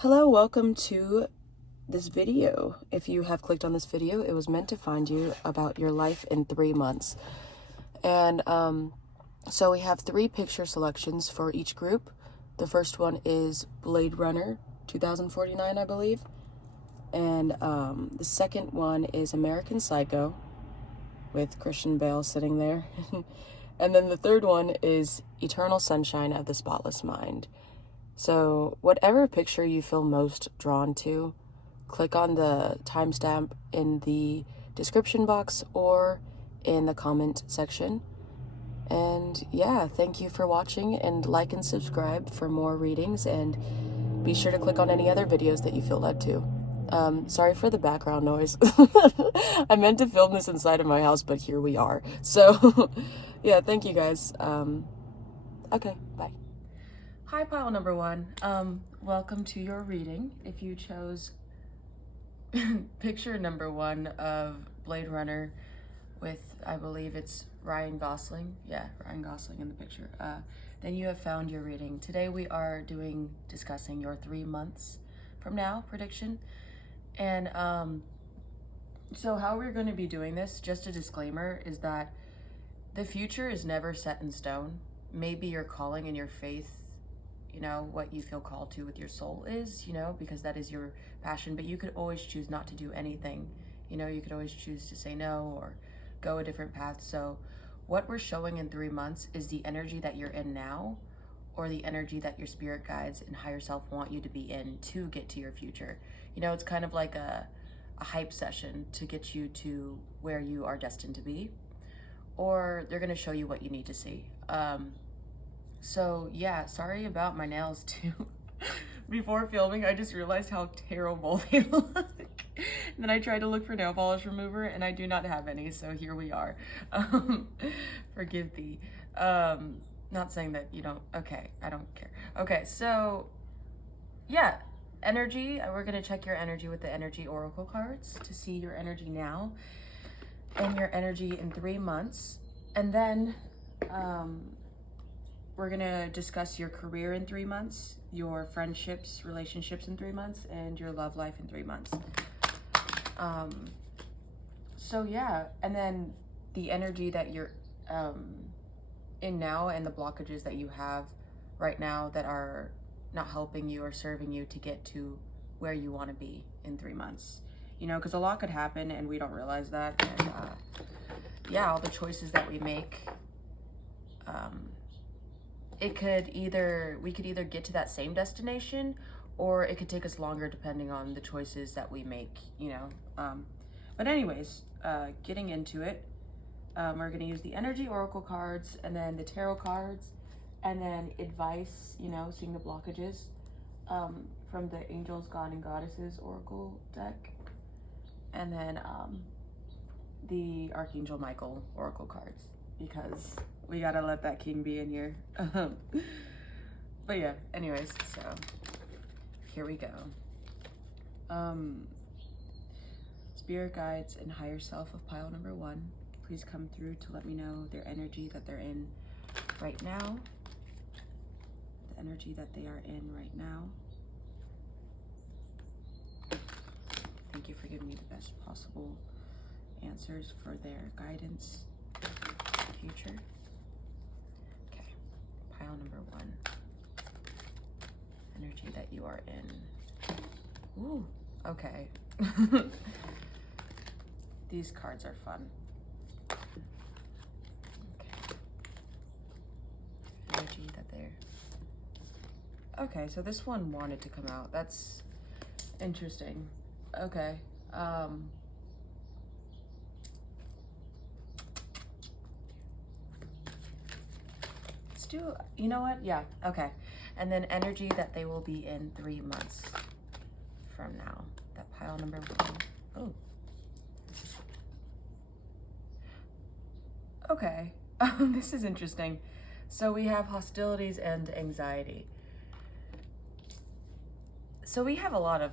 Hello, welcome to this video. If you have clicked on this video, it was meant to find you about your life in 3 months. And so we have 3 picture selections for each group. The first one is Blade Runner 2049, I believe. And the second one is American Psycho with Christian Bale sitting there. And then the third one is Eternal Sunshine of the Spotless Mind. So whatever picture you feel most drawn to, click on the timestamp in the description box or in the comment section. And yeah, thank you for watching, and like and subscribe for more readings, and be sure to click on any other videos that you feel led to. Sorry for the background noise. I meant to film this inside of my house, but here we are. So yeah, thank you guys. Okay, bye. Hi, pile number 1. Welcome to your reading. If you chose picture number 1 of Blade Runner with, I believe it's Ryan Gosling. Yeah, Ryan Gosling in the picture. Then you have found your reading. Today we are discussing your 3 months from now prediction. And so how we're going to be doing this, just a disclaimer, is that the future is never set in stone. Maybe your calling and your faith, you know, what you feel called to with your soul is, you know, because that is your passion, but you could always choose not to do anything. You know, you could always choose to say no or go a different path. So what we're showing in 3 months is the energy that you're in now, or the energy that your spirit guides and higher self want you to be in to get to your future. You know, it's kind of like a hype session to get you to where you are destined to be, or they're going to show you what you need to see. So yeah, sorry about my nails too. Before filming, I just realized how terrible they look. And then I tried to look for nail polish remover, and I do not have any, so here we are. Forgive thee. Not saying that you don't, okay, I don't care. Okay, so yeah, energy, we're gonna check your energy with the energy oracle cards to see your energy now and your energy in 3 months. And then, we're gonna discuss your career in 3 months, your friendships, relationships in 3 months, and your love life in 3 months. So yeah, and then the energy that you're in now, and the blockages that you have right now that are not helping you or serving you to get to where you want to be in 3 months. You know, because a lot could happen and we don't realize that. And yeah, all the choices that we make, we could either get to that same destination, or it could take us longer depending on the choices that we make, you know. But anyways, getting into it, we're going to use the energy oracle cards, and then the tarot cards, and then advice, you know, seeing the blockages, from the angels, god, and goddesses oracle deck, and then the Archangel Michael oracle cards, because we gotta let that king be in here. But yeah, anyways, so here we go. Spirit guides and higher self of pile number 1, please come through to let me know their energy that they're in right now. The energy that they are in right now. Thank you for giving me the best possible answers for their guidance in the future. Okay, pile number 1. Energy that you are in. Ooh, okay. These cards are fun. Okay. Energy that they're... Okay, so this one wanted to come out. That's interesting. Okay. Let's do, you know what? Yeah, okay. And then energy that they will be in 3 months from now. That pile number 1. Oh. Okay. This is interesting. So we have hostilities and anxiety. So we have a lot of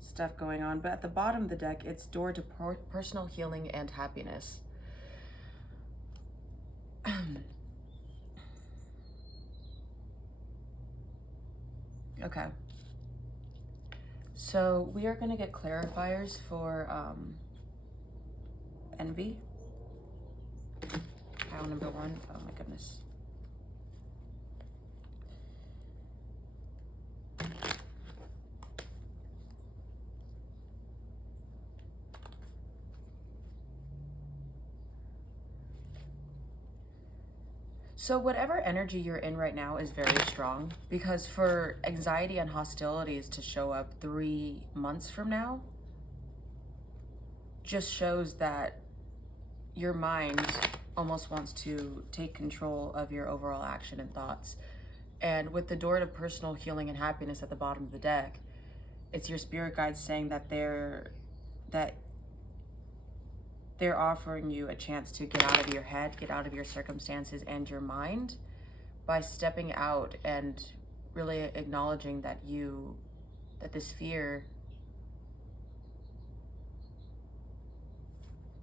stuff going on, but at the bottom of the deck, it's door to personal healing and happiness. Okay. So we are going to get clarifiers for envy. Pile number 1. Oh my goodness. So whatever energy you're in right now is very strong, because for anxiety and hostilities to show up 3 months from now just shows that your mind almost wants to take control of your overall action and thoughts. And with the door to personal healing and happiness at the bottom of the deck, it's your spirit guides saying that they're offering you a chance to get out of your head, get out of your circumstances and your mind by stepping out and really acknowledging that this fear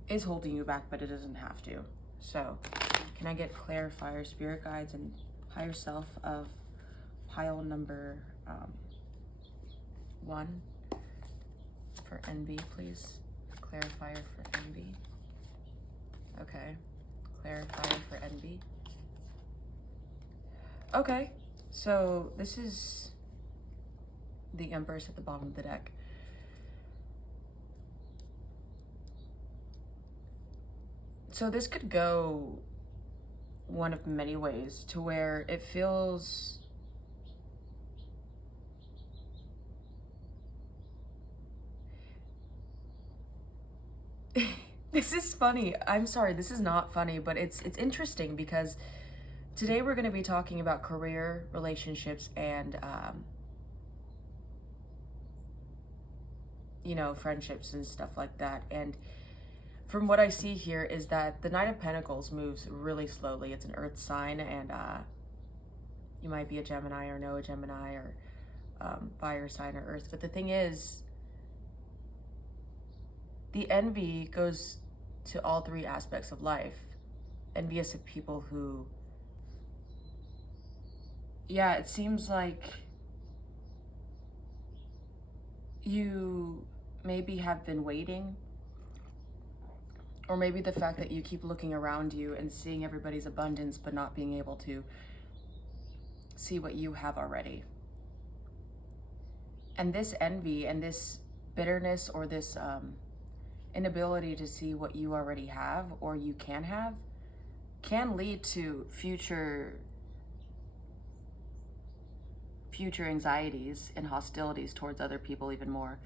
is holding you back, but it doesn't have to. So can I get clarifier, spirit guides, and higher self of pile number 1 for envy, please? Clarifier for envy. Okay, clarifier for envy. Okay, so this is the Empress at the bottom of the deck. So this could go one of many ways, to where it feels this is funny. I'm sorry, this is not funny, but it's interesting, because today we're going to be talking about career, relationships, and friendships and stuff like that. And from what I see here is that the Knight of Pentacles moves really slowly. It's an earth sign, and you might be a Gemini or know a Gemini, or fire sign or earth. But the thing is, the envy goes to all 3 aspects of life. Envious of people who, yeah, it seems like you maybe have been waiting, or maybe the fact that you keep looking around you and seeing everybody's abundance but not being able to see what you have already. And this envy and this bitterness, or this inability to see what you already have or you can have, can lead to future anxieties and hostilities towards other people even more.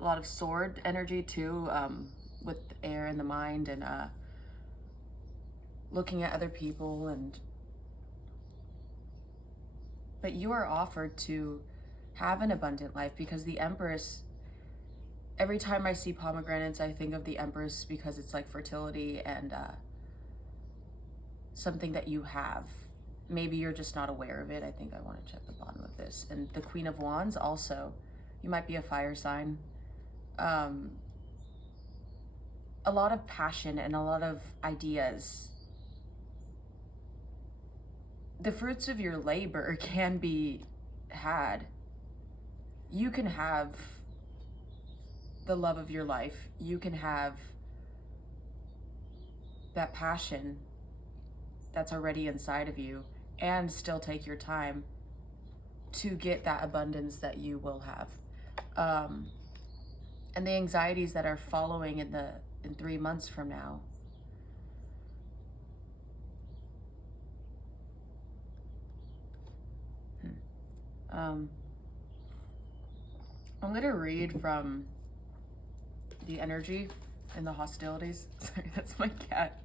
A lot of sword energy too, with air in the mind, and looking at other people. But you are offered to have an abundant life, because the Empress, every time I see pomegranates, I think of the Empress, because it's like fertility and something that you have. Maybe you're just not aware of it. I think I want to check the bottom of this. And the Queen of Wands also, you might be a fire sign. A lot of passion and a lot of ideas. The fruits of your labor can be had. You can have the love of your life. You can have that passion that's already inside of you, and still take your time to get that abundance that you will have. And the anxieties that are following in 3 months from now. I'm going to read from the energy and the hostilities. Sorry, that's my cat.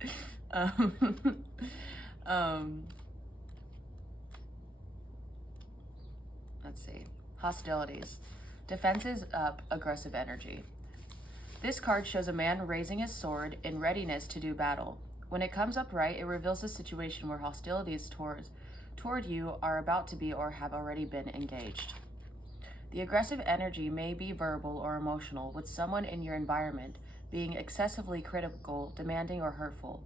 Let's see. Hostilities. Defenses up, aggressive energy. This card shows a man raising his sword in readiness to do battle. When it comes up right, it reveals a situation where hostilities toward you are about to be or have already been engaged. The aggressive energy may be verbal or emotional, with someone in your environment being excessively critical, demanding, or hurtful.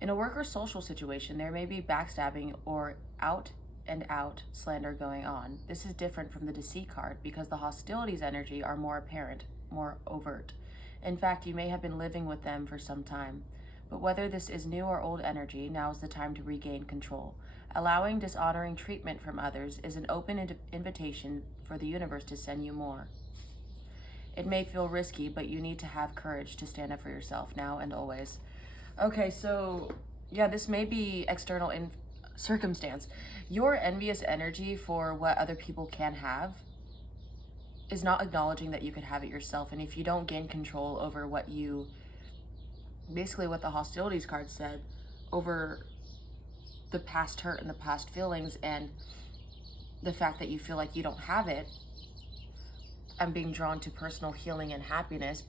In a work or social situation, there may be backstabbing or and out slander going on. This is different from the deceit card because the hostilities energy are more apparent, more overt. In fact, you may have been living with them for some time. But whether this is new or old energy, now is the time to regain control. Allowing dishonoring treatment from others is an open invitation for the universe to send you more. It may feel risky, but you need to have courage to stand up for yourself now and always. Okay, so yeah, this may be external circumstance. Your envious energy for what other people can have is not acknowledging that you could have it yourself. And if you don't gain control over what you, basically what the hostilities card said, over the past hurt and the past feelings and the fact that you feel like you don't have it, I'm being drawn to personal healing and happiness,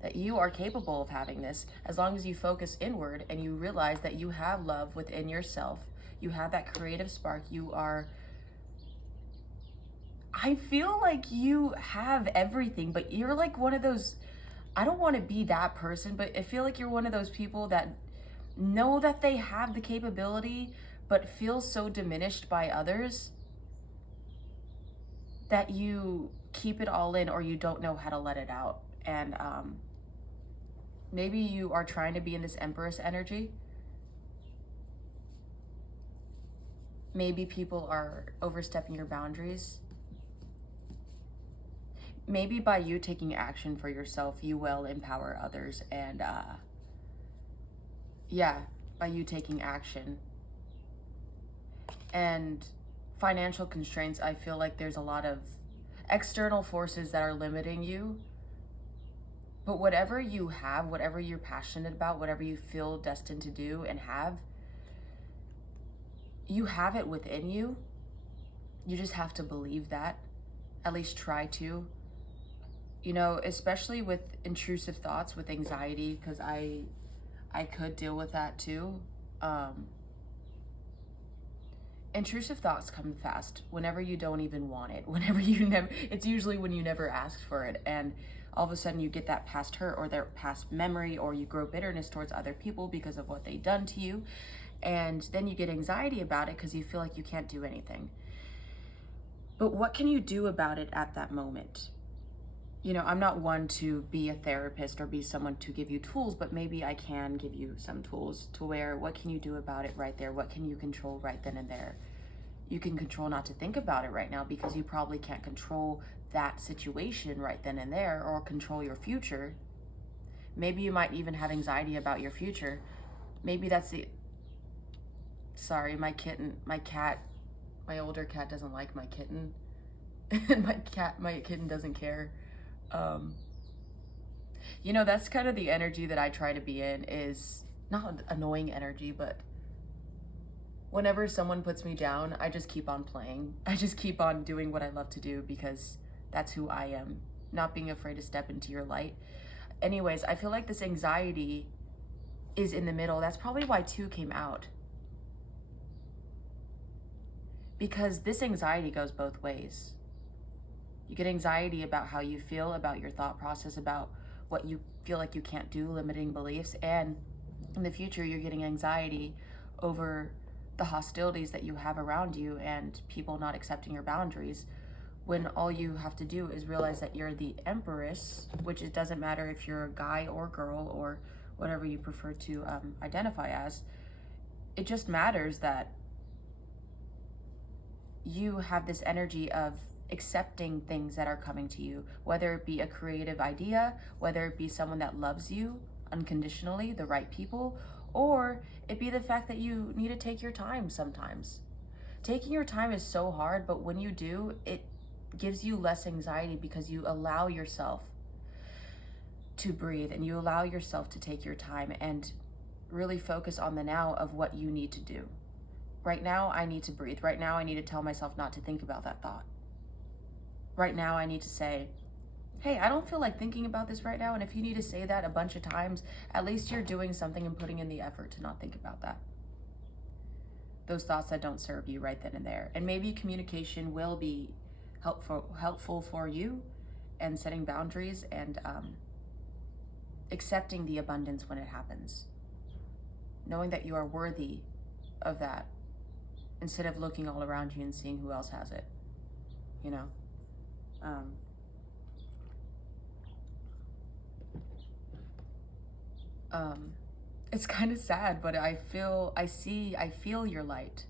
that you are capable of having this as long as you focus inward and you realize that you have love within yourself. You have that creative spark. I feel like you have everything, but you're like one of those, I don't want to be that person, but I feel like you're one of those people that know that they have the capability, but feel so diminished by others that you keep it all in, or you don't know how to let it out. And maybe you are trying to be in this Empress energy. Maybe people are overstepping your boundaries. Maybe by you taking action for yourself, you will empower others. And by you taking action. And financial constraints, I feel like there's a lot of external forces that are limiting you. But whatever you have, whatever you're passionate about, whatever you feel destined to do and have, you have it within you. You just have to believe that. At least try to. You know, especially with intrusive thoughts, with anxiety, because I could deal with that too. Intrusive thoughts come fast whenever you don't even want it. It's usually when you never asked for it. And all of a sudden you get that past hurt or their past memory, or you grow bitterness towards other people because of what they've done to you. And then you get anxiety about it because you feel like you can't do anything. But what can you do about it at that moment? You know, I'm not one to be a therapist or be someone to give you tools, but maybe I can give you some tools to where, what can you do about it right there? What can you control right then and there? You can control not to think about it right now because you probably can't control that situation right then and there, or control your future. Maybe you might even have anxiety about your future. Maybe that's sorry, my older cat doesn't like my kitten. And my kitten doesn't care. You know, that's kind of the energy that I try to be in, is not annoying energy, but whenever someone puts me down, I just keep on playing. I just keep on doing what I love to do because that's who I am, not being afraid to step into your light. Anyways, I feel like this anxiety is in the middle. That's probably why 2 came out. Because this anxiety goes both ways. You get anxiety about how you feel, about your thought process, about what you feel like you can't do, limiting beliefs. And in the future, you're getting anxiety over the hostilities that you have around you and people not accepting your boundaries, when all you have to do is realize that you're the Empress, which it doesn't matter if you're a guy or girl or whatever you prefer to identify as. It just matters that you have this energy of accepting things that are coming to you, whether it be a creative idea, whether it be someone that loves you unconditionally, the right people, or it be the fact that you need to take your time sometimes. Taking your time is so hard, but when you do, it gives you less anxiety because you allow yourself to breathe and you allow yourself to take your time and really focus on the now of what you need to do. Right now, I need to breathe. Right now, I need to tell myself not to think about that thought. Right now, I need to say, hey, I don't feel like thinking about this right now. And if you need to say that a bunch of times, at least you're doing something and putting in the effort to not think about that. Those thoughts that don't serve you right then and there. And maybe communication will be helpful for you, and setting boundaries and accepting the abundance when it happens. Knowing that you are worthy of that instead of looking all around you and seeing who else has it, you know? It's kind of sad, but I feel your light.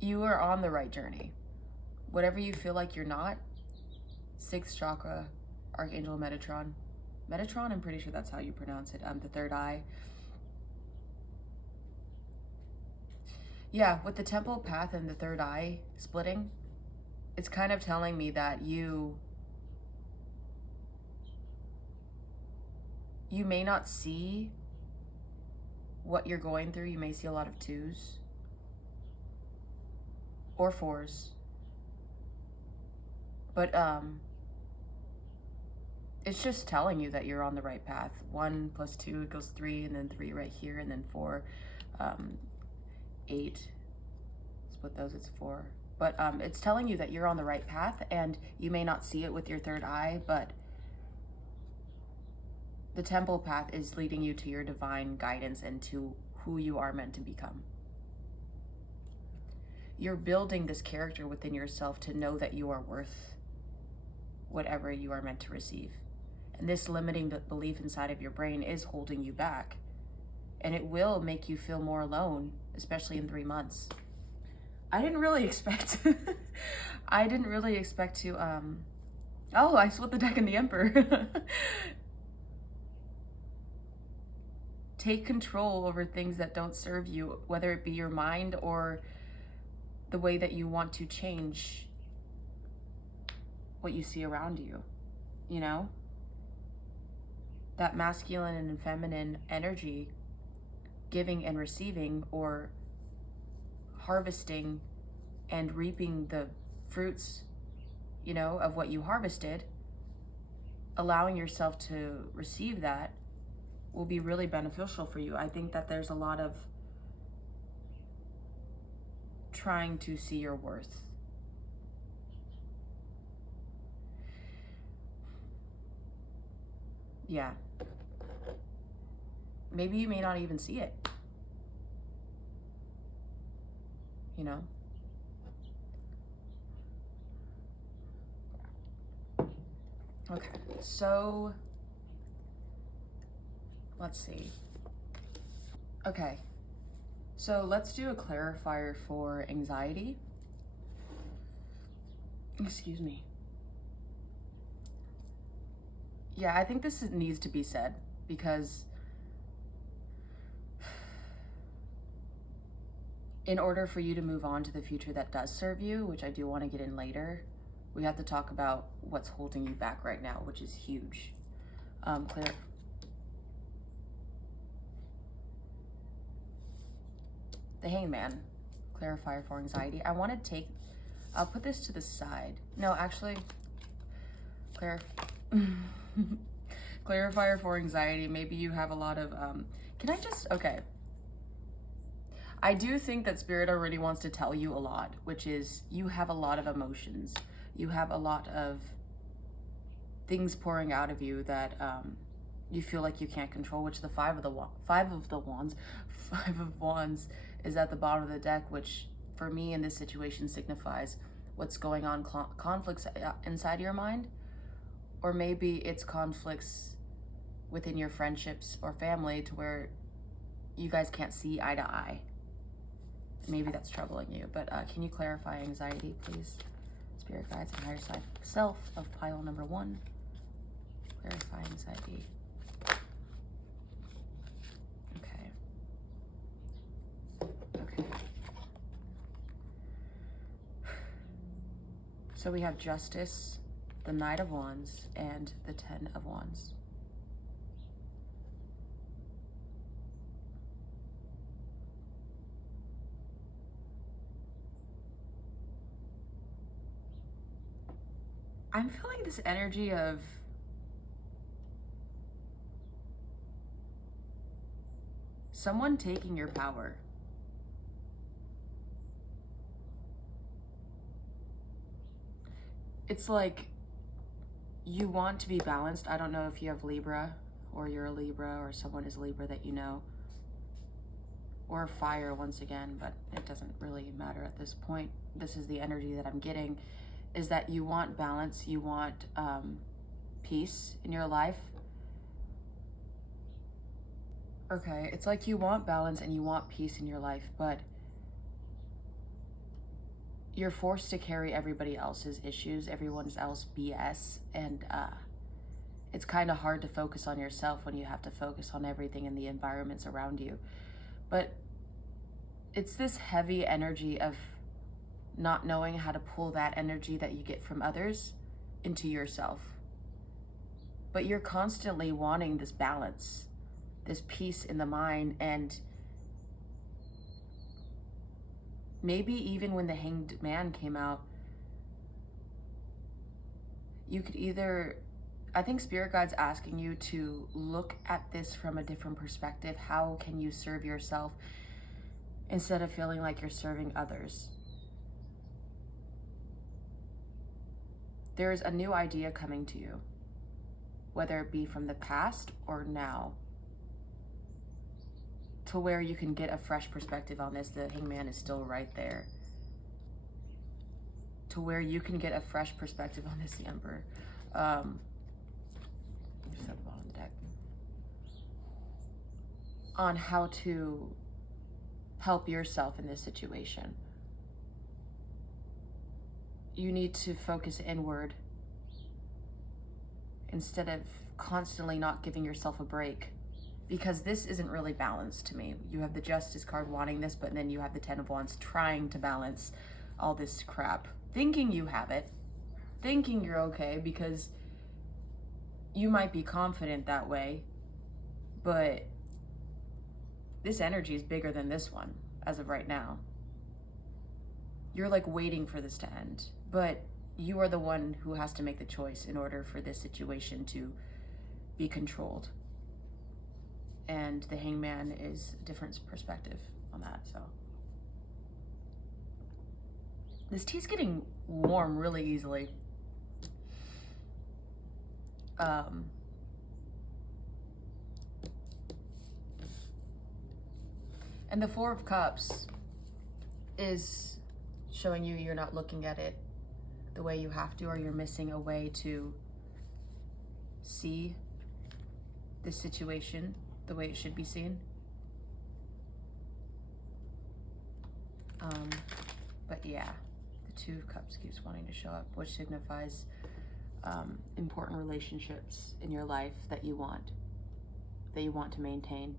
You are on the right journey. Whatever you feel like you're not, 6th chakra, Archangel Metatron. Metatron, I'm pretty sure that's how you pronounce it. The third eye. Yeah, with the temple path and the third eye splitting, it's kind of telling me that you may not see what you're going through. You may see a lot of 2s or 4s. But it's just telling you that you're on the right path. 1 + 2 equals 3, and then 3 right here, and then 4, 8. Split those, it's 4. But it's telling you that you're on the right path, and you may not see it with your third eye, but the temple path is leading you to your divine guidance and to who you are meant to become. You're building this character within yourself to know that you are worth whatever you are meant to receive. And this limiting belief inside of your brain is holding you back. And it will make you feel more alone, especially in 3 months. I didn't really expect to, oh, I split the deck in the Emperor. Take control over things that don't serve you, whether it be your mind or the way that you want to change what you see around you, you know? That masculine and feminine energy, giving and receiving, or harvesting and reaping the fruits, you know, of what you harvested, allowing yourself to receive that will be really beneficial for you. I think that there's a lot of trying to see your worth. Yeah. Maybe you may not even see it. You know? Okay, so let's see. Okay, so let's do a clarifier for anxiety. Excuse me. Yeah, I think this needs to be said because in order for you to move on to the future that does serve you, which I do want to get in later, we have to talk about what's holding you back right now, which is huge. The Hangman, clarifier for anxiety. I'll put this to the side. No, actually, clarifier for anxiety. Maybe you have a lot of, okay. I do think that Spirit already wants to tell you a lot, which is you have a lot of emotions. You have a lot of things pouring out of you that you feel like you can't control, which the Five of Wands is at the bottom of the deck, which for me in this situation signifies what's going on, conflicts inside your mind, or maybe it's conflicts within your friendships or family to where you guys can't see eye to eye. Maybe that's troubling you, but can you clarify anxiety, please? Spirit guides and higher side self of pile number 1. Clarify anxiety. Okay. So we have Justice, the Knight of Wands, and the 10 of Wands. I'm feeling this energy of someone taking your power. It's like you want to be balanced. I don't know if you have Libra or you're a Libra or someone is Libra that you know. or fire once again, but it doesn't really matter at this point. This is the energy that I'm getting, is that you want balance, you want peace in your life. Okay, it's like you want balance and you want peace in your life, but you're forced to carry everybody else's issues, everyone else's BS, and it's kind of hard to focus on yourself when you have to focus on everything in the environments around you. But it's this heavy energy of not knowing how to pull that energy that you get from others into yourself. But you're constantly wanting this balance, this peace in the mind, and maybe even when the Hanged Man came out, you could either, I think Spirit Guide's asking you to look at this from a different perspective. How can you serve yourself instead of feeling like you're serving others? There's a new idea coming to you, whether it be from the past or now, to where you can get a fresh perspective on this. The Hangman is still right there. To where you can get a fresh perspective on this, the Emperor. Just at the bottom of the deck. On how to help yourself in this situation. You need to focus inward instead of constantly not giving yourself a break, because this isn't really balanced to me. You have the Justice card wanting this, but then you have the Ten of Wands trying to balance all this crap, thinking you have it, thinking you're okay, because you might be confident that way, but this energy is bigger than this one as of right now. You're like waiting for this to end, but you are the one who has to make the choice in order for this situation to be controlled. And the Hangman is a different perspective on that. So this tea's getting warm really easily. And the Four of Cups is showing you you're not looking at it the way you have to, or you're missing a way to see this situation the way it should be seen. But yeah, the Two of Cups keeps wanting to show up, which signifies important relationships in your life that you want to maintain.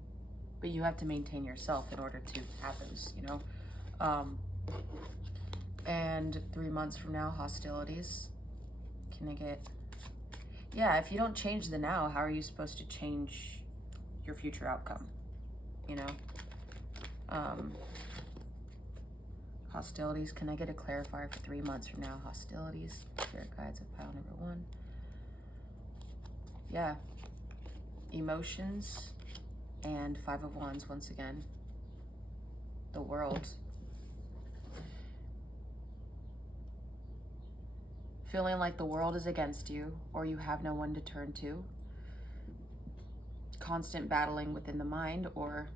But you have to maintain yourself in order to have those, you know? And 3 months from now, hostilities. Can I get... Yeah, if you don't change the now, how are you supposed to change your future outcome? You know? Hostilities. Can I get a clarifier for 3 months from now? Hostilities. Spirit Guides of pile number 1. Yeah. Emotions. And Five of Wands once again. The World. Feeling like the world is against you, or you have no one to turn to. Constant battling within the mind, or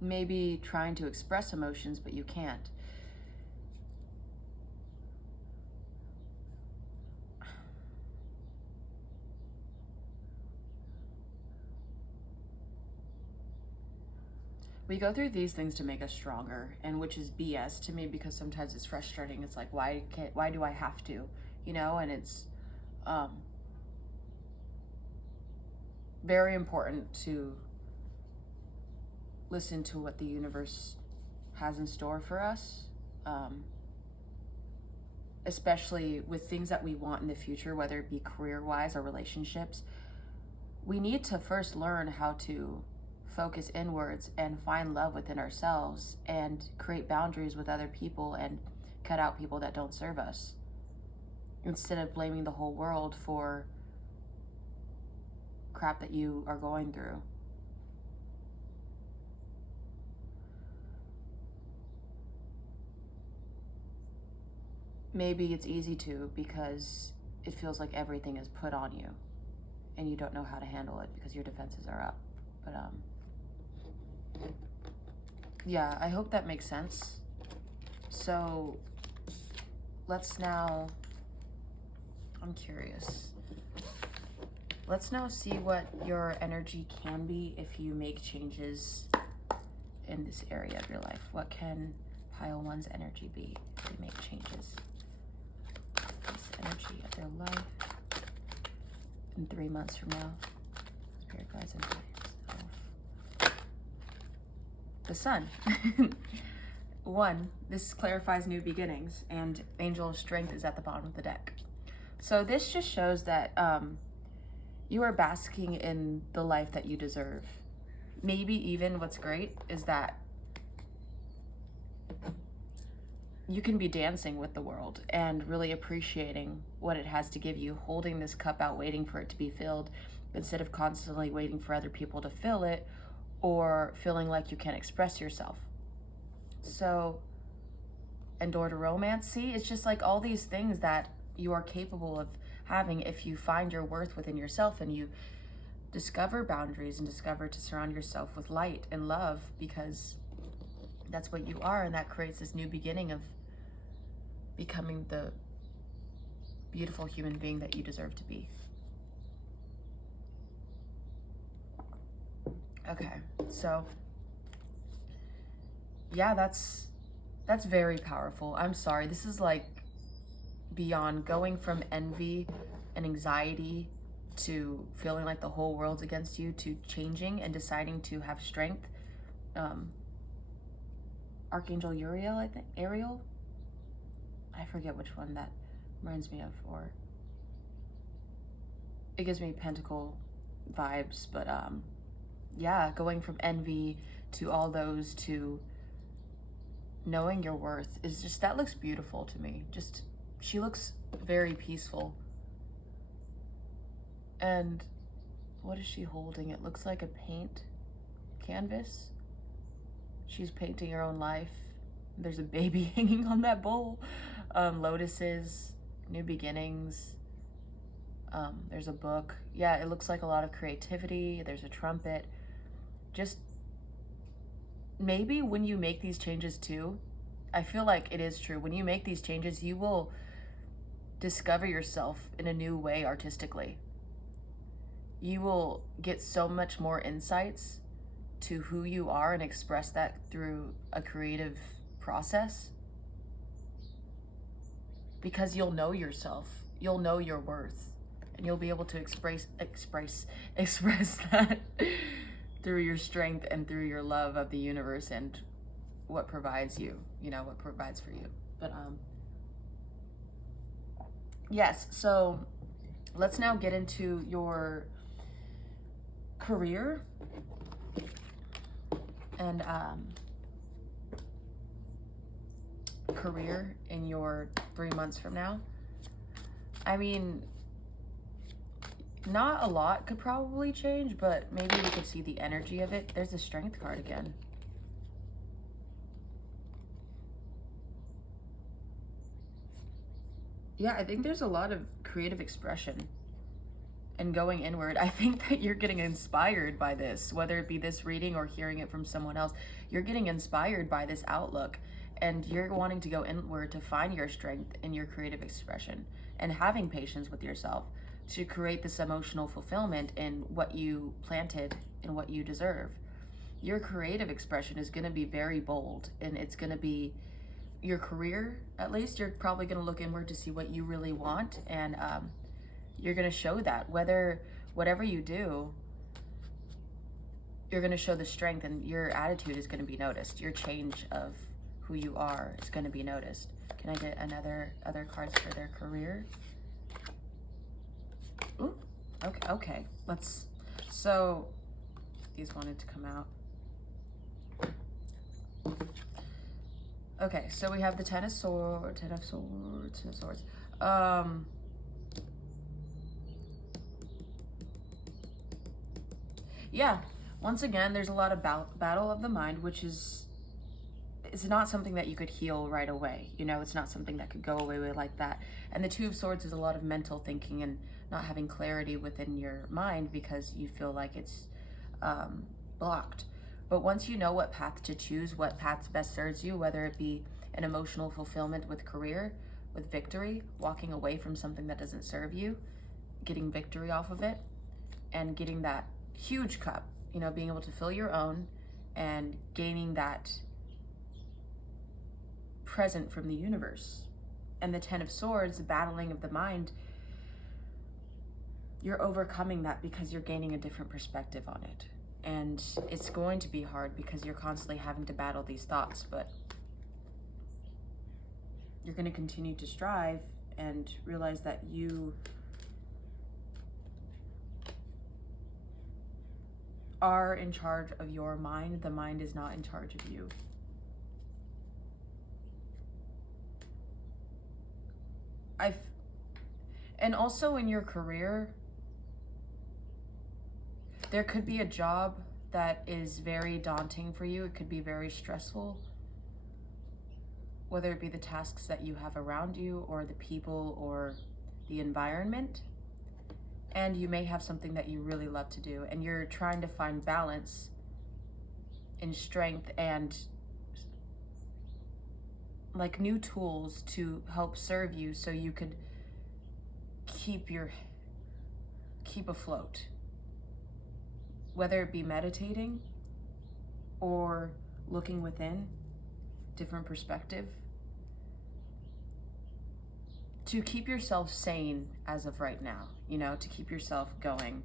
maybe trying to express emotions, but you can't. We go through these things to make us stronger, and which is BS to me, because sometimes it's frustrating. It's like, why do I have to, you know? And it's very important to listen to what the universe has in store for us, especially with things that we want in the future, whether it be career-wise or relationships. We need to first learn how to focus inwards and find love within ourselves and create boundaries with other people and cut out people that don't serve us, instead of blaming the whole world for crap that you are going through. Maybe it's easy to, because it feels like everything is put on you. and you don't know how to handle it because your defenses are up. But yeah, I hope that makes sense. So let's now, I'm curious. Let's now see what your energy can be if you make changes in this area of your life. What can pile 1's energy be if they make changes? This energy of their life in 3 months from now. Spirit guides and guides. The sun. 1, this clarifies new beginnings, and Angel of Strength is at the bottom of the deck. So this just shows that you are basking in the life that you deserve. Maybe even what's great is that you can be dancing with the world and really appreciating what it has to give you, holding this cup out, waiting for it to be filled, instead of constantly waiting for other people to fill it or feeling like you can't express yourself. So, and door to romance, see, it's just like all these things that you are capable of having if you find your worth within yourself and you discover boundaries and discover to surround yourself with light and love, because that's what you are, and that creates this new beginning of becoming the beautiful human being that you deserve to be. Okay, so yeah, that's very powerful. I'm sorry, this is like beyond going from envy and anxiety to feeling like the whole world's against you, to changing and deciding to have strength. Archangel Uriel, I think, Ariel? I forget which one that reminds me of, or it gives me Pentacle vibes, but yeah, going from envy to all those to knowing your worth is just, that looks beautiful to me. Just, she looks very peaceful. And what is she holding? It looks like a paint canvas. She's painting her own life. There's a baby hanging on that bowl. Lotuses, new beginnings. There's a book. Yeah, it looks like a lot of creativity. There's a trumpet. Just maybe when you make these changes too, I feel like it is true. When you make these changes, you will discover yourself in a new way artistically. You will get so much more insights to who you are and express that through a creative process, because you'll know yourself, you'll know your worth, and you'll be able to express that through your strength and through your love of the universe and what provides you, what provides for you. But yes, so let's now get into your career and career in your 3 months from now. I mean, not a lot could probably change, but maybe we could see the energy of it. There's the Strength card again. Yeah, I think there's a lot of creative expression and going inward. I think that you're getting inspired by this, whether it be this reading or hearing it from someone else. You're getting inspired by this outlook, and you're wanting to go inward to find your strength in your creative expression and having patience with yourself to create this emotional fulfillment in what you planted and what you deserve. Your creative expression is going to be very bold, and it's going to be your career. At least you're probably going to look inward to see what you really want, and you're going to show that. Whatever you do, you're going to show the strength, and your attitude is going to be noticed. Your change of who you are is going to be noticed. Can I get other cards for their career? Ooh, okay. So these wanted to come out. Okay, so we have the Ten of Swords. Yeah, once again, there's a lot of battle of the mind, which is, it's not something that you could heal right away. It's not something that could go away like that. And the Two of Swords is a lot of mental thinking and not having clarity within your mind because you feel like it's blocked. But once you know what path to choose, what path best serves you, whether it be an emotional fulfillment with career, with victory, walking away from something that doesn't serve you, getting victory off of it, and getting that huge cup, you know, being able to fill your own and gaining that present from the universe. And the Ten of Swords, the battling of the mind, you're overcoming that because you're gaining a different perspective on it. And it's going to be hard because you're constantly having to battle these thoughts, but you're going to continue to strive and realize that you are in charge of your mind. The mind is not in charge of you. And also in your career, there could be a job that is very daunting for you. It could be very stressful, whether it be the tasks that you have around you or the people or the environment. And you may have something that you really love to do, and you're trying to find balance and strength and like new tools to help serve you so you could keep afloat. Whether it be meditating or looking within, different perspective, to keep yourself sane as of right now, you know, to keep yourself going,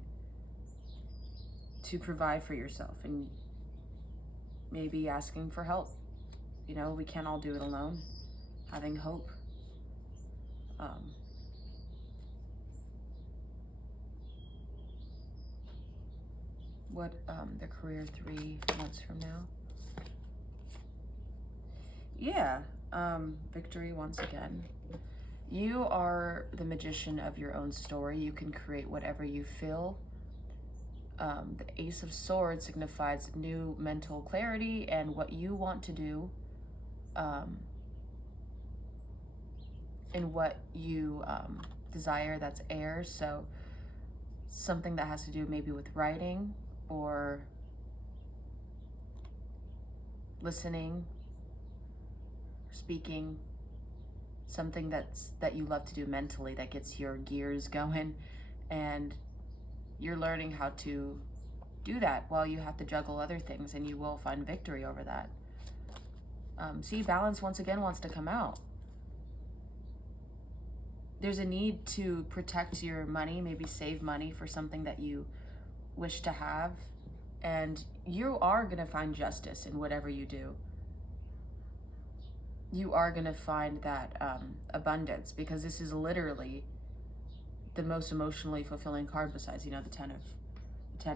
to provide for yourself, and maybe asking for help. You know, we can't all do it alone. Having hope. What the career 3 months from now? Yeah, victory once again. You are the magician of your own story. You can create whatever you feel. The Ace of Swords signifies new mental clarity and what you want to do, and what you desire. That's air, so something that has to do maybe with writing or listening, speaking, something that you love to do mentally that gets your gears going, and you're learning how to do that while you have to juggle other things, and you will find victory over that. See, balance once again wants to come out. There's a need to protect your money, maybe save money for something that you wish to have, and you are going to find justice in whatever you do. You are going to find that abundance, because this is literally the most emotionally fulfilling card besides, you know, the Ten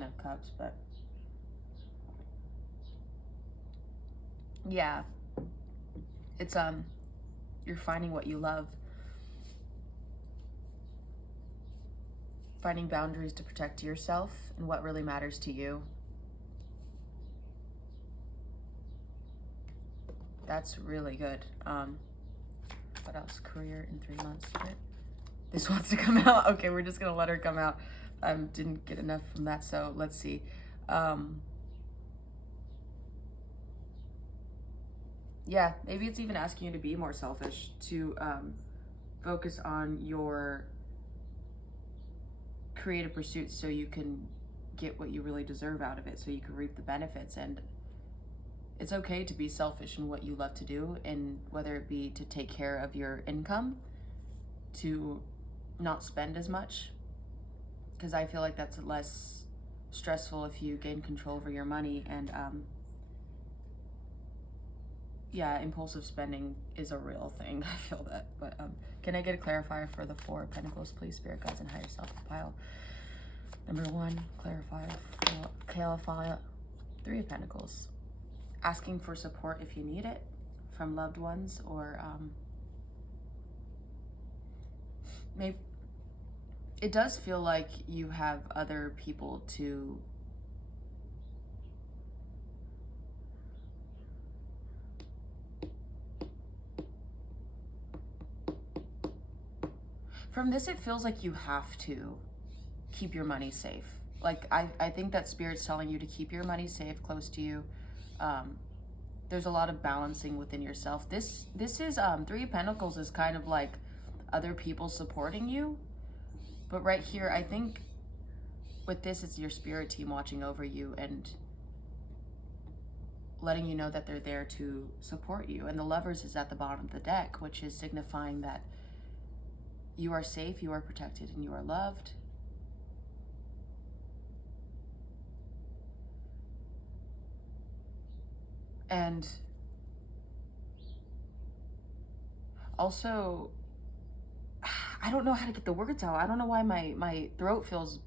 of Cups. But yeah, it's you're finding what you love, finding boundaries to protect yourself and what really matters to you. That's really good. What else? Career in 3 months. Right? This wants to come out. Okay, we're just gonna let her come out. Didn't get enough from that, so let's see. Yeah, maybe it's even asking you to be more selfish, to focus on your creative pursuits so you can get what you really deserve out of it, so you can reap the benefits. And it's okay to be selfish in what you love to do, and whether it be to take care of your income, to not spend as much, because I feel like that's less stressful if you gain control over your money. And yeah, impulsive spending is a real thing. I feel that. But can I get a clarifier for the 4 of Pentacles, please, Spirit Guides and Higher Self pile? Number 1, clarifier 3 of Pentacles. Asking for support if you need it from loved ones, or maybe it does feel like you have other people to From this, it feels like you have to keep your money safe. Like, I think that Spirit's telling you to keep your money safe, close to you. There's a lot of balancing within yourself. This is, Three of Pentacles is kind of like other people supporting you. But right here, I think with this, it's your spirit team watching over you and letting you know that they're there to support you. And the Lovers is at the bottom of the deck, which is signifying that you are safe, you are protected, and you are loved. And also, I don't know how to get the words out. I don't know why my throat feels,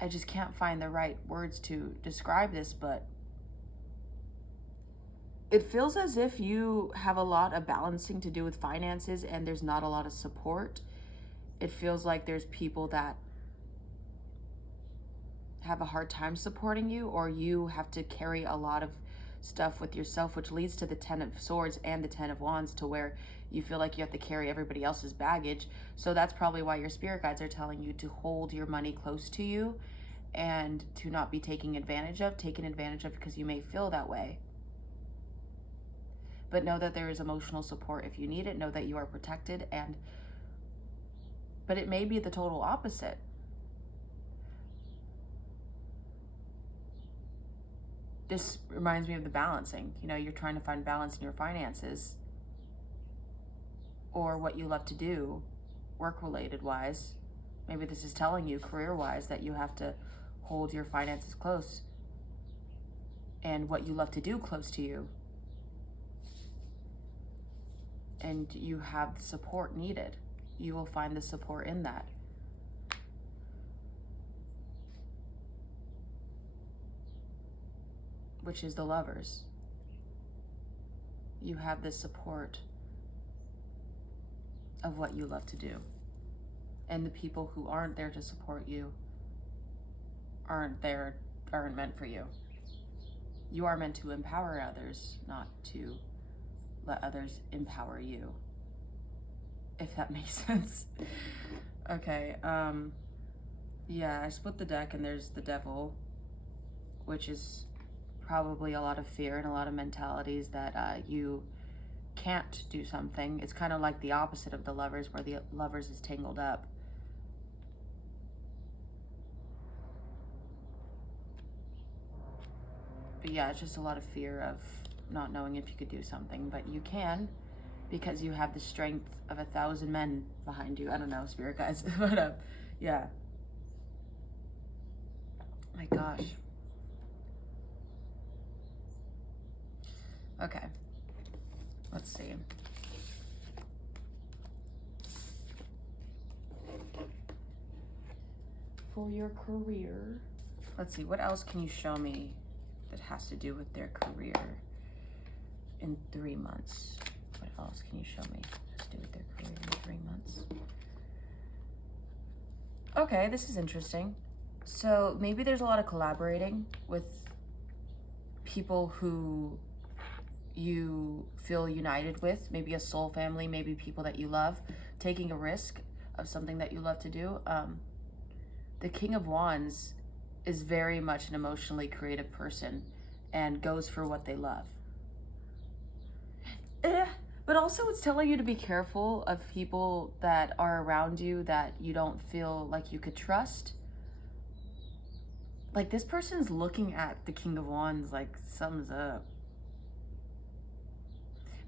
I just can't find the right words to describe this, but it feels as if you have a lot of balancing to do with finances and there's not a lot of support. It feels like there's people that have a hard time supporting you, or you have to carry a lot of stuff with yourself, which leads to the Ten of Swords and the Ten of Wands, to where you feel like you have to carry everybody else's baggage. So that's probably why your spirit guides are telling you to hold your money close to you and to not be taken advantage of because you may feel that way. But know that there is emotional support if you need it. Know that you are protected, but it may be the total opposite. This reminds me of the balancing. You know, you're trying to find balance in your finances or what you love to do, work-related wise. Maybe this is telling you, career-wise, that you have to hold your finances close and what you love to do close to you. And you have the support needed. You will find the support in that. Which is the Lovers. You have the support of what you love to do. And the people who aren't there to support you aren't meant for you. You are meant to empower others, not to let others empower you, if that makes sense. Okay, yeah, I split the deck and there's the Devil, which is probably a lot of fear and a lot of mentalities that you can't do something. It's kind of like the opposite of the Lovers, where the Lovers is tangled up. But yeah, it's just a lot of fear of not knowing if you could do something, but you can, because you have the strength of 1,000 men behind you. I don't know, spirit guides, but yeah. My gosh. Okay, let's see. For your career, let's see, what else can you show me that has to do with their career in 3 months? What else can you show me that has to do with their career in 3 months? Okay, this is interesting. So maybe there's a lot of collaborating with people who you feel united with, maybe a soul family, maybe people that you love, taking a risk of something that you love to do. The King of Wands is very much an emotionally creative person and goes for what they love. But also it's telling you to be careful of people that are around you that you don't feel like you could trust. Like, this person's looking at the King of Wands like something's up.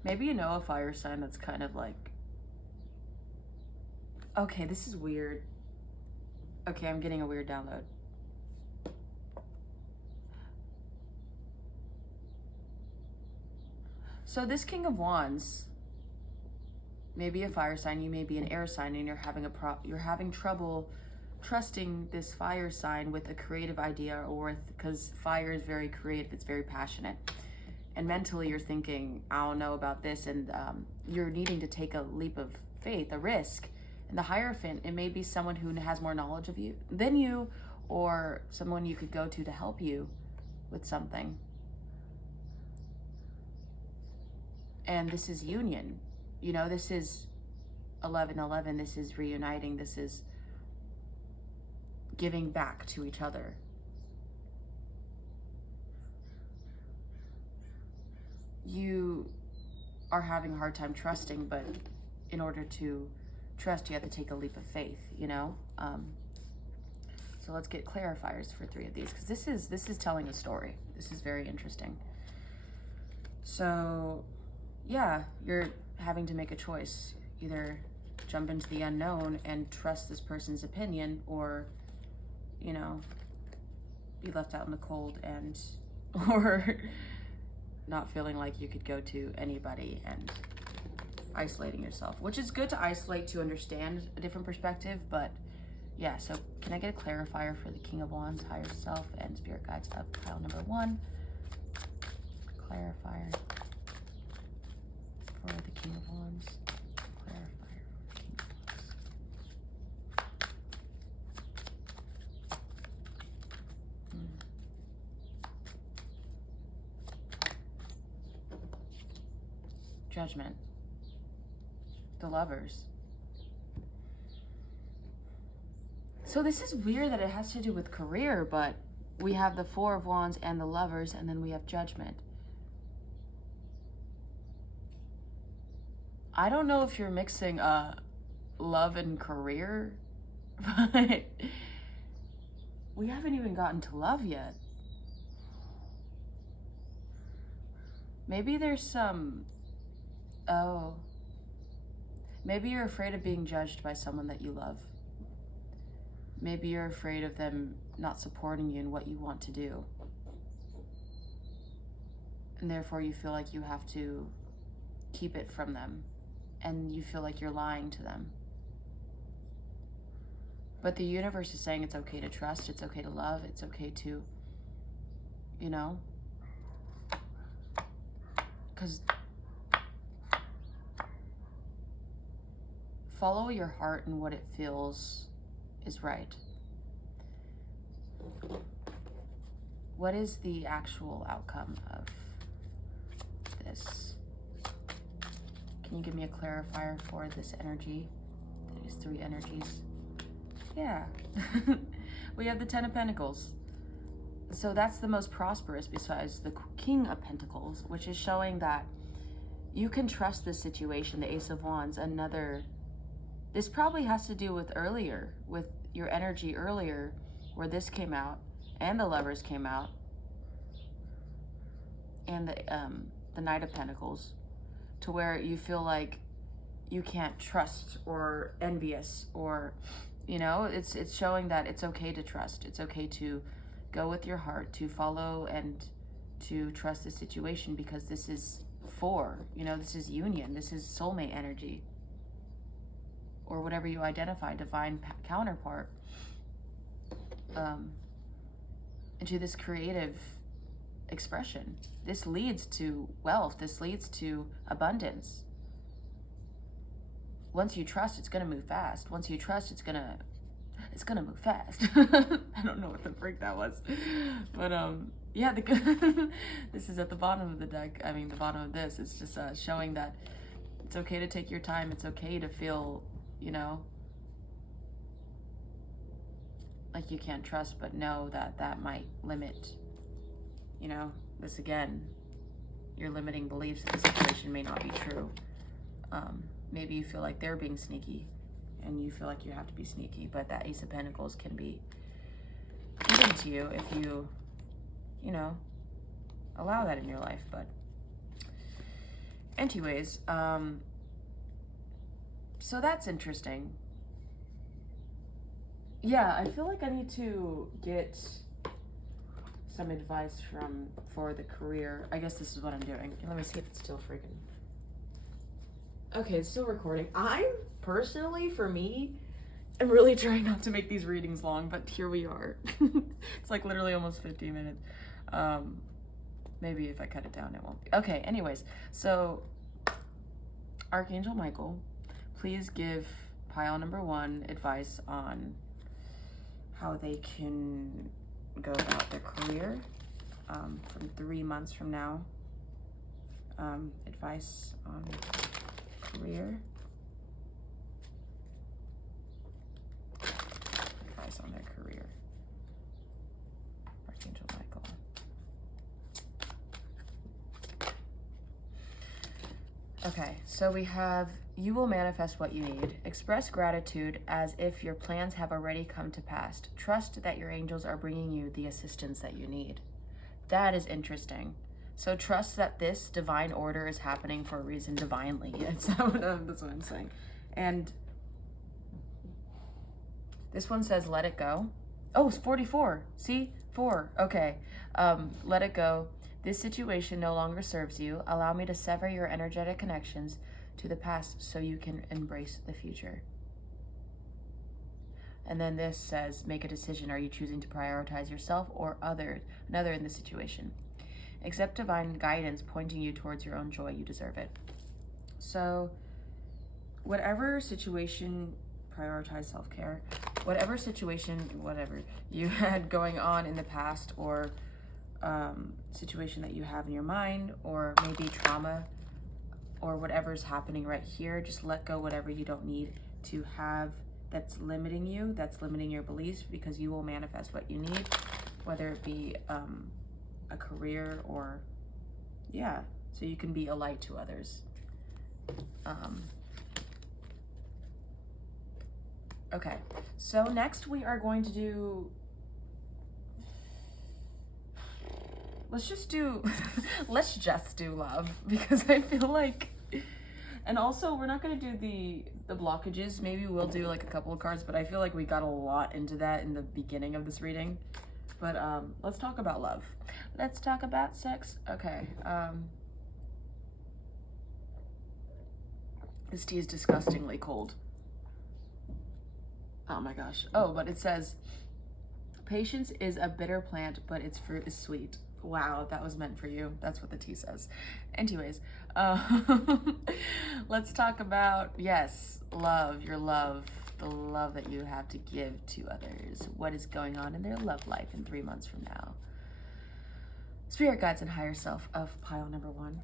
Maybe you know a fire sign that's kind of like, okay, this is weird. Okay, I'm getting a weird download. So this King of Wands, maybe a fire sign, you may be an air sign, and you're having trouble trusting this fire sign with a creative idea, or because fire is very creative, it's very passionate. And mentally you're thinking, I don't know about this, and you're needing to take a leap of faith, a risk. And the Hierophant, it may be someone who has more knowledge of you than you, or someone you could go to help you with something. And this is union. You know, this is 1111, this is reuniting. This is giving back to each other. You are having a hard time trusting, but in order to trust, you have to take a leap of faith, you know? So let's get clarifiers for 3 of these, because this is telling a story. This is very interesting. So yeah, you're having to make a choice. Either jump into the unknown and trust this person's opinion, or, you know, be left out in the cold and, or not feeling like you could go to anybody and isolating yourself, which is good to isolate to understand a different perspective. But yeah, so can I get a clarifier for the King of Wands, higher self, and spirit guides of pile number 1? Clarifier for the King of Wands. Clarifier for the King of Wands. Judgment. The Lovers. So this is weird that it has to do with career, but we have the 4 of Wands and the Lovers, and then we have Judgment. I don't know if you're mixing love and career, but we haven't even gotten to love yet. Maybe there's some, oh, maybe you're afraid of being judged by someone that you love. Maybe you're afraid of them not supporting you in what you want to do. And therefore you feel like you have to keep it from them. And you feel like you're lying to them. But the universe is saying it's okay to trust, it's okay to love, it's okay to, you know, because follow your heart and what it feels is right. What is the actual outcome of this? Can you give me a clarifier for this energy? These 3 energies. Yeah. We have the 10 of Pentacles. So that's the most prosperous besides the King of Pentacles, which is showing that you can trust this situation. The Ace of Wands, this probably has to do with earlier, with your energy earlier, where this came out, and the Lovers came out, and the Knight of Pentacles, to where you feel like you can't trust, or envious, or, you know, it's showing that it's okay to trust. It's okay to go with your heart, to follow and to trust the situation, because this is this is union, this is soulmate energy, or whatever you identify, divine counterpart, into this creative expression. This leads to wealth. This leads to abundance. Once you trust, it's gonna move fast. Once you trust, it's gonna move fast. I don't know what the freak that was, but yeah, this is at the bottom of the deck. I mean, the bottom of this. It's just showing that it's okay to take your time. It's okay to feel, you know, like you can't trust, but know that that might limit, you know, this again, your limiting beliefs that the situation may not be true. Maybe you feel like they're being sneaky and you feel like you have to be sneaky, but that Ace of Pentacles can be given to you if you, you know, allow that in your life. But anyways, so that's interesting. Yeah, I feel like I need to get some advice for the career. I guess this is what I'm doing. Let me see if it's still freaking. Okay, it's still recording. I'm personally, for me, I'm really trying not to make these readings long, but here we are. It's like literally almost 15 minutes. Maybe if I cut it down, it won't be. Okay, anyways, so Archangel Michael, please give pile number 1 advice on how they can go about their career from 3 months from now. Advice on career. Okay, so we have, you will manifest what you need. Express gratitude as if your plans have already come to pass. Trust that your angels are bringing you the assistance that you need. That is interesting. So trust that this divine order is happening for a reason divinely. That's what I'm saying. And this one says, let it go. Oh, it's 44. See? 4. Okay. Let it go. This situation no longer serves you. Allow me to sever your energetic connections to the past so you can embrace the future. And then this says, make a decision. Are you choosing to prioritize yourself or another in this situation? Accept divine guidance pointing you towards your own joy. You deserve it. So whatever situation, prioritize self-care, whatever situation, whatever you had going on in the past, or situation that you have in your mind, or maybe trauma, or whatever's happening right here, just let go whatever you don't need to have that's limiting you, that's limiting your beliefs, because you will manifest what you need, whether it be a career or, yeah, so you can be a light to others. Okay, so next we are going to do, let's just do love, because I feel like, and also we're not going to do the blockages. Maybe we'll do like a couple of cards, but I feel like we got a lot into that in the beginning of this reading. But let's talk about love. Let's talk about sex. Okay. This tea is disgustingly cold. Oh my gosh. Oh, but it says, patience is a bitter plant, but its fruit is sweet. Wow, that was meant for you. That's what the tea says. Anyways, let's talk about, yes, love, your love, the love that you have to give to others. What is going on in their love life in 3 months from now? Spirit guides and higher self of pile number 1.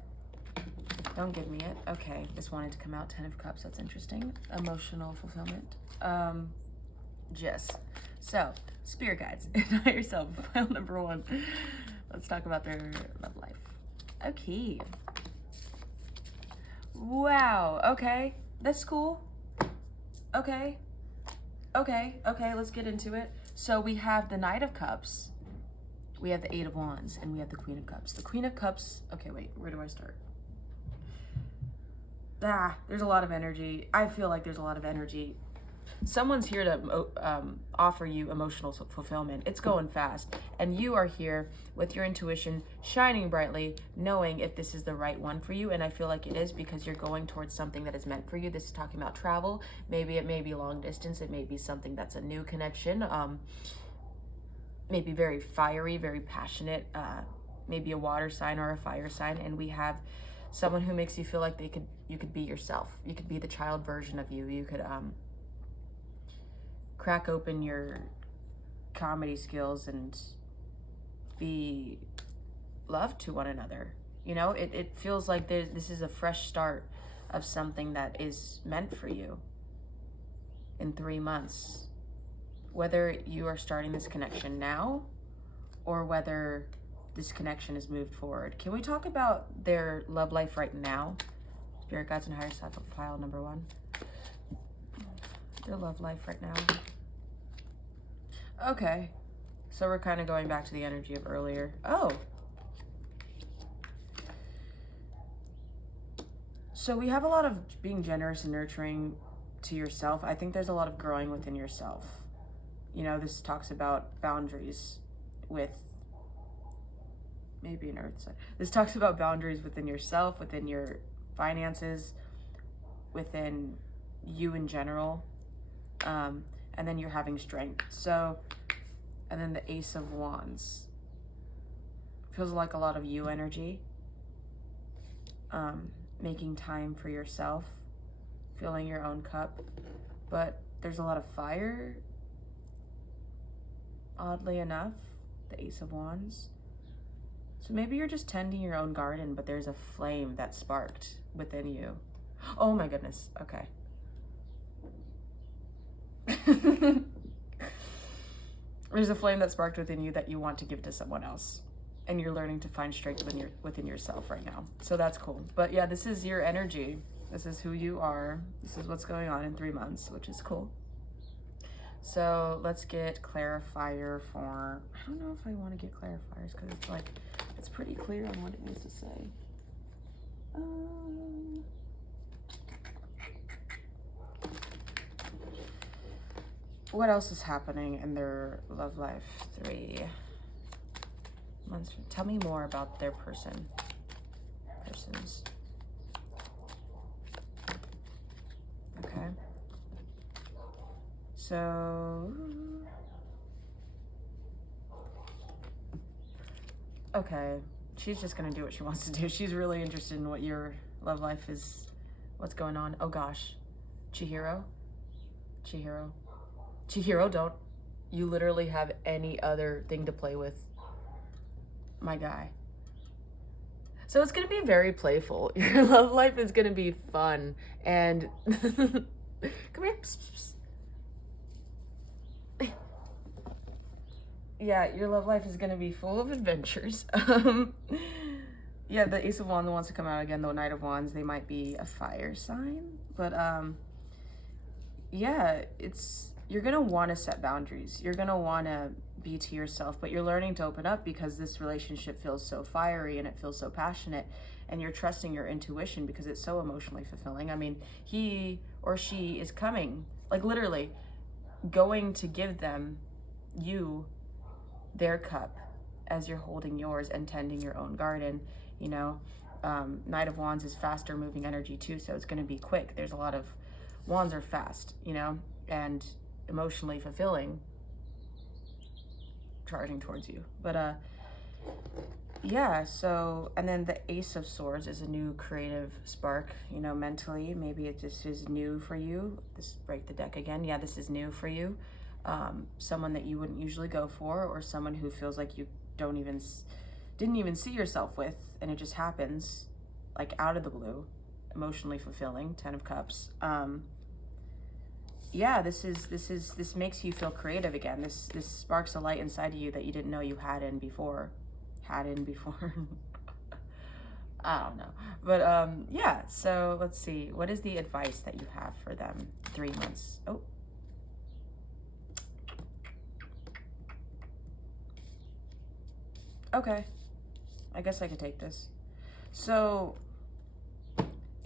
Don't give me it. Okay, this wanted to come out. 10 of Cups. That's interesting. Emotional fulfillment. Yes. So, spirit guides and higher self, pile number 1. Let's talk about their love life. Okay. Wow. Okay. That's cool. Okay. Okay. Okay. Let's get into it. So we have the Knight of Cups. We have the 8 of Wands, and we have the Queen of Cups. The Queen of Cups. Okay, wait. Where do I start? There's a lot of energy. I feel like there's a lot of energy. Someone's here to offer you emotional fulfillment. It's going fast. And you are here with your intuition shining brightly, knowing if this is the right one for you. And I feel like it is, because you're going towards something that is meant for you. This is talking about travel. Maybe it may be long distance. It may be something that's a new connection. Maybe very fiery, very passionate. Maybe a water sign or a fire sign. And we have someone who makes you feel like you could be yourself. You could be the child version of you. You could crack open your comedy skills and be loved to one another. You know, it feels like this is a fresh start of something that is meant for you in 3 months. Whether you are starting this connection now or whether this connection is moved forward. Can we talk about their love life right now? Spirit guides and higher self of pile number 1. Their love life right now. Okay, so we're kind of going back to the energy of earlier. Oh. So we have a lot of being generous and nurturing to yourself. I think there's a lot of growing within yourself. You know, this talks about boundaries with maybe an earth sign. This talks about boundaries within yourself, within your finances, within you in general. And then you're having strength. So, and then the Ace of Wands. Feels like a lot of you energy. Making time for yourself. Filling your own cup. But there's a lot of fire. Oddly enough, the Ace of Wands. So maybe you're just tending your own garden, but there's a flame that sparked within you. Oh my goodness. Okay. There's a flame that sparked within you that you want to give to someone else. and you're learning to find strength within yourself right now. So that's cool. But yeah, this is your energy. This is who you are. This is what's going on in 3 months, which is cool. So let's get clarifier for, I don't know if I want to get clarifiers because it's like, it's pretty clear on what it needs to say. What else is happening in their love life? 3 months. Tell me more about their persons. Okay. So, okay. She's just gonna do what she wants to do. She's really interested in what your love life is, what's going on. Oh gosh. Chihiro, don't you literally have any other thing to play with, my guy? So it's gonna be very playful. Your love life is gonna be fun and come here. Yeah, your love life is gonna be full of adventures. Yeah, the Ace of Wands wants to come out again, the Knight of Wands. They might be a fire sign, but yeah, you're gonna want to set boundaries. You're gonna want to be to yourself, but you're learning to open up because this relationship feels so fiery and it feels so passionate, and you're trusting your intuition because it's so emotionally fulfilling. I mean, he or she is coming, like literally going to give you their cup as you're holding yours and tending your own garden, you know. Knight of Wands is faster moving energy too, so it's going to be quick. There's a lot of wands are fast, you know, and emotionally fulfilling, charging towards you. But yeah, so, and then the Ace of Swords is a new creative spark, you know, mentally. Maybe it just is new for you. Break the deck again. Yeah, this is new for you. Someone that you wouldn't usually go for, or someone who feels like you didn't even see yourself with, and it just happens like out of the blue. Emotionally fulfilling, 10 of Cups. Yeah, this makes you feel creative again. This sparks a light inside of you that you didn't know you had in before. I don't know. But yeah, so let's see. What is the advice that you have for them? 3 months. Oh. Okay. I guess I could take this. So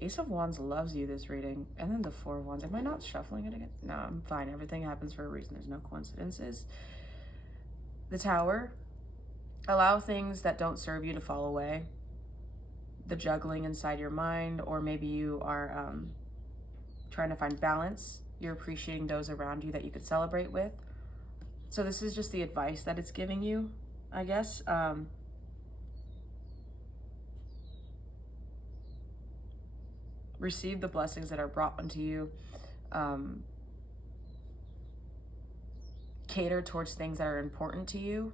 Ace of Wands loves you, this reading. And then the 4 of Wands. Am I not shuffling it again? No, I'm fine. Everything happens for a reason. There's no coincidences. The Tower. Allow things that don't serve you to fall away. The juggling inside your mind, or maybe you are trying to find balance. You're appreciating those around you that you could celebrate with. So this is just the advice that it's giving you, I guess. Receive the blessings that are brought unto you. Cater towards things that are important to you.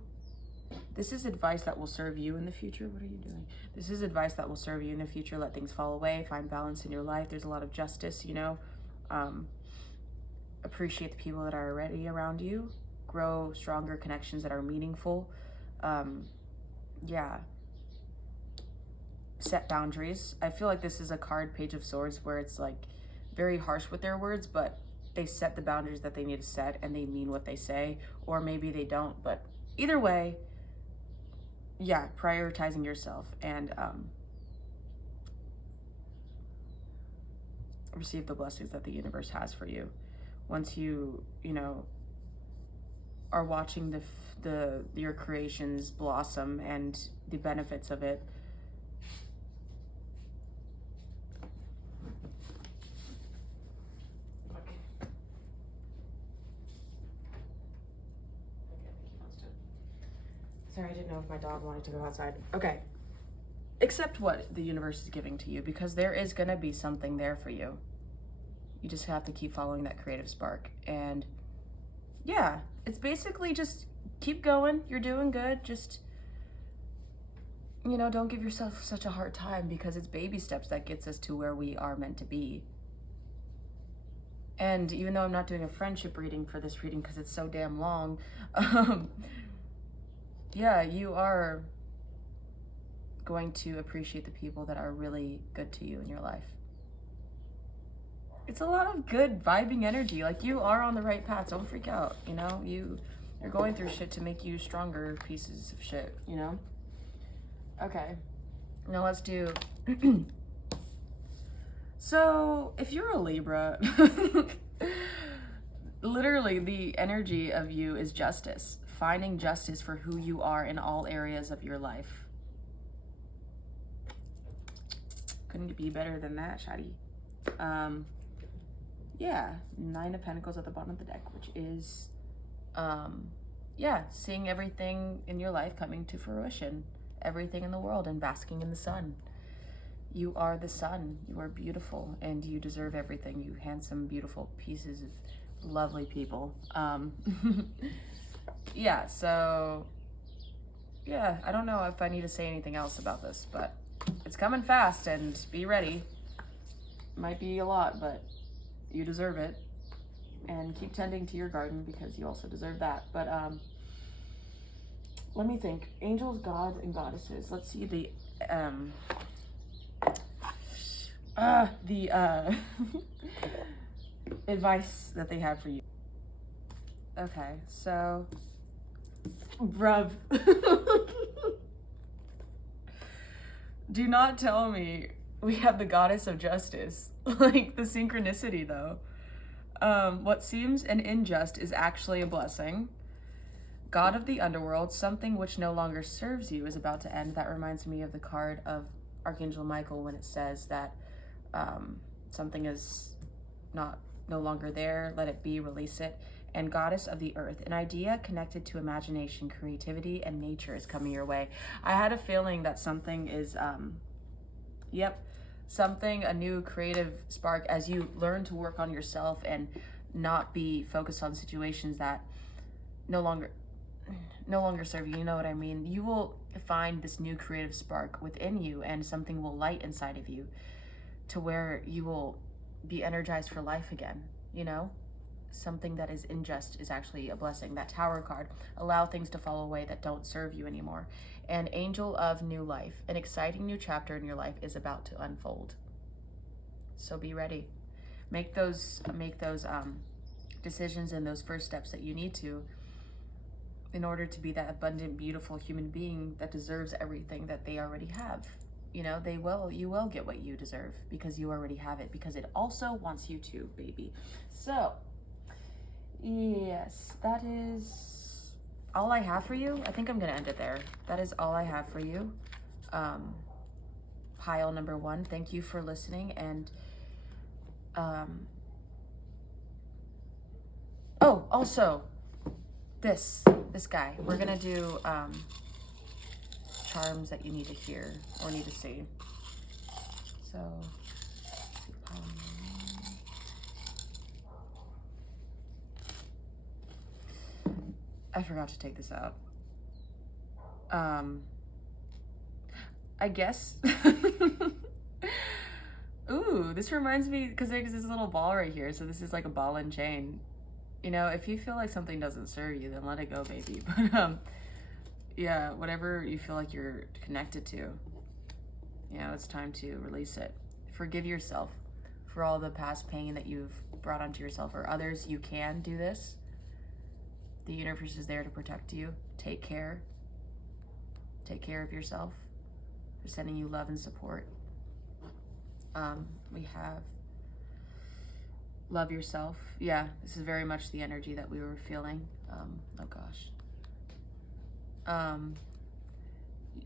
This is advice that will serve you in the future. What are you doing? This is advice that will serve you in the future. Let things fall away. Find balance in your life. There's a lot of justice, you know. Appreciate the people that are already around you. Grow stronger connections that are meaningful. Yeah. Set boundaries. I feel like this is a card, Page of Swords, where it's like very harsh with their words, but they set the boundaries that they need to set and they mean what they say, or maybe they don't, but either way, yeah, prioritizing yourself and receive the blessings that the universe has for you. Once you know, are watching your creations blossom and the benefits of it. Sorry, I didn't know if my dog wanted to go outside. Okay. Accept what the universe is giving to you, because there is going to be something there for you. You just have to keep following that creative spark. And yeah, it's basically just keep going. You're doing good. Just, you know, don't give yourself such a hard time, because it's baby steps that gets us to where we are meant to be. And even though I'm not doing a friendship reading for this reading because it's so damn long, yeah, you are going to appreciate the people that are really good to you in your life. It's a lot of good vibing energy. Like, you are on the right path. Don't freak out, you know? You're going through shit to make you stronger pieces of shit, you know? Okay. Now let's do... So, if you're a Libra, literally the energy of you is justice. Finding justice for who you are in all areas of your life. Couldn't be better than that, Shadi. Yeah, 9 of Pentacles at the bottom of the deck, which is, yeah, seeing everything in your life coming to fruition. Everything in the world and basking in the sun. You are the sun. You are beautiful and you deserve everything. You handsome, beautiful pieces of lovely people. Yeah, so, yeah, I don't know if I need to say anything else about this, but it's coming fast and be ready. Might be a lot, but you deserve it. And keep tending to your garden because you also deserve that. But let me think. Angels, gods, and goddesses. Let's see the advice that they have for you. Okay, so, bruv. Do not tell me we have the goddess of justice. Like, the synchronicity, though. What seems an injustice is actually a blessing. God of the underworld, something which no longer serves you is about to end. That reminds me of the card of Archangel Michael when it says that something is no longer there, let it be, release it. And Goddess of the Earth, an idea connected to imagination, creativity, and nature is coming your way. I had a feeling that something is, a new creative spark as you learn to work on yourself and not be focused on situations that no longer serve you. You know what I mean? You will find this new creative spark within you and something will light inside of you to where you will be energized for life again, you know? Something that is unjust is actually a blessing. That Tower card, allow things to fall away that don't serve you anymore. And Angel of New Life, an exciting new chapter in your life is about to unfold. So be ready. Make those decisions and those first steps that you need to in order to be that abundant, beautiful human being that deserves everything that they already have. You know, you will get what you deserve because you already have it, because it also wants you to, baby. So, yes, that is all I have for you. I think I'm going to end it there. That is all I have for you. Pile number 1, thank you for listening. And, oh, also, this guy. We're going to do charms that you need to hear or need to see. So, I forgot to take this out. I guess. Ooh, this reminds me, because there's this little ball right here. So this is like a ball and chain. You know, if you feel like something doesn't serve you, then let it go, baby. But yeah, whatever you feel like you're connected to, you know, it's time to release it. Forgive yourself for all the past pain that you've brought onto yourself or others. You can do this. The universe is there to protect you. Take care. Take care of yourself. They're sending you love and support. We have love yourself. Yeah, this is very much the energy that we were feeling. Oh gosh.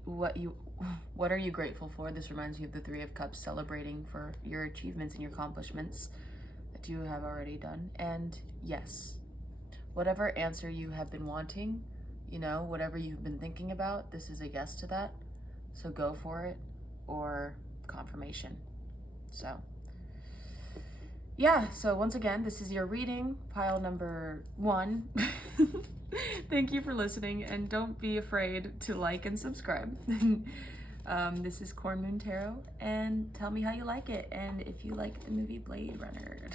What are you grateful for? This reminds me of the 3 of Cups, celebrating for your achievements and your accomplishments that you have already done. And yes, whatever answer you have been wanting, you know, whatever you've been thinking about, this is a yes to that. So go for it, or confirmation. So yeah, so once again, this is your reading, pile number 1. Thank you for listening, and don't be afraid to like and subscribe. This is Corn Moon Tarot, and tell me how you like it, and if you like the movie Blade Runner.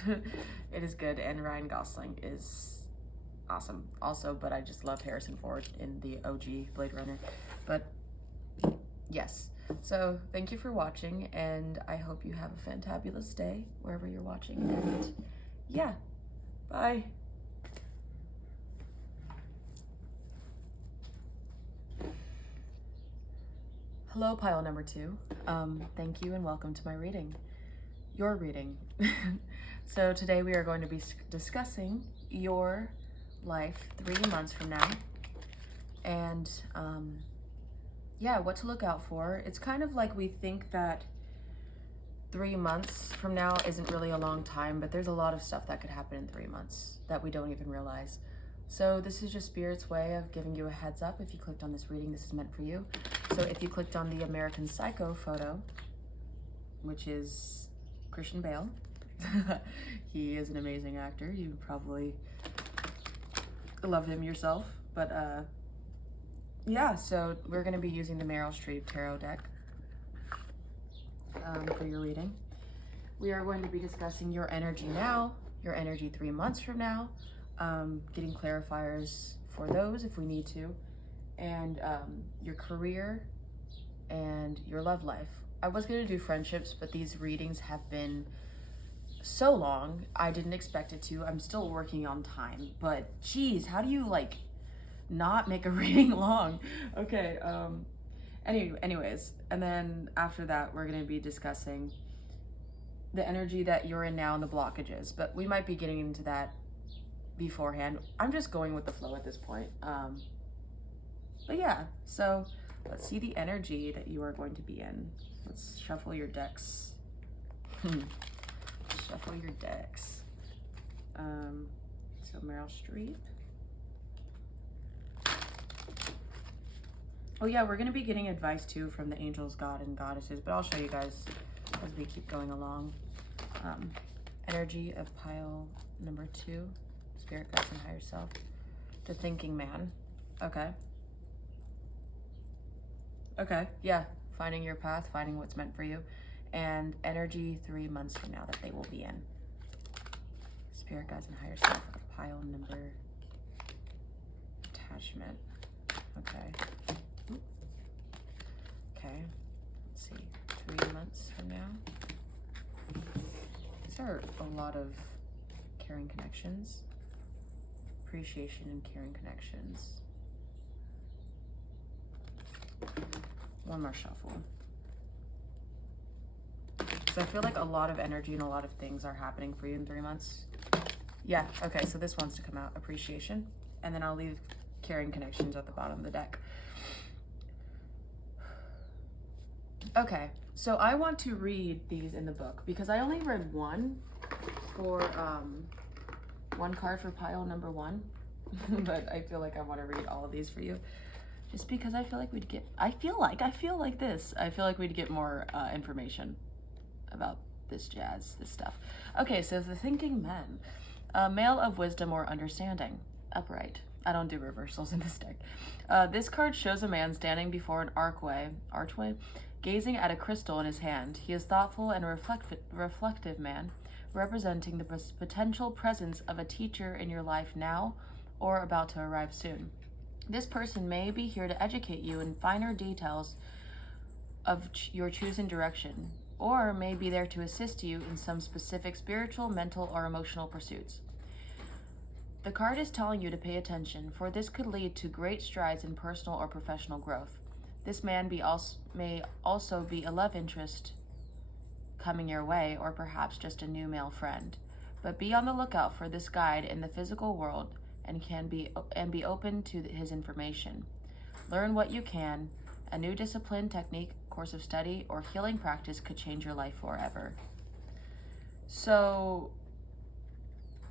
It is good, and Ryan Gosling is awesome also, but I just love Harrison Ford in the OG Blade Runner. But yes, So thank you for watching, and I hope you have a fantabulous day wherever you're watching. And yeah, bye. Hello, pile number 2. Thank you and welcome to my reading. Your reading. So today we are going to be discussing your life 3 months from now. And yeah, what to look out for. It's kind of like we think that 3 months from now isn't really a long time, but there's a lot of stuff that could happen in 3 months that we don't even realize. So this is just Spirit's way of giving you a heads up. If you clicked on this reading, this is meant for you. So if you clicked on the American Psycho photo, which is Christian Bale, he is an amazing actor. You probably love him yourself, but yeah, so we're going to be using the Meryl Streep Tarot deck for your reading. We are going to be discussing your energy now, your energy 3 months from now, getting clarifiers for those if we need to, and your career and your love life. I was going to do friendships, but these readings have been so long, I didn't expect it to. I'm still working on time, but geez, how do you like not make a reading long? Okay, anyways, and then after that we're going to be discussing the energy that you're in now and the blockages, but we might be getting into that beforehand. I'm just going with the flow at this point. But yeah, so let's see the energy that you are going to be in. Let's shuffle your decks. Shuffle your decks. So Meryl Streep. Oh yeah, we're going to be getting advice too from the angels, God, and goddesses, but I'll show you guys as we keep going along. Energy of pile number 2, Spirit Guides and Higher Self. The Thinking Man. Okay. Okay, yeah. Finding your path, finding what's meant for you. And energy 3 months from now that they will be in. Spirit Guides and Higher Self of pile number attachment. Okay. Oop. Okay, let's see. 3 months from now. These are a lot of caring connections. Appreciation and caring connections. One more shuffle. So I feel like a lot of energy and a lot of things are happening for you in 3 months. Yeah, okay, so this wants to come out, appreciation. And then I'll leave caring connections at the bottom of the deck. Okay, so I want to read these in the book because I only read one for, one card for pile number 1. But I feel like I want to read all of these for you. Just because I feel like we'd get, I feel like we'd get more information about this jazz, this stuff. Okay, so the Thinking Men. A male of wisdom or understanding. Upright. I don't do reversals in this deck. This card shows a man standing before an archway, gazing at a crystal in his hand. He is thoughtful and a reflective man, representing the potential presence of a teacher in your life now or about to arrive soon. This person may be here to educate you in finer details of your chosen direction, or may be there to assist you in some specific spiritual, mental, or emotional pursuits. The card is telling you to pay attention, for this could lead to great strides in personal or professional growth. This man may also be a love interest coming your way, or perhaps just a new male friend. But be on the lookout for this guide in the physical world and be open to his information. Learn what you can. A new discipline, technique, course of study, or healing practice could change your life forever. So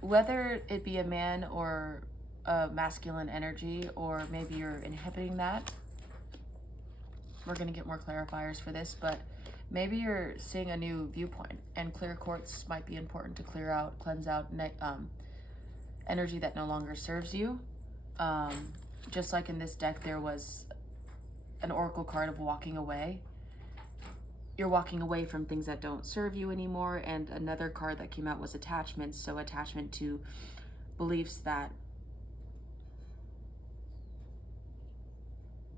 whether it be a man or a masculine energy, or maybe you're inhibiting that, we're going to get more clarifiers for this, but maybe you're seeing a new viewpoint, and clear quartz might be important to cleanse out energy that no longer serves you. Just like in this deck, there was an oracle card of walking away. You're walking away from things that don't serve you anymore. And another card that came out was attachment. So attachment to beliefs that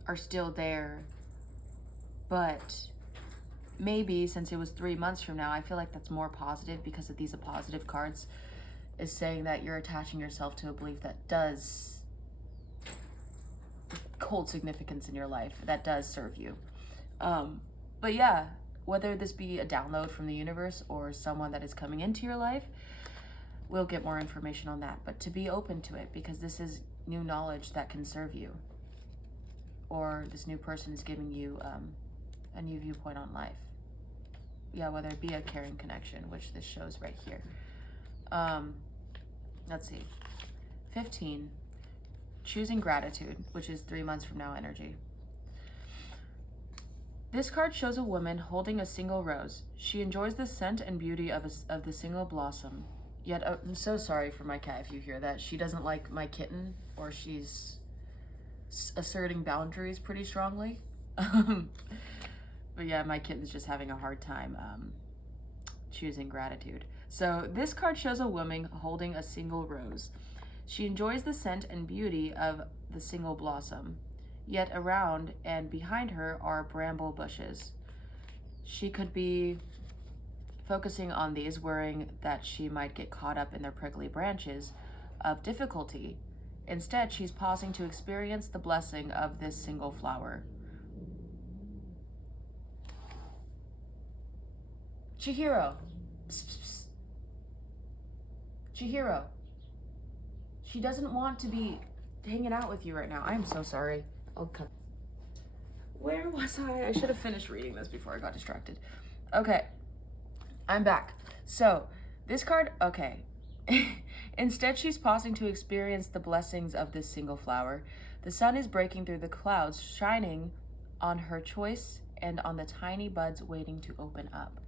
are still there, But maybe since it was 3 months from now, I feel like that's more positive because of these positive cards, is saying that you're attaching yourself to a belief that does hold significance in your life, that does serve you. But yeah, whether this be a download from the universe or someone that is coming into your life, we'll get more information on that. But to be open to it, because this is new knowledge that can serve you, or this new person is giving you a new viewpoint on life. Yeah, whether it be a caring connection, which this shows right here. Let's see. 15, choosing gratitude, which is 3 months from now energy. This card shows a woman holding a single rose. She enjoys the scent and beauty of the single blossom. Yet, I'm so sorry for my cat if you hear that. She doesn't like my kitten, or she's asserting boundaries pretty strongly. But yeah, my kitten's just having a hard time choosing gratitude. So this card shows a woman holding a single rose. She enjoys the scent and beauty of the single blossom. Yet around and behind her are bramble bushes. She could be focusing on these, worrying that she might get caught up in their prickly branches of difficulty. Instead, she's pausing to experience the blessing of this single flower. Chihiro. Psst, psst, psst. Chihiro. She doesn't want to be hanging out with you right now. I'm so sorry. I'll cut. Where was I? I should have finished reading this before I got distracted. Okay. I'm back. So, this card, okay. Instead, she's pausing to experience the blessings of this single flower. The sun is breaking through the clouds, shining on her choice and on the tiny buds waiting to open up.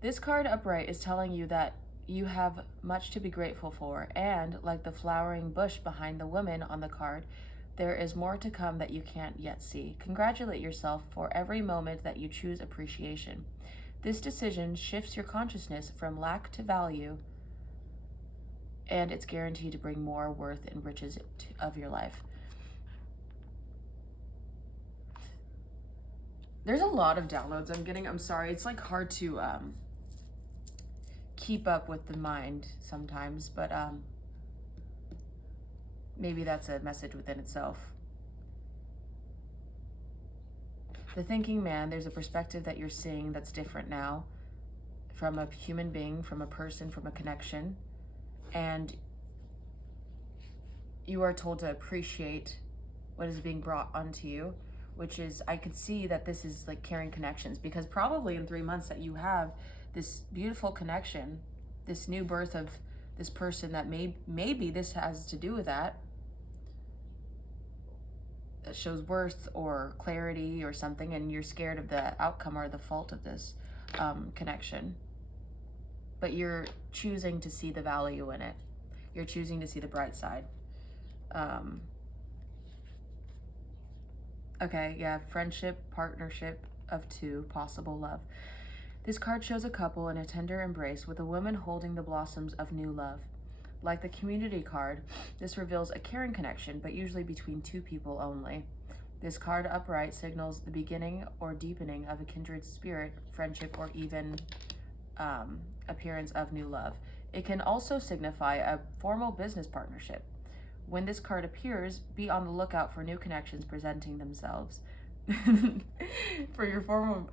This card upright is telling you that you have much to be grateful for, and like the flowering bush behind the woman on the card, there is more to come that you can't yet see. Congratulate yourself for every moment that you choose appreciation. This decision shifts your consciousness from lack to value, and it's guaranteed to bring more worth and riches of your life. There's a lot of downloads I'm getting. I'm sorry. It's like hard to keep up with the mind sometimes, but maybe that's a message within itself. The thinking man, there's a perspective that you're seeing that's different now, from a human being, from a person, from a connection, and you are told to appreciate what is being brought onto you, which is, I could see that this is like caring connections, because probably in 3 months that you have this beautiful connection, this new birth of this person that maybe this has to do with that shows worth or clarity or something, and you're scared of the outcome or the fault of this connection. But you're choosing to see the value in it. You're choosing to see the bright side. Okay, yeah, friendship, partnership of two, possible love. This card shows a couple in a tender embrace with a woman holding the blossoms of new love. Like the community card, this reveals a caring connection, but usually between two people only. This card upright signals the beginning or deepening of a kindred spirit, friendship, or even appearance of new love. It can also signify a formal business partnership. When this card appears, be on the lookout for new connections presenting themselves. For your formal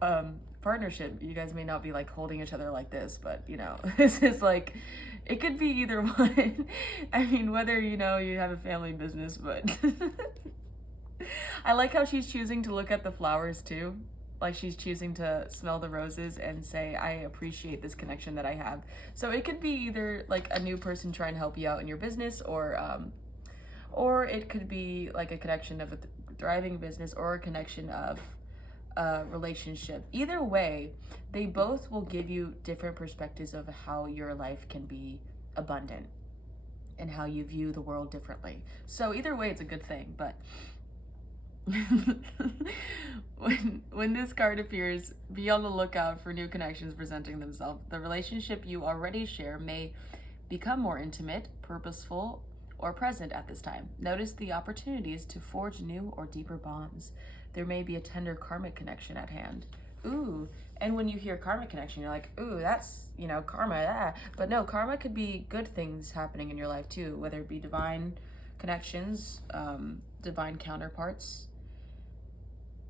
partnership, you guys may not be like holding each other like this, but you know, this is like, it could be either one. I mean, whether you know you have a family business, but I like how she's choosing to look at the flowers too. Like she's choosing to smell the roses and say, I appreciate this connection that I have. So it could be either like a new person trying to help you out in your business, or it could be like a connection of a thriving business, or a connection of a relationship. Either way, they both will give you different perspectives of how your life can be abundant and how you view the world differently. So either way, it's a good thing. But when this card appears, be on the lookout for new connections presenting themselves. The relationship you already share may become more intimate, purposeful, or present at this time. Notice the opportunities to forge new or deeper bonds. There may be a tender karmic connection at hand. Ooh, and when you hear karmic connection, you're like, ooh, that's, you know, karma, ah. But no, karma could be good things happening in your life too, whether it be divine connections, divine counterparts.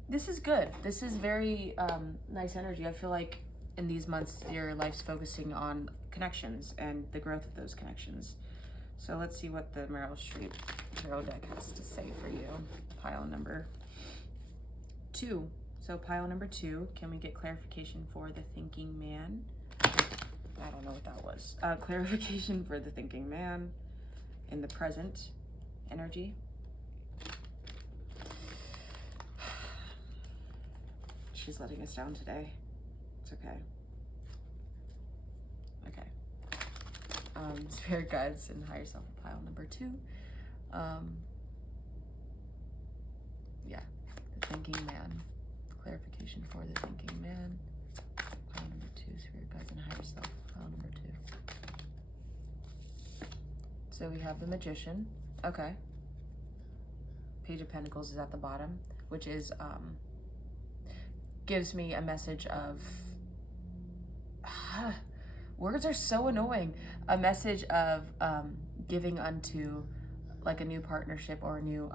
This is good. This is very nice energy. I feel like in these months, your life's focusing on connections and the growth of those connections. So let's see what the Meryl Streep Tarot deck has to say for you. Pile number 2. So pile number 2, can we get clarification for the thinking man? I don't know what that was. Clarification for the thinking man in the present energy. She's letting us down today. It's okay. Okay. Spirit guides and higher self, pile number 2. Yeah, the thinking man. Clarification for the thinking man. Pile number 2, spirit guides and higher self, pile number 2. So we have the magician. Okay. Page of Pentacles is at the bottom, which is gives me a message of words are so annoying. A message of giving unto like a new partnership or a new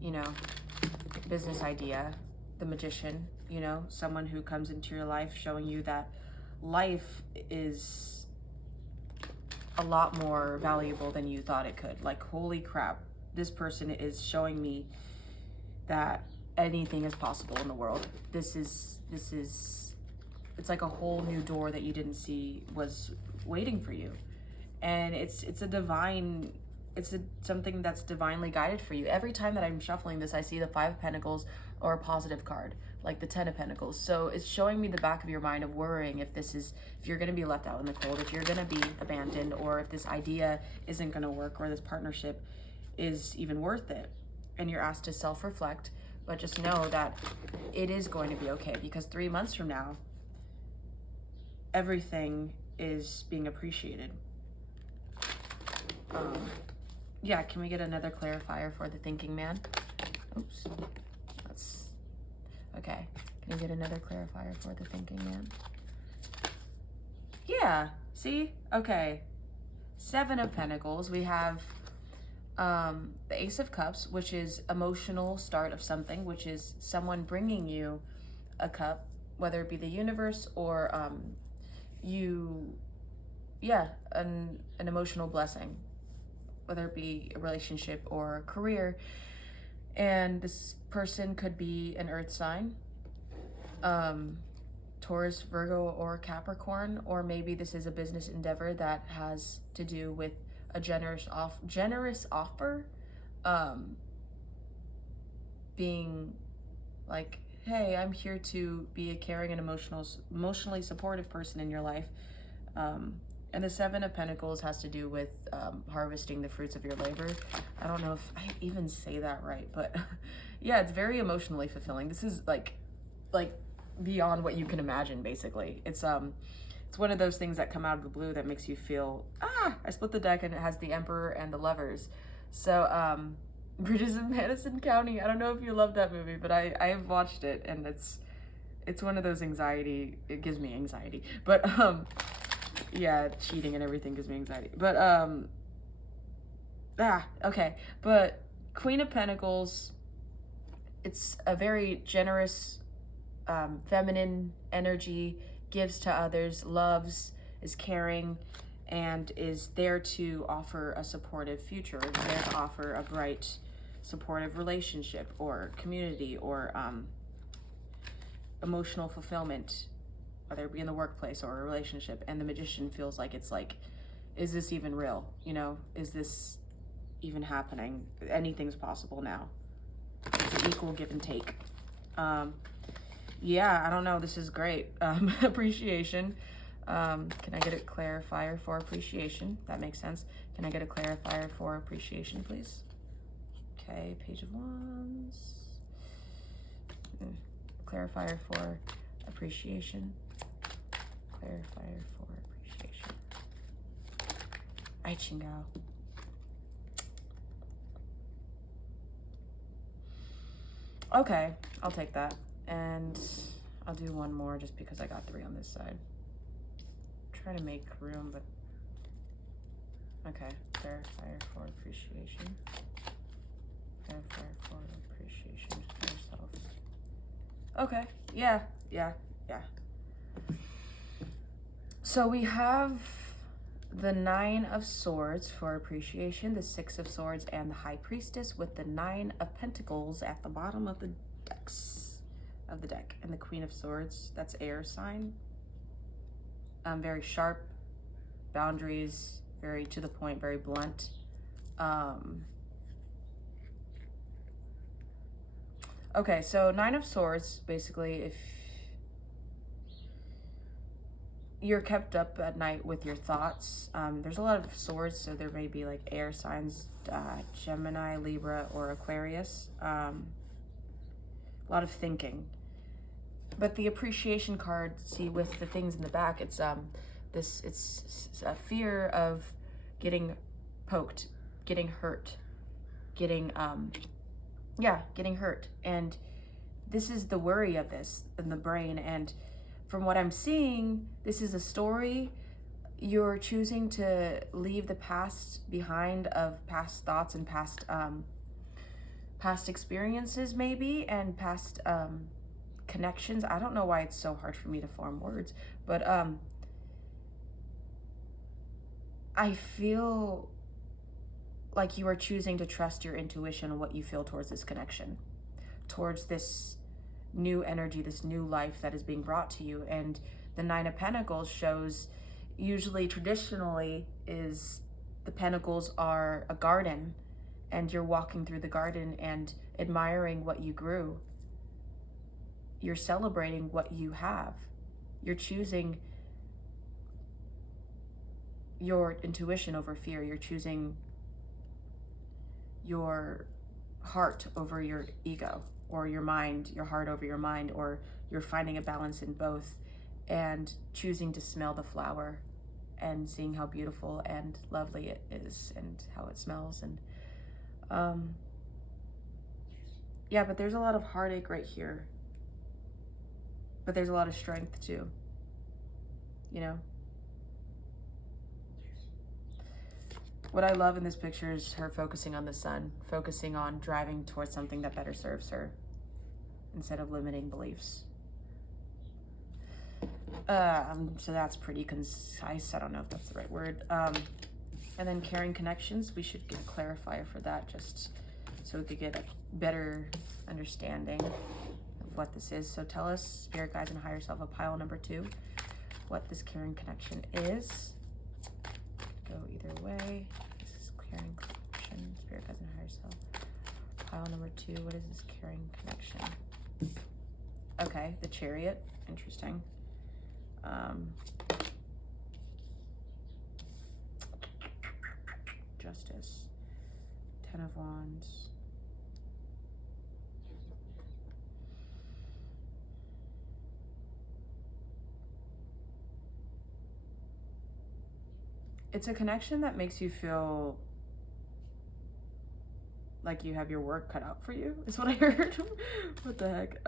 you know, business idea. The magician, you know, someone who comes into your life showing you that life is a lot more valuable than you thought it could. Like, holy crap, this person is showing me that anything is possible in the world. This is it's like a whole new door that you didn't see was waiting for you. And it's something that's divinely guided for you. Every time that I'm shuffling this, I see the 5 of Pentacles or a positive card, like the 10 of Pentacles. So it's showing me the back of your mind of worrying if you're going to be left out in the cold, if you're going to be abandoned, or if this idea isn't going to work, or this partnership is even worth it. And you're asked to self-reflect, but just know that it is going to be okay, because 3 months from now, everything is being appreciated. Yeah, can we get another clarifier for the thinking man? Oops, that's okay. Can we get another clarifier for the thinking man? Yeah, see? Okay. 7 of Pentacles. We have the Ace of Cups, which is emotional start of something, which is someone bringing you a cup, whether it be the universe or an emotional blessing, whether it be a relationship or a career. And this person could be an earth sign, Taurus, Virgo, or Capricorn, or maybe this is a business endeavor that has to do with a generous offer, being like, hey, I'm here to be a caring and emotionally supportive person in your life. And the 7 of Pentacles has to do with harvesting the fruits of your labor. I don't know if I even say that right, but yeah, it's very emotionally fulfilling. This is like beyond what you can imagine, basically. It's one of those things that come out of the blue that makes you feel, I split the deck and it has the Emperor and the Lovers. So, Bridges in Madison County. I don't know if you love that movie, but I have watched it, and it's one of those it gives me anxiety. But, yeah, cheating and everything gives me anxiety. But, okay. But Queen of Pentacles, it's a very generous, feminine energy, gives to others, loves, is caring, and is there to offer a supportive future, is there to offer a bright, supportive relationship or community or emotional fulfillment, whether it be in the workplace or a relationship. And the Magician feels like it's like, is this even real? You know, is this even happening? Anything's possible now. It's an equal give and take. Yeah, I don't know. This is great. Appreciation. Can I get a clarifier for appreciation? That makes sense. Can I get a clarifier for appreciation, please? Okay, Page of Wands. Clarifier for appreciation. Clarifier for appreciation. Ay, chingao. Okay, I'll take that. And I'll do one more just because I got 3 on this side. Try to make room, but okay. Fire for appreciation. Fire for appreciation for yourself. Okay, yeah. So we have the 9 of Swords for appreciation, the 6 of Swords, and the High Priestess with the 9 of Pentacles at the bottom of the deck, and the Queen of Swords. That's air sign. Very sharp boundaries, very to the point, very blunt. Okay, so 9 of Swords, basically, if you're kept up at night with your thoughts, there's a lot of swords, so there may be like air signs, Gemini, Libra, or Aquarius. A lot of thinking. But the appreciation card, see, with the things in the back, it's it's a fear of getting poked, getting hurt, getting hurt. And this is the worry of this in the brain. And from what I'm seeing, this is a story. You're choosing to leave the past behind, of past thoughts and past experiences maybe, and past connections. I don't know why it's so hard for me to form words, but I feel like you are choosing to trust your intuition and what you feel towards this connection, towards this new energy, this new life that is being brought to you. And the 9 of Pentacles shows, usually traditionally, is the pentacles are a garden, and you're walking through the garden and admiring what you grew. You're celebrating what you have. You're choosing your intuition over fear. You're choosing your heart over your ego, or your mind, your heart over your mind, or you're finding a balance in both, and choosing to smell the flower and seeing how beautiful and lovely it is and how it smells. And yeah, but there's a lot of heartache right here, but there's a lot of strength too, you know. What I love in this picture is her focusing on the sun, focusing on driving towards something that better serves her instead of limiting beliefs. So that's pretty concise. I don't know if that's the right word. And then caring connections, we should get a clarifier for that, just so we could get a better understanding of what this is. So tell us, spirit guides and higher self, a pile number 2, what this caring connection is. Go either way. This is caring connection, spirit guides and higher self. Pile number 2, what is this caring connection? Okay, the Chariot, interesting. Justice, 10 of Wands. It's a connection that makes you feel like you have your work cut out for you, is what I heard. What the heck?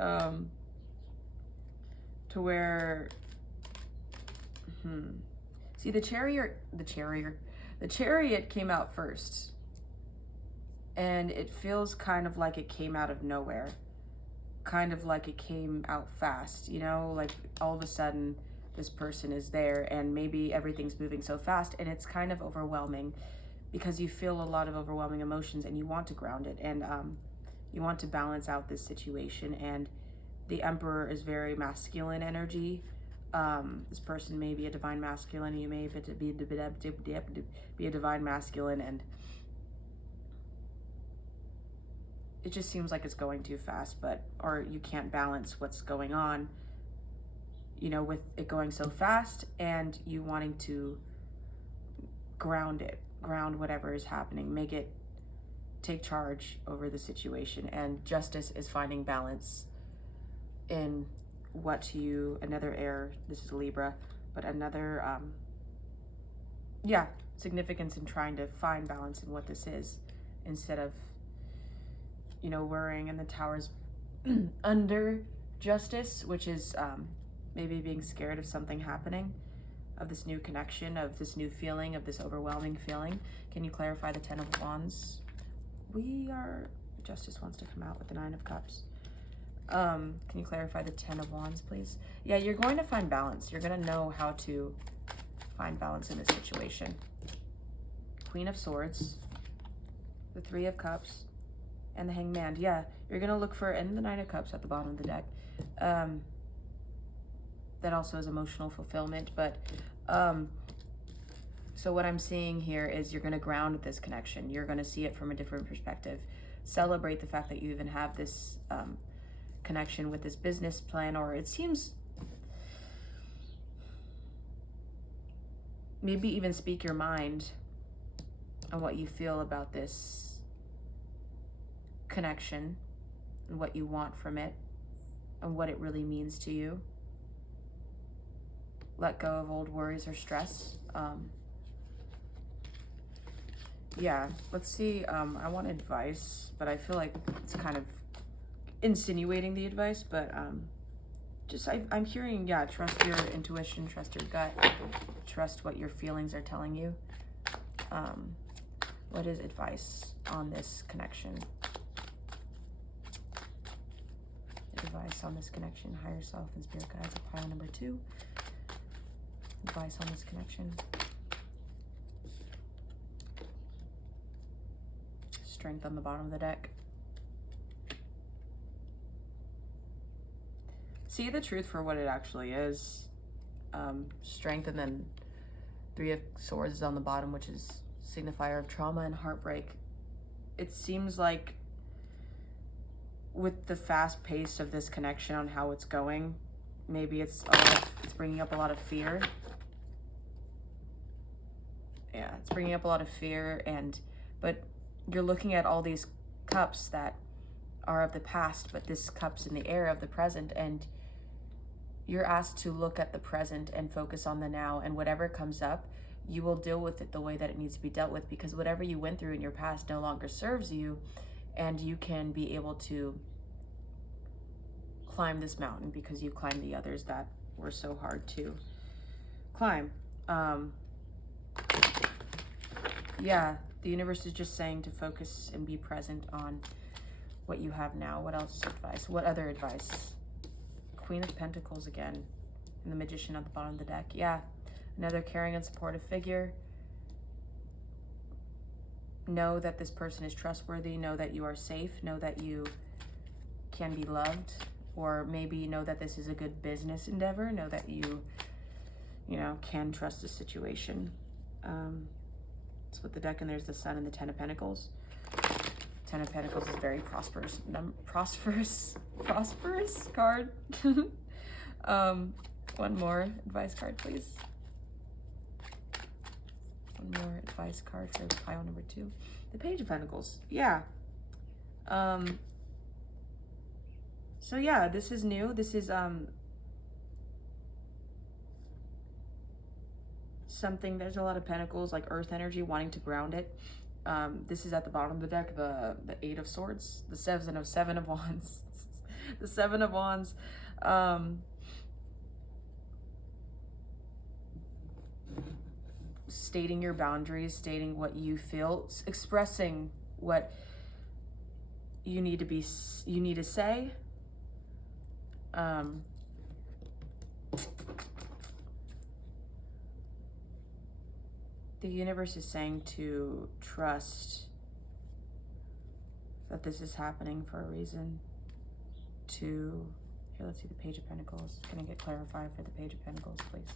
To where, see, the Chariot came out first, and it feels kind of like it came out of nowhere, kind of like it came out fast, you know, like all of a sudden this person is there, and maybe everything's moving so fast, and it's kind of overwhelming because you feel a lot of overwhelming emotions, and you want to ground it, and you want to balance out this situation. And the Emperor is very masculine energy. This person may be a divine masculine. You may be a divine masculine, and it just seems like it's going too fast, or you can't balance what's going on, you know, with it going so fast, and you wanting to ground whatever is happening, make it take charge over the situation. And Justice is finding balance in what another air, this is Libra, but another, significance in trying to find balance in what this is, instead of, you know, worrying. And the Tower's under justice, which is maybe being scared of something happening, of this new connection, of this new feeling, of this overwhelming feeling. Can you clarify the 10 of Wands? Justice wants to come out with the 9 of Cups. Can you clarify the 10 of Wands, please? Yeah, you're going to find balance. You're going to know how to find balance in this situation. Queen of Swords, the 3 of Cups, and the Hanged Man. Yeah, you're going to look for, and the 9 of Cups at the bottom of the deck. That also is emotional fulfillment, but so what I'm seeing here is you're going to ground this connection. You're going to see it from a different perspective. Celebrate the fact that you even have this connection with this business plan, or it seems maybe even speak your mind on what you feel about this connection and what you want from it and what it really means to you. Let go of old worries or stress. Yeah, let's see. I want advice, but I feel like it's kind of insinuating the advice, but I'm hearing, yeah, trust your intuition, trust your gut, trust what your feelings are telling you. What is advice on this connection? Advice on this connection, higher self and spirit guides of pile number 2. Advice on this connection. Strength on the bottom of the deck. See the truth for what it actually is. Strength, and then 3 of Swords is on the bottom, which is signifier of trauma and heartbreak. It seems like with the fast pace of this connection on how it's going, maybe it's bringing up a lot of fear. Yeah, it's bringing up a lot of fear, but you're looking at all these cups that are of the past, but this cup's in the air of the present, and you're asked to look at the present and focus on the now, and whatever comes up, you will deal with it the way that it needs to be dealt with, because whatever you went through in your past no longer serves you, and you can be able to climb this mountain because you climbed the others that were so hard to climb. Yeah, the universe is just saying to focus and be present on what you have now. What else advice? What other advice? Queen of Pentacles again, and the Magician at the bottom of the deck. Yeah, another caring and supportive figure. Know that this person is trustworthy. Know that you are safe. Know that you can be loved, or maybe know that this is a good business endeavor. Know that you can trust the situation. It's with the deck, and there's the Sun and the 10 of Pentacles. 10 of Pentacles is very prosperous card. One more advice card, please. One more advice card for pile number 2. The Page of Pentacles. Yeah. So yeah, this is new. This is something, there's a lot of pentacles, like earth energy, wanting to ground it. This is at the bottom of the deck, the 8 of Swords, the 7 of Wands. The 7 of Wands. Stating your boundaries, stating what you feel, expressing what you need to say. The universe is saying to trust that this is happening for a reason. Here, let's see the Page of Pentacles. Can I get clarified for the Page of Pentacles, please?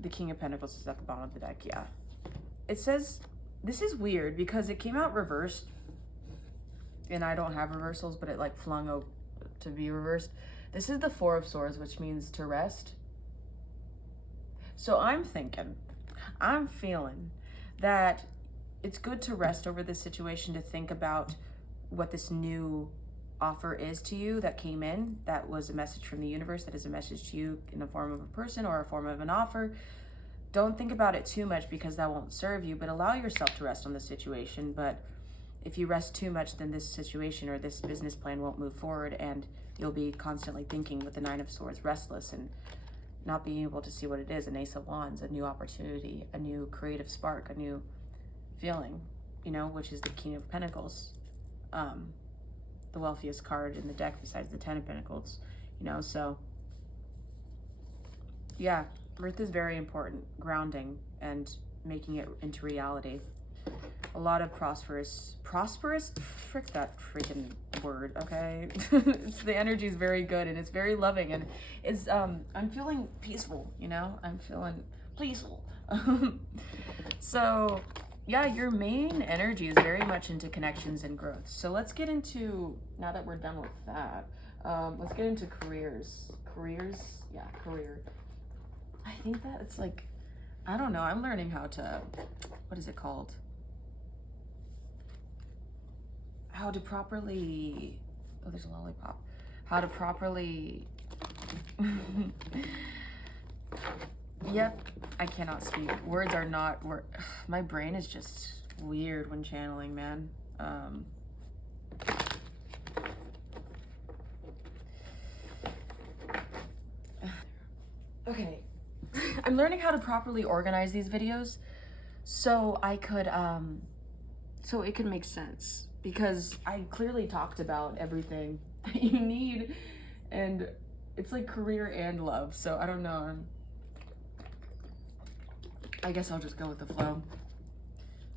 The King of Pentacles is at the bottom of the deck, yeah. It says, this is weird because it came out reversed, and I don't have reversals, but it like flung out to be reversed. This is the 4 of Swords, which means to rest. So I'm feeling that it's good to rest over this situation, to think about what this new offer is to you that came in, that was a message from the universe, that is a message to you in the form of a person or a form of an offer. Don't think about it too much, because that won't serve you, but allow yourself to rest on the situation. But if you rest too much, then this situation or this business plan won't move forward, and you'll be constantly thinking with the Nine of Swords, restless and not being able to see what it is. An Ace of Wands, a new opportunity, a new creative spark, a new feeling, you know, which is the King of Pentacles. The wealthiest card in the deck besides the Ten of Pentacles, you know. So yeah, Earth is very important, grounding and making it into reality. A lot of prosperous, frick that freaking word, okay? It's, the energy is very good and it's very loving, and it's, I'm feeling peaceful, you know? I'm feeling peaceful. So yeah, your main energy is very much into connections and growth. So let's get into, now that we're done with that, let's get into careers. Yeah, career. I think that it's like, I don't know, I'm learning how to, what is it called? How to properly, oh, there's a lollipop. How to properly, yep, I cannot speak. Words are not, my brain is just weird when channeling, man. Okay, I'm learning how to properly organize these videos so I could, so it can make sense, because I clearly talked about everything that you need, and it's like career and love. So I don't know. I guess I'll just go with the flow.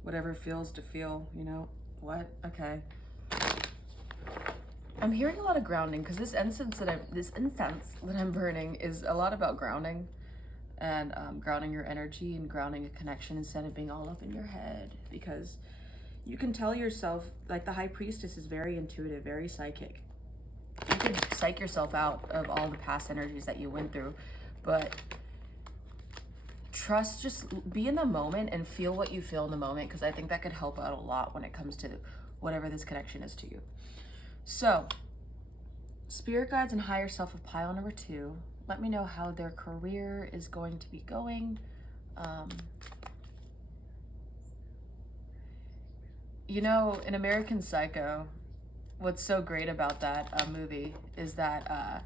Whatever feels to feel, you know? What? Okay. I'm hearing a lot of grounding, because this incense that I'm burning is a lot about grounding, and grounding your energy and grounding a connection instead of being all up in your head, because you can tell yourself, like the High Priestess is very intuitive, very psychic. You could psych yourself out of all the past energies that you went through, but trust, just be in the moment and feel what you feel in the moment, because I think that could help out a lot when it comes to whatever this connection is to you. So, spirit guides and higher self of pile number 2. Let me know how their career is going to be going. You know, in American Psycho, what's so great about that movie is that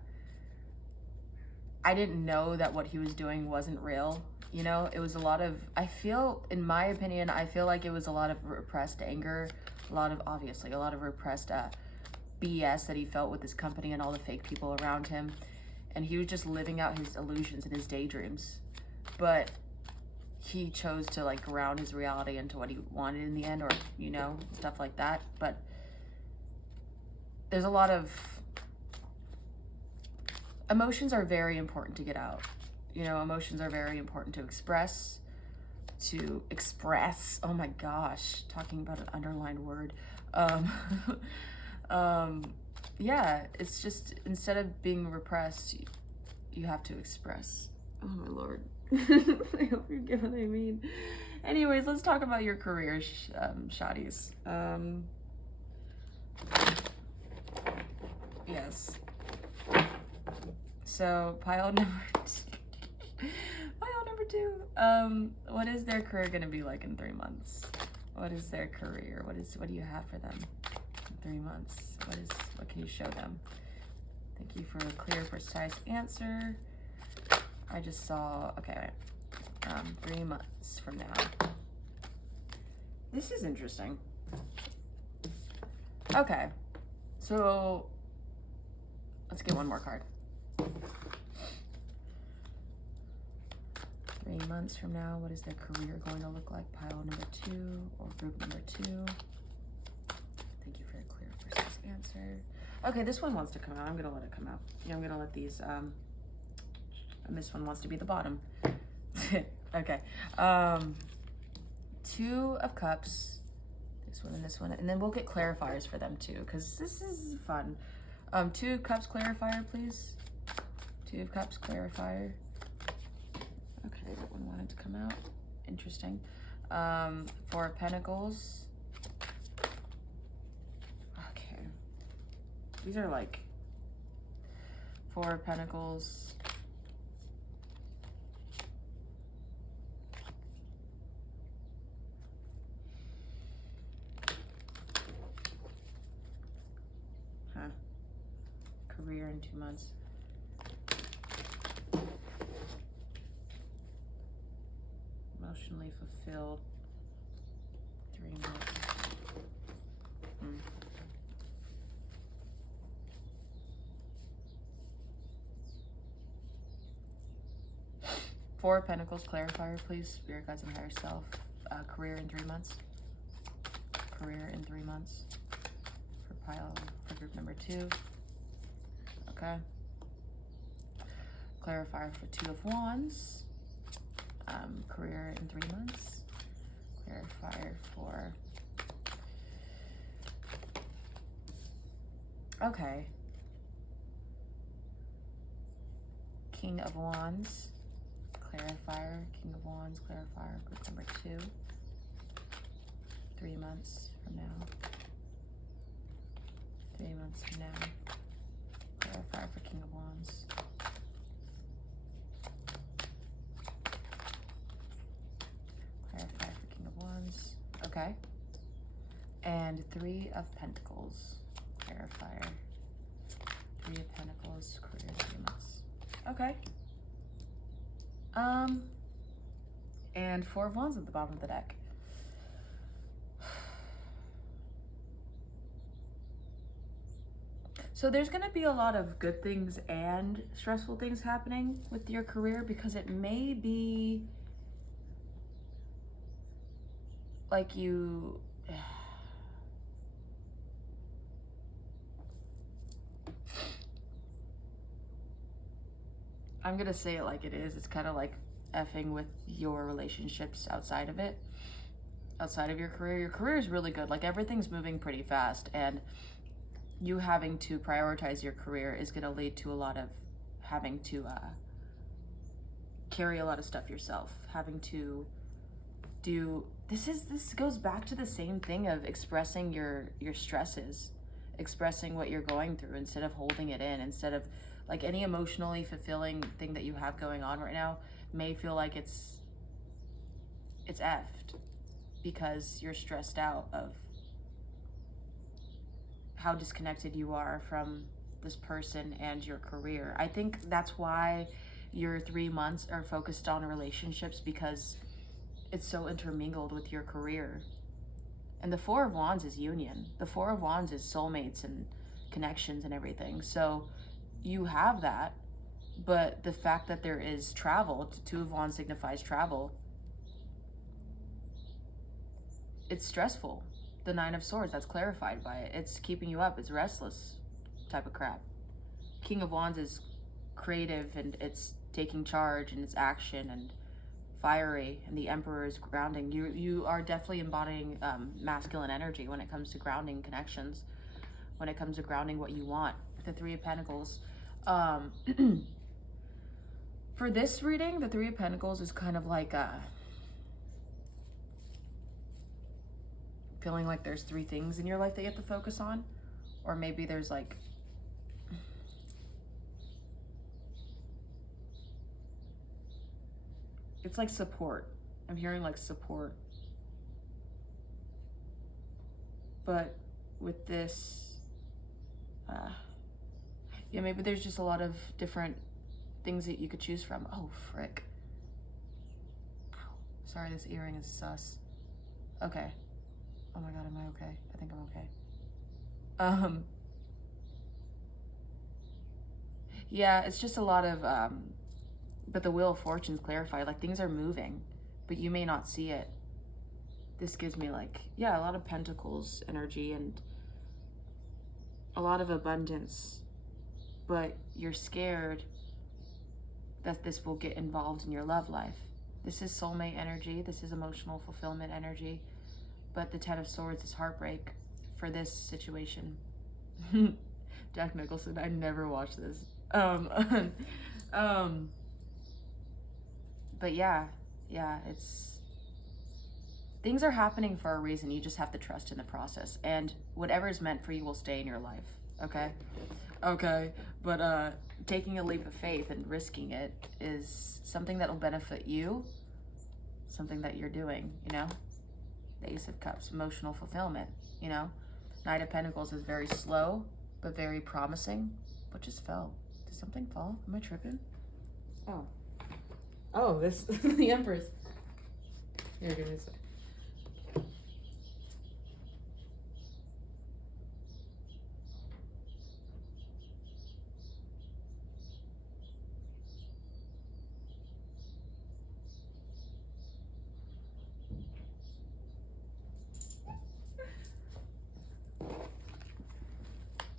I didn't know that what he was doing wasn't real. You know, it was a lot of, I feel, in my opinion, I feel like it was a lot of repressed anger, obviously, a lot of repressed BS that he felt with his company and all the fake people around him. And he was just living out his illusions and his daydreams. But he chose to like ground his reality into what he wanted in the end, or, you know, stuff like that. But there's a lot of, emotions are very important to get out. You know, emotions are very important to express, oh my gosh, talking about an underlined word. Yeah, it's just, instead of being repressed, you have to express. Oh my Lord. I hope you get what I mean. Anyways, let's talk about your career, shotties. Yes. So, pile number 2. What is their career going to be like in 3 months? What is their career? What do you have for them in 3 months? What can you show them? Thank you for a clear, precise answer. I just saw, okay, 3 months from now. This is interesting. Okay, so let's get one more card. 3 months from now, what is their career going to look like? Pile number 2 or group number 2. Thank you for a clear, precise answer. Okay, this one wants to come out. I'm gonna let it come out. Yeah, I'm gonna let these, and this one wants to be the bottom. Okay, 2 of Cups, this one, and then we'll get clarifiers for them too, because this is fun. 2 of Cups clarifier, please. 2 of Cups clarifier. Okay, that one wanted to come out. Interesting. 4 of Pentacles. Okay. These are like 4 of Pentacles. Career in 2 months. Emotionally fulfilled 3 months. Four of Pentacles, clarifier, please. Spirit guides and higher self. Career in 3 months. Career in 3 months. For group number 2. Okay. Clarifier for 2 of Wands. Career in 3 months. Clarifier for... Okay. King of Wands. Clarifier. King of Wands. Clarifier. Group number 2. 3 months from now. 3 months from now. Clarifier for King of Wands. Clarifier for King of Wands. Okay. And 3 of Pentacles. Clarifier. 3 of Pentacles. Career 3 months. Okay. And 4 of Wands at the bottom of the deck. So there's going to be a lot of good things and stressful things happening with your career, because it may be like you... I'm going to say it like it is. It's kind of like effing with your relationships outside of it, outside of your career. Your career is really good. Like, everything's moving pretty fast, and you having to prioritize your career is going to lead to a lot of having to carry a lot of stuff yourself, having to do this goes back to the same thing of expressing your stresses, expressing what you're going through instead of holding it in, instead of like any emotionally fulfilling thing that you have going on right now may feel like it's effed because you're stressed out of how disconnected you are from this person and your career. I think that's why your 3 months are focused on relationships, because it's so intermingled with your career. And the 4 of Wands is union. The 4 of Wands is soulmates and connections and everything. So you have that, but the fact that there is travel, 2 of Wands signifies travel, it's stressful. The 9 of Swords, that's clarified by it. It's keeping you up. It's restless type of crap. King of Wands is creative, and it's taking charge, and it's action and fiery, and the Emperor is grounding. You are definitely embodying masculine energy when it comes to grounding connections, when it comes to grounding what you want. The 3 of Pentacles. For this reading, the 3 of Pentacles is kind of like feeling like there's 3 things in your life that you have to focus on, or maybe there's like it's like support. I'm hearing like support, but with this yeah, maybe there's just a lot of different things that you could choose from. Oh frick. Ow. Sorry, this earring is sus. Okay. Oh my god, am I okay? I think I'm okay. Yeah, it's just a lot of, but the Wheel of Fortune's clarified. Like, things are moving, but you may not see it. This gives me, like, yeah, a lot of Pentacles energy and a lot of abundance, but you're scared that this will get involved in your love life. This is soulmate energy. This is emotional fulfillment energy. But the 10 of Swords is heartbreak for this situation. Jack Nicholson, I never watched this. But yeah, it's... Things are happening for a reason. You just have to trust in the process. And whatever is meant for you will stay in your life. Okay, but taking a leap of faith and risking it is something that will benefit you, something that you're doing, you know? The Ace of Cups, emotional fulfillment, you know? Knight of Pentacles is very slow, but very promising. What just fell? Did something fall? Am I tripping? Oh. Oh, this, the Empress. Here, give me a sec.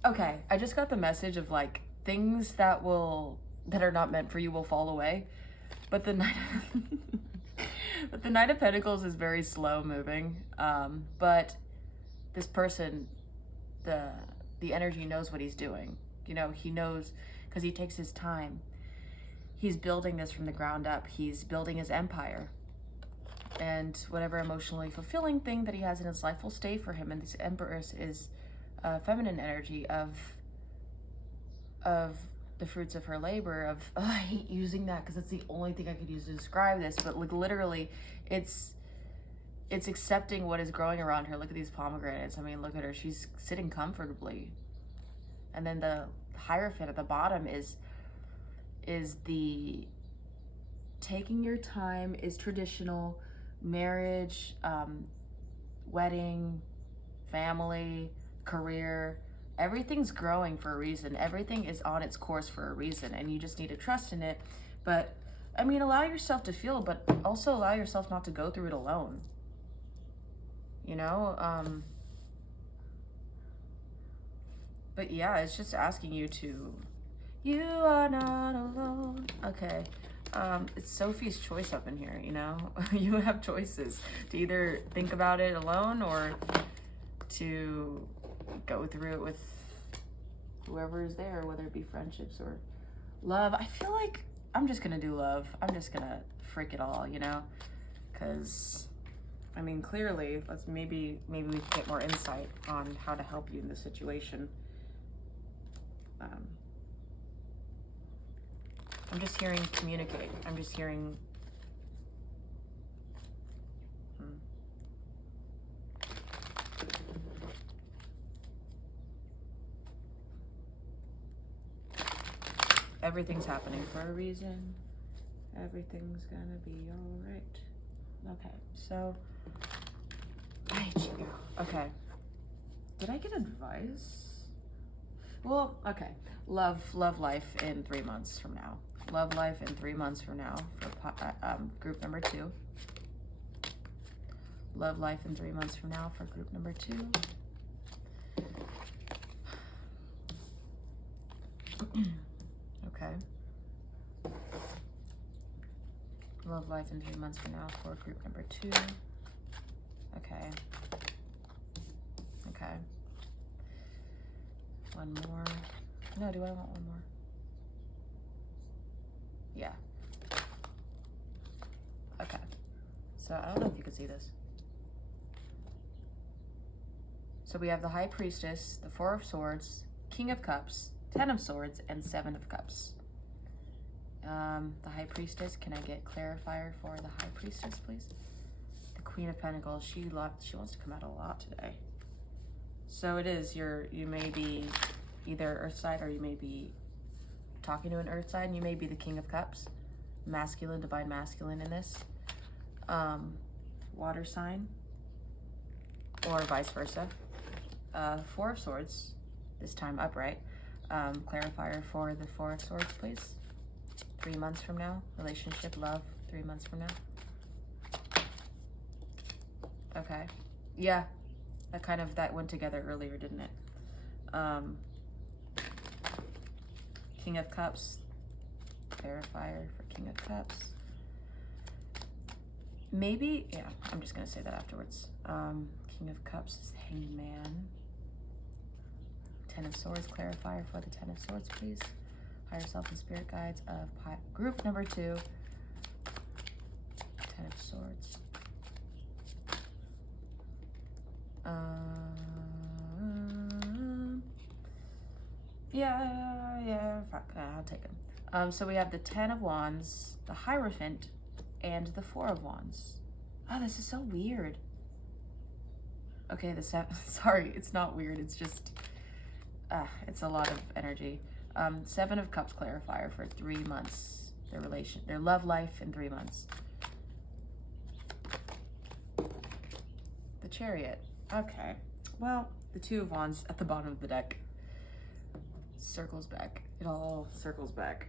Okay, I just got the message of like things that are not meant for you will fall away. But the but the Knight of Pentacles is very slow moving. But this person, the energy knows what he's doing. You know, he knows because he takes his time. He's building this from the ground up. He's building his empire. And whatever emotionally fulfilling thing that he has in his life will stay for him. And this Empress is feminine energy of the fruits of her labor of, I hate using that because it's the only thing I could use to describe this, but like literally it's accepting what is growing around her. Look at these pomegranates. I mean, look at her. She's sitting comfortably. And then the Hierophant at the bottom is the taking your time, is traditional marriage, wedding, family, career. Everything's growing for a reason. Everything is on its course for a reason, and you just need to trust in it. But I mean, allow yourself to feel, but also allow yourself not to go through it alone. You know, but yeah, it's just asking you to, you are not alone. Okay. It's Sophie's choice up in here, you know? You have choices to either think about it alone or to go through it with whoever is there, whether it be friendships or love. I feel like I'm just gonna do love. I'm just gonna freak it all, you know? Because, I mean, clearly, maybe we can get more insight on how to help you in this situation. I'm just hearing communicate. I'm just hearing everything's happening for a reason. Everything's gonna be all right. Okay, so I hate you, girl. Okay, did I get advice? Well, okay. Love life in 3 months from now. Love life in 3 months from now for group number 2. Love life in 3 months from now for group number 2. Okay. Love life in 3 months from now for group number 2. Okay. Okay. One more. No, do I want one more? Yeah. Okay. So I don't know if you can see this. So we have the High Priestess, the Four of Swords, King of Cups, 10 of Swords, and 7 of Cups. The High Priestess, can I get clarifier for the High Priestess, please? The Queen of Pentacles, she wants to come out a lot today. So it is, you may be either Earth side or you may be talking to an Earth side, and you may be the King of Cups, masculine, divine masculine in this. Water sign, or vice versa. Four of Swords, this time upright. Clarifier for the Four of Swords, please. 3 months from now, relationship, love, 3 months from now. Okay, yeah, that went together earlier, didn't it? King of Cups, clarifier for King of Cups. Maybe, yeah, I'm just gonna say that afterwards. King of Cups is Hanged Man. 10 of Swords, clarifier for the 10 of Swords, please. Higher Self and Spirit Guides of group number 2. 10 of Swords. Yeah, fuck, I'll take them. So we have the 10 of Wands, the Hierophant, and the 4 of Wands. Oh, this is so weird. Okay, the 7, sorry, it's not weird, it's just, it's a lot of energy. 7 of Cups clarifier for 3 months, their love life in 3 months. The Chariot, okay. Well, the 2 of Wands at the bottom of the deck. Circles back. It all circles back.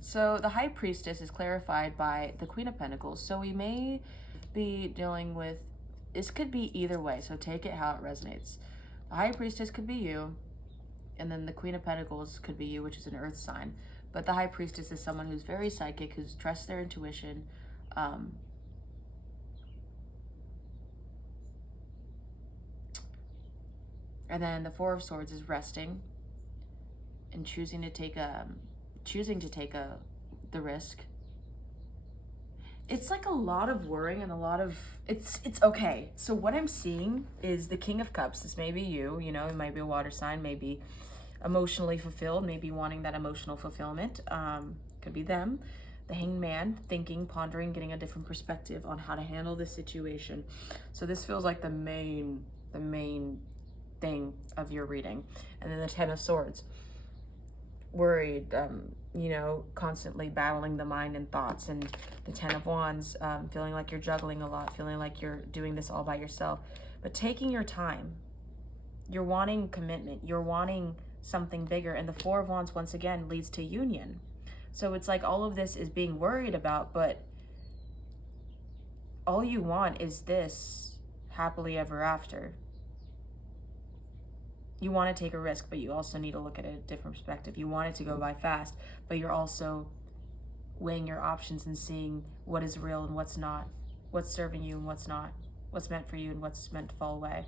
So the High Priestess is clarified by the Queen of Pentacles. So we may be dealing with, this could be either way, so take it how it resonates. The High Priestess could be you, and then the Queen of Pentacles could be you, which is an earth sign. But the High Priestess is someone who's very psychic, who trusts their intuition. And then the 4 of Swords is resting and choosing to take the risk. It's like a lot of worrying and a lot of, it's okay. So what I'm seeing is the King of Cups. This may be you, you know, it might be a water sign, maybe emotionally fulfilled, maybe wanting that emotional fulfillment. Could be them. The Hanged Man, thinking, pondering, getting a different perspective on how to handle this situation. So this feels like the main thing of your reading. And then the 10 of Swords, worried, you know, constantly battling the mind and thoughts. And the 10 of Wands, feeling like you're juggling a lot, feeling like you're doing this all by yourself, but taking your time. You're wanting commitment, you're wanting something bigger. And the 4 of Wands, once again, leads to union. So it's like all of this is being worried about, but all you want is this happily ever after. You want to take a risk, but you also need to look at a different perspective. You want it to go by fast, but you're also weighing your options and seeing what is real and what's not, what's serving you and what's not, what's meant for you and what's meant to fall away.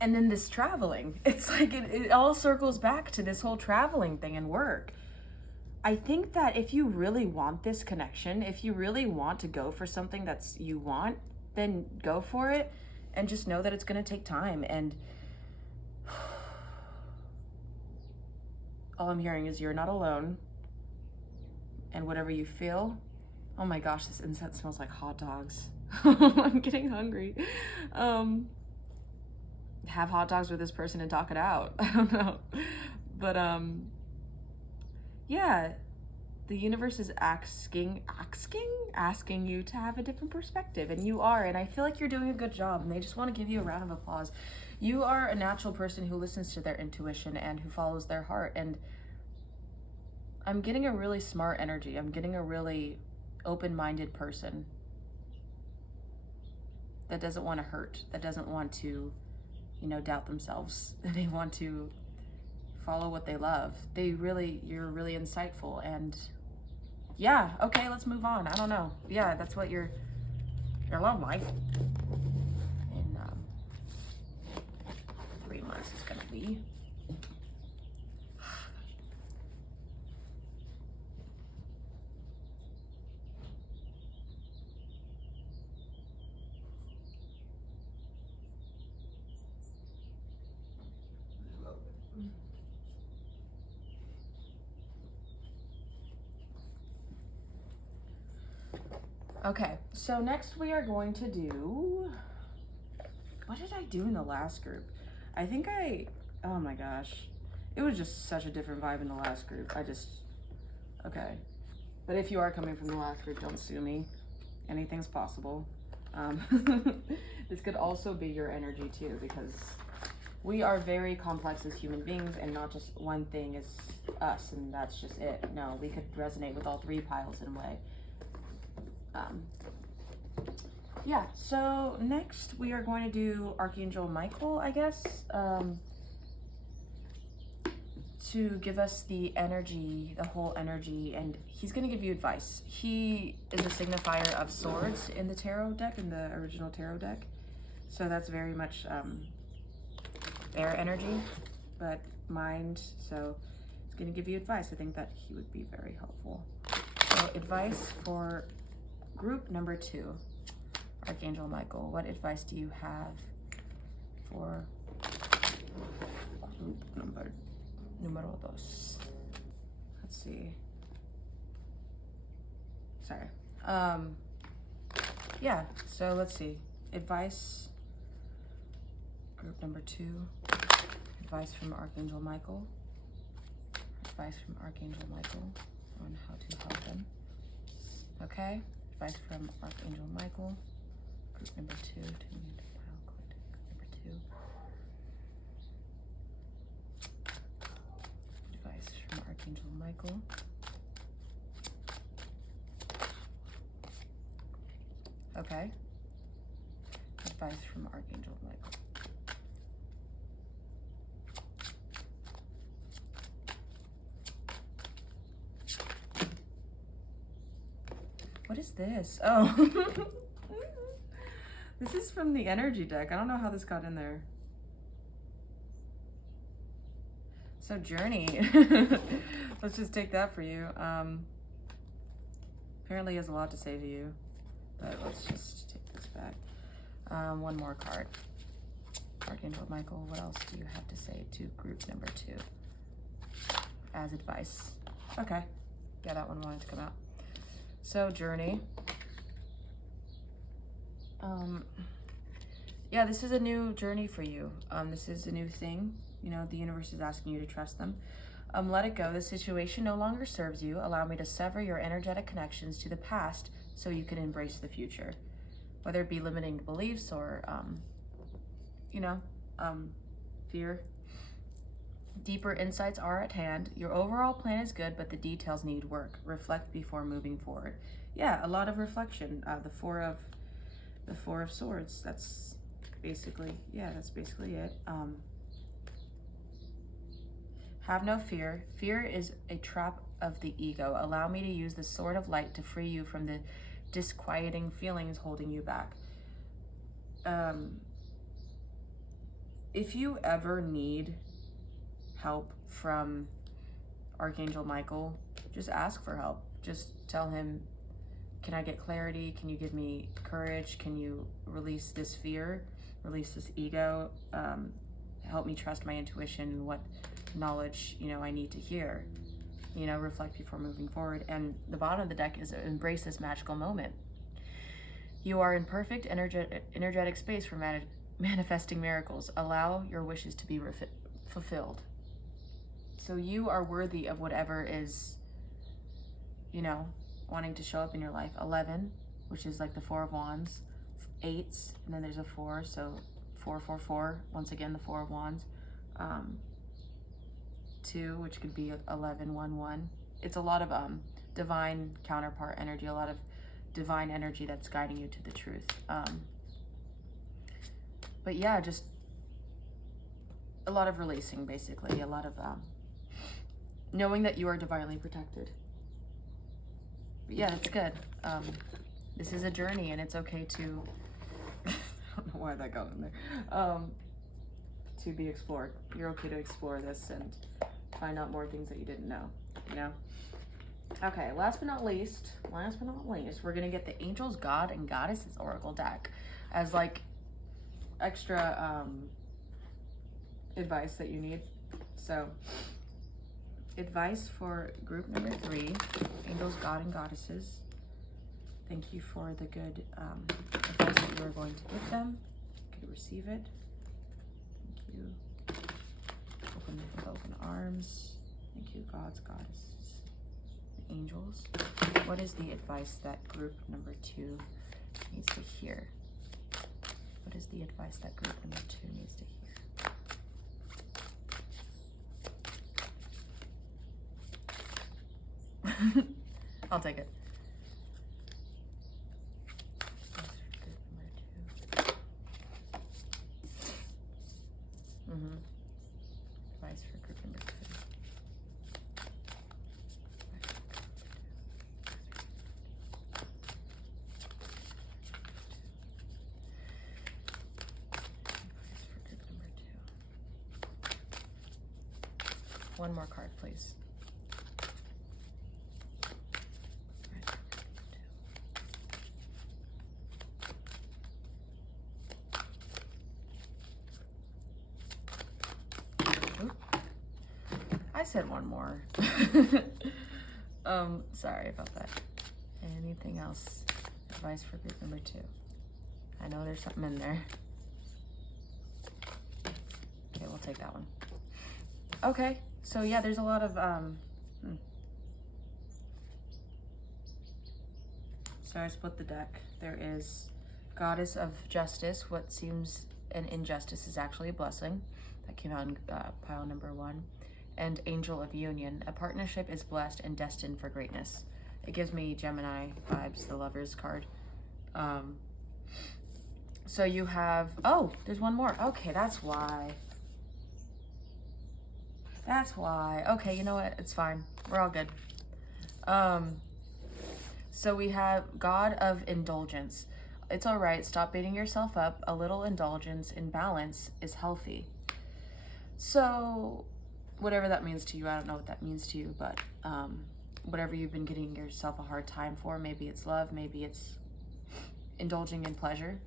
And then this traveling, it's like it all circles back to this whole traveling thing and work. I think that if you really want this connection, if you really want to go for something that's you want, then go for it. And just know that it's going to take time. And all I'm hearing is you're not alone. And whatever you feel, oh my gosh, this incense smells like hot dogs. I'm getting hungry. Have hot dogs with this person and talk it out. I don't know. But yeah, the universe is asking you to have a different perspective, and you are, and I feel like you're doing a good job, and they just want to give you a round of applause. You are a natural person who listens to their intuition and who follows their heart, and I'm getting a really smart energy. I'm getting a really open-minded person that doesn't want to hurt, that doesn't want to, you know, doubt themselves. They want to follow what they love. You're really insightful. And yeah, okay, let's move on. I don't know. Yeah, that's what your love life in 3 months is gonna be. Okay, so next we are going to do, what did I do in the last group? I think oh my gosh, it was just such a different vibe in the last group. Okay. But if you are coming from the last group, don't sue me. Anything's possible. This could also be your energy too, because we are very complex as human beings, and not just one thing is us and that's just it. No, we could resonate with all 3 piles in a way. Yeah, so next we are going to do Archangel Michael, I guess, to give us the energy, the whole energy, and he's going to give you advice. He is a signifier of swords in the tarot deck, in the original tarot deck, so that's very much air energy, but mind, so he's going to give you advice. I think that he would be very helpful. So advice for group number 2, Archangel Michael, what advice do you have for Group numero dos. Let's see. Sorry. Yeah, so let's see. Advice, group number 2. Advice from Archangel Michael. Advice from Archangel Michael on how to help them. Okay, advice from Archangel Michael. Group number 2, to me to pile collective. Group number 2. Advice from Archangel Michael. Okay. Advice from Archangel Michael. What is this? Oh. This is from the energy deck. I don't know how this got in there. So journey. Let's just take that for you. Apparently he has a lot to say to you, but let's just take this back. One more card. Archangel Michael, what else do you have to say to group number 2 as advice? Okay. Yeah, that one wanted to come out. So journey. Yeah, this is a new journey for you. This is a new thing. You know, the universe is asking you to trust them. Let it go. The situation no longer serves you. Allow me to sever your energetic connections to the past so you can embrace the future. Whether it be limiting beliefs or, fear. Deeper insights are at hand. Your overall plan is good, but the details need work. Reflect before moving forward. Yeah, a lot of reflection. The Four of Swords. That's basically it. Have no fear. Fear is a trap of the ego. Allow me to use the sword of light to free you from the disquieting feelings holding you back. If you ever need help from Archangel Michael, just ask for help. Just tell him, can I get clarity? Can you give me courage? Can you release this fear, release this ego? Help me trust my intuition and what knowledge, I need to hear. Reflect before moving forward. And the bottom of the deck is embrace this magical moment. You are in perfect energetic space for manifesting miracles. Allow your wishes to be fulfilled. So you are worthy of whatever is, wanting to show up in your life. 11, which is like the Four of Wands. 8s, and then there's a 4, so 4, 4, 4. Once again, the Four of Wands. 2, which could be 11, 1, 1. It's a lot of divine counterpart energy, a lot of divine energy that's guiding you to the truth. But yeah, just a lot of releasing, basically. A lot of knowing that you are divinely protected. But yeah, that's good. This is a journey, and it's okay to... I don't know why that got in there. To be explored. You're okay to explore this and find out more things that you didn't know, Okay, last but not least, we're gonna get the Angels, God, and Goddesses Oracle deck as like extra advice that you need. So, advice for group number 3, Angels, God, and Goddesses. Thank you for the good advice that you are going to give them. You can receive it. Thank you. Open with open arms. Thank you, gods, goddesses, angels. What is the advice that group number 2 needs to hear? What is the advice that group number 2 needs to hear? I'll take it. Advice for group number 2. One more card, please. said one more. Sorry about that. Anything else? Advice for group number 2. I know there's something in there. Okay, we'll take that one. Okay, so yeah, there's a lot of, So I split the deck. There is Goddess of Justice. What seems an injustice is actually a blessing. That came out in pile number 1. And Angel of Union. A partnership is blessed and destined for greatness. It gives me Gemini vibes, the Lovers card. So you have, oh, there's one more. Okay, that's why. That's why. Okay, you know what? It's fine. We're all good. So we have God of Indulgence. It's all right. Stop beating yourself up. A little indulgence in balance is healthy. So whatever that means to you, I don't know what that means to you, but whatever you've been getting yourself a hard time for, maybe it's love, maybe it's indulging in pleasure.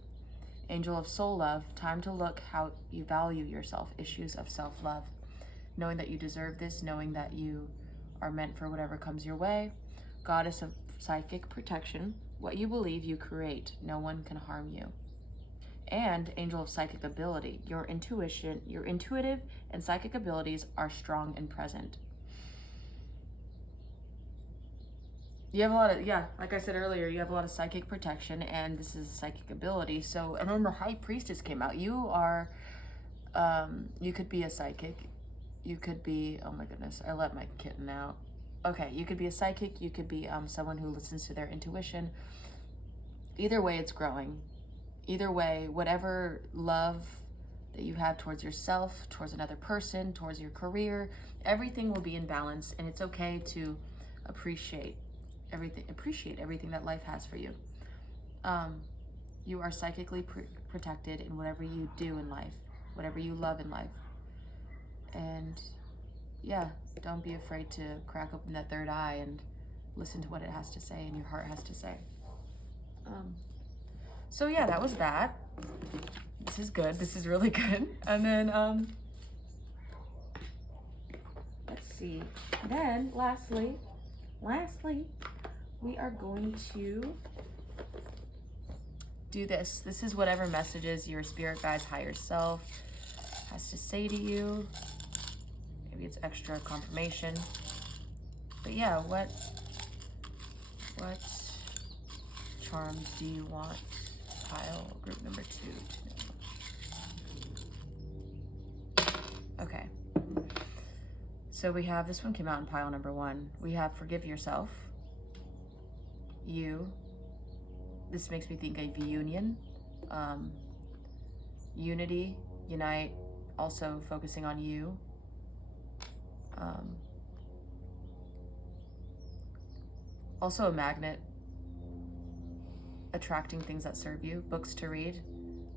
Angel of Soul Love. Time to look how you value yourself. Issues of self-love. Knowing that you deserve this, knowing that you are meant for whatever comes your way. Goddess of Psychic Protection. What you believe, you create. No one can harm you. And Angel of Psychic Ability. Your intuition, your intuitive and psychic abilities are strong and present. You have a lot of, yeah, like I said earlier, you have a lot of psychic protection, and this is a psychic ability. So, and then the High Priestess came out. You are, you could be a psychic. You could be, oh my goodness, I let my kitten out. Okay, you could be a psychic. You could be someone who listens to their intuition. Either way, it's growing. Either way, whatever love that you have towards yourself, towards another person, towards your career, everything will be in balance, and it's okay to appreciate everything that life has for you. You are psychically protected in whatever you do in life, whatever you love in life. And yeah, don't be afraid to crack open that third eye and listen to what it has to say and your heart has to say. So yeah, that was that. This is good. This is really good. And then, let's see. Then lastly, we are going to do this. This is whatever messages your spirit guides, higher self has to say to you. Maybe it's extra confirmation. But yeah, what charms do you want pile group number 2 to know? Okay. So we have, this one came out in pile number 1. We have forgive yourself. You. This makes me think of union. Unity, unite, also focusing on you. Also a magnet, attracting things that serve you. Books to read.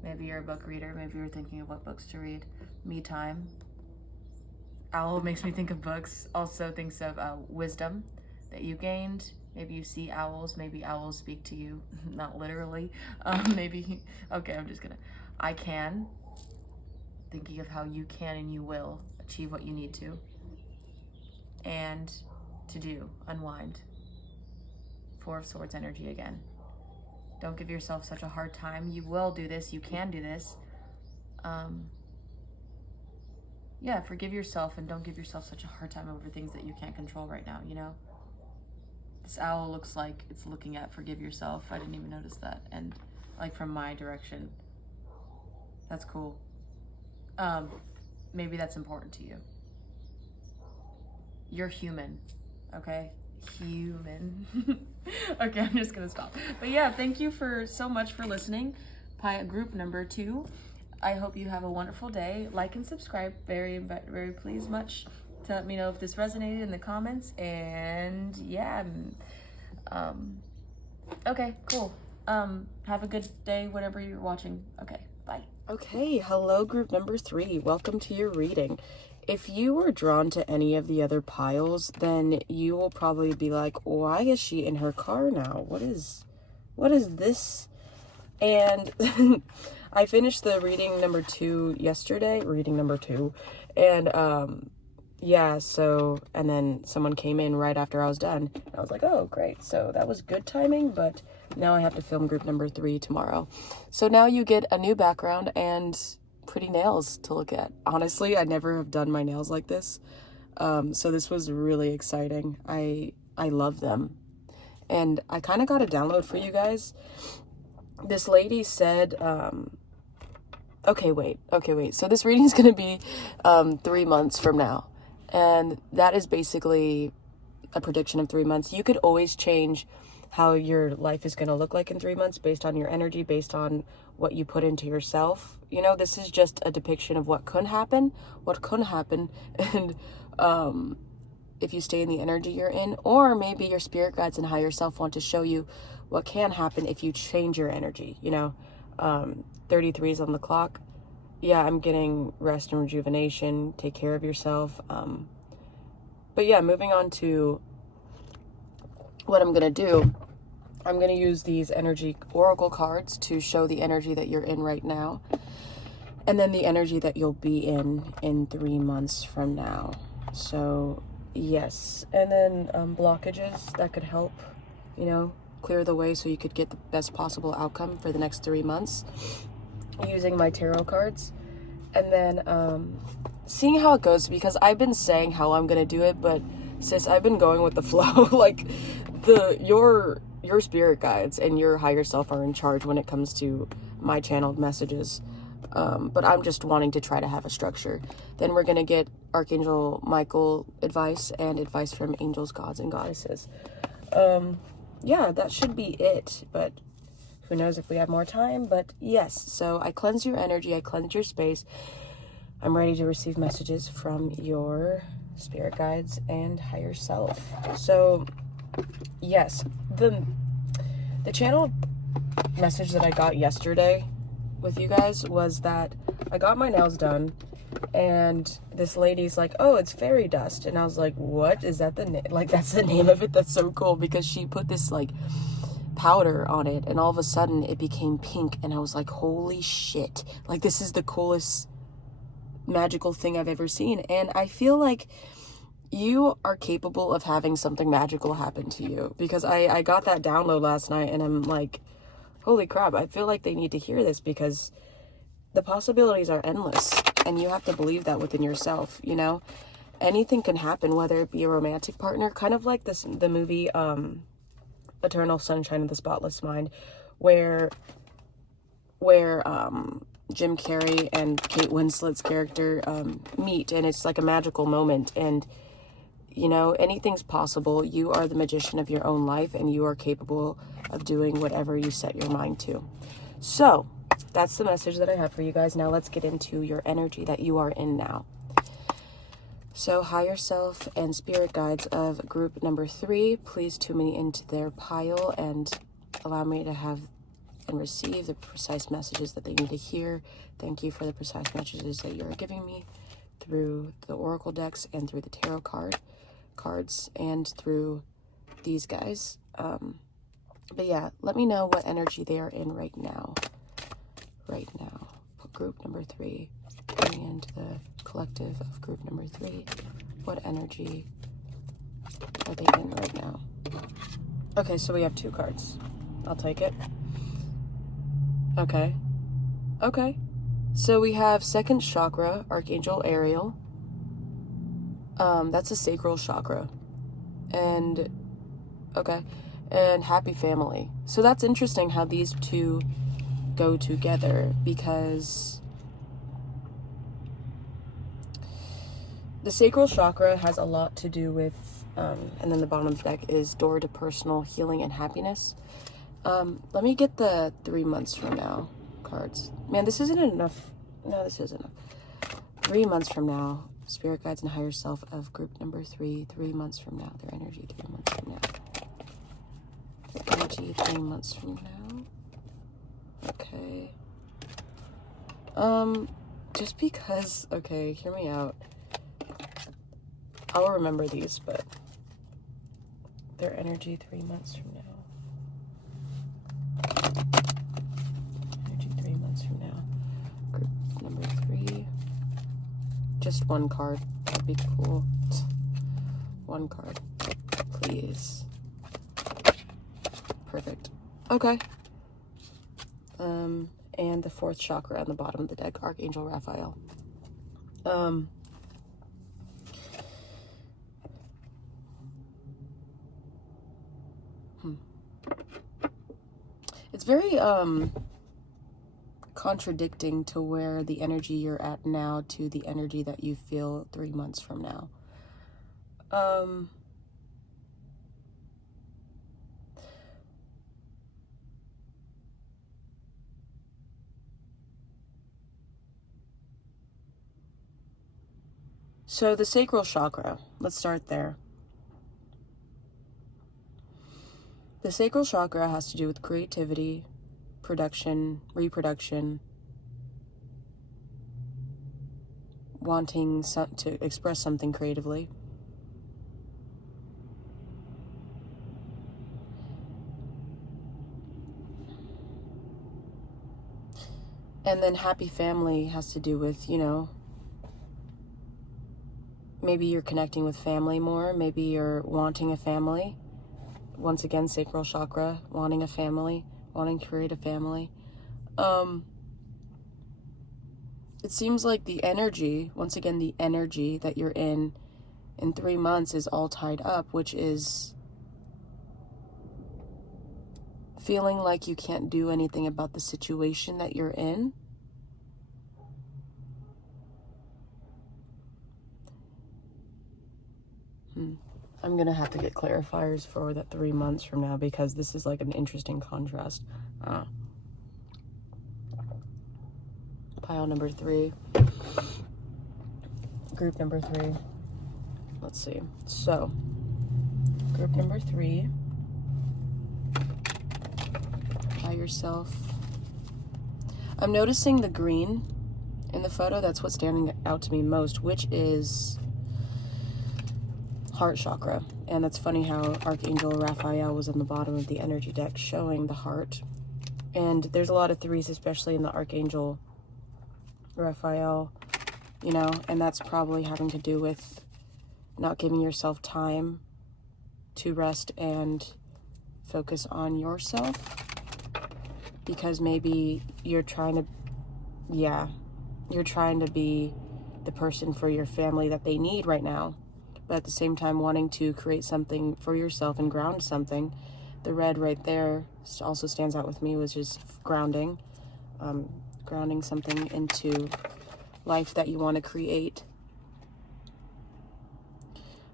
Maybe you're a book reader. Maybe you're thinking of what books to read. Me time. Owl makes me think of books. Also thinks of wisdom that you gained. Maybe you see owls. Maybe owls speak to you. Not literally. Maybe, okay, I'm just gonna. I can. Thinking of how you can and you will achieve what you need to. And to do, unwind. 4 of Swords energy again. Don't give yourself such a hard time. You will do this. You can do this. Yeah, forgive yourself and don't give yourself such a hard time over things that you can't control right now, you know? This owl looks like it's looking at forgive yourself. I didn't even notice that. And like from my direction. That's cool. Maybe that's important to you. You're human, okay? Human. Okay, I'm just gonna stop. But yeah, thank you so much for listening. Group number 2. I hope you have a wonderful day. Like and subscribe. Very, very please much to let me know if this resonated in the comments. And yeah, okay, cool. Have a good day, whatever you're watching. Okay, bye. Okay, hello group number 3. Welcome to your reading. If you were drawn to any of the other piles, then you will probably be like, why is she in her car now? What is this? And I finished the reading number 2 yesterday, and yeah, so, and then someone came in right after I was done. I was like, oh, great. So that was good timing, but now I have to film group number 3 tomorrow. So now you get a new background and pretty nails to look at. Honestly, I never have done my nails like this. So this was really exciting. I love them. And I kind of got a download for you guys. This lady said, okay, wait. So this reading is going to be 3 months from now. And that is basically a prediction of 3 months. You could always change how your life is going to look like in 3 months based on your energy, based on what you put into yourself. You know, this is just a depiction of what could happen, and if you stay in the energy you're in, or maybe your spirit guides and higher self want to show you what can happen if you change your energy, you know. 33 is on the clock. Yeah, I'm getting rest and rejuvenation. Take care of yourself. But yeah, moving on to what I'm going to do. I'm going to use these energy oracle cards to show the energy that you're in right now. And then the energy that you'll be in 3 months from now. So, yes. And then blockages that could help, you know, clear the way so you could get the best possible outcome for the next 3 months using my tarot cards. And then seeing how it goes, because I've been saying how I'm gonna do it, but sis, I've been going with the flow. Like your spirit guides and your higher self are in charge when it comes to my channeled messages. But I'm just wanting to try to have a structure. Then we're gonna get Archangel Michael advice and advice from angels, gods, and goddesses. Yeah, that should be it, but who knows if we have more time. But yes, so I cleanse your energy, I cleanse your space. I'm ready to receive messages from your spirit guides and higher self. So yes, the channel message that I got yesterday with you guys was that I got my nails done, and this lady's like, oh, it's fairy dust. And I was like, what is that? Like, that's the name of it? That's so cool, because she put this like powder on it, and all of a sudden it became pink, and I was like, holy shit, like this is the coolest magical thing I've ever seen. And I feel like you are capable of having something magical happen to you, because I got that download last night, and I'm like, holy crap, I feel like they need to hear this, because the possibilities are endless, and you have to believe that within yourself. You know, anything can happen, whether it be a romantic partner, kind of like the movie Eternal Sunshine of the Spotless Mind, where Jim Carrey and Kate Winslet's character meet, and it's like a magical moment. And you know, anything's possible. You are the magician of your own life, and you are capable of doing whatever you set your mind to. So that's the message that I have for you guys. Now let's get into your energy that you are in now. So higher self and spirit guides of group number 3, please tune me into their pile and allow me to have and receive the precise messages that they need to hear. Thank you for the precise messages that you're giving me through the oracle decks and through the tarot cards and through these guys. But yeah, let me know what energy they are in right now. Group number 3, coming into the collective of group number 3. What energy are they in right now? Okay, so we have 2 cards. I'll take it. Okay. So we have 2nd chakra, Archangel Ariel. That's a sacral chakra. And okay. And happy family. So that's interesting how these 2 go together, because the sacral chakra has a lot to do with and then the bottom of the deck is door to personal healing and happiness. Let me get the 3 months from now cards. Man, this isn't enough. No, this isn't enough. 3 months from now, spirit guides and higher self of group number 3, 3 months from now, their energy 3 months from now. Their energy 3 months from now. Okay. Just because, okay, hear me out. I'll remember these, but their energy 3 months from now. Energy 3 months from now. Group number 3. Just one card. That'd be cool. One card, please. Perfect. Okay. And the 4th chakra on the bottom of the deck, Archangel Raphael. It's very, contradicting to where the energy you're at now to the energy that you feel 3 months from now. So the sacral chakra, let's start there. The sacral chakra has to do with creativity, production, reproduction, wanting to express something creatively. And then happy family has to do with, you know, maybe you're connecting with family more. Maybe you're wanting a family. Once again, sacral chakra, wanting a family, wanting to create a family. It seems like the energy, once again, the energy that you're in 3 months is all tied up, which is feeling like you can't do anything about the situation that you're in. I'm going to have to get clarifiers for that 3 months from now, because this is like an interesting contrast. Pile number 3. Group number 3. Let's see. So, group number 3. By yourself. I'm noticing the green in the photo. That's what's standing out to me most, which is heart chakra. And it's funny how Archangel Raphael was on the bottom of the energy deck showing the heart. And there's a lot of 3s, especially in the Archangel Raphael, you know, and that's probably having to do with not giving yourself time to rest and focus on yourself, because maybe you're trying to be the person for your family that they need right now, but at the same time wanting to create something for yourself and ground something. The red right there also stands out with me, which is grounding. Grounding something into life that you want to create.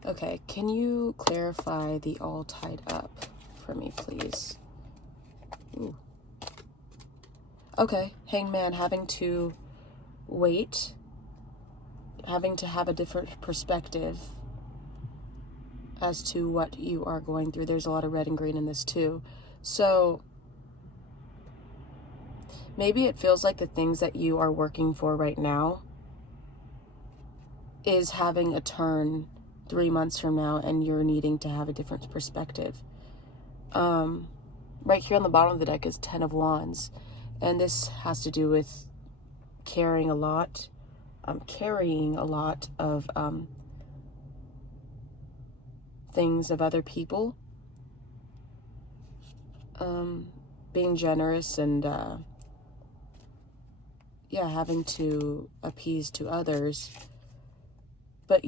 Okay, can you clarify the all tied up for me, please? Ooh. Okay, Hangman, having to wait, having to have a different perspective as to what you are going through. There's a lot of red and green in this too. So maybe it feels like the things that you are working for right now is having a turn 3 months from now, and you're needing to have a different perspective. Right here on the bottom of the deck is 10 of Wands, and this has to do with carrying a lot of things of other people, being generous and having to appease to others. But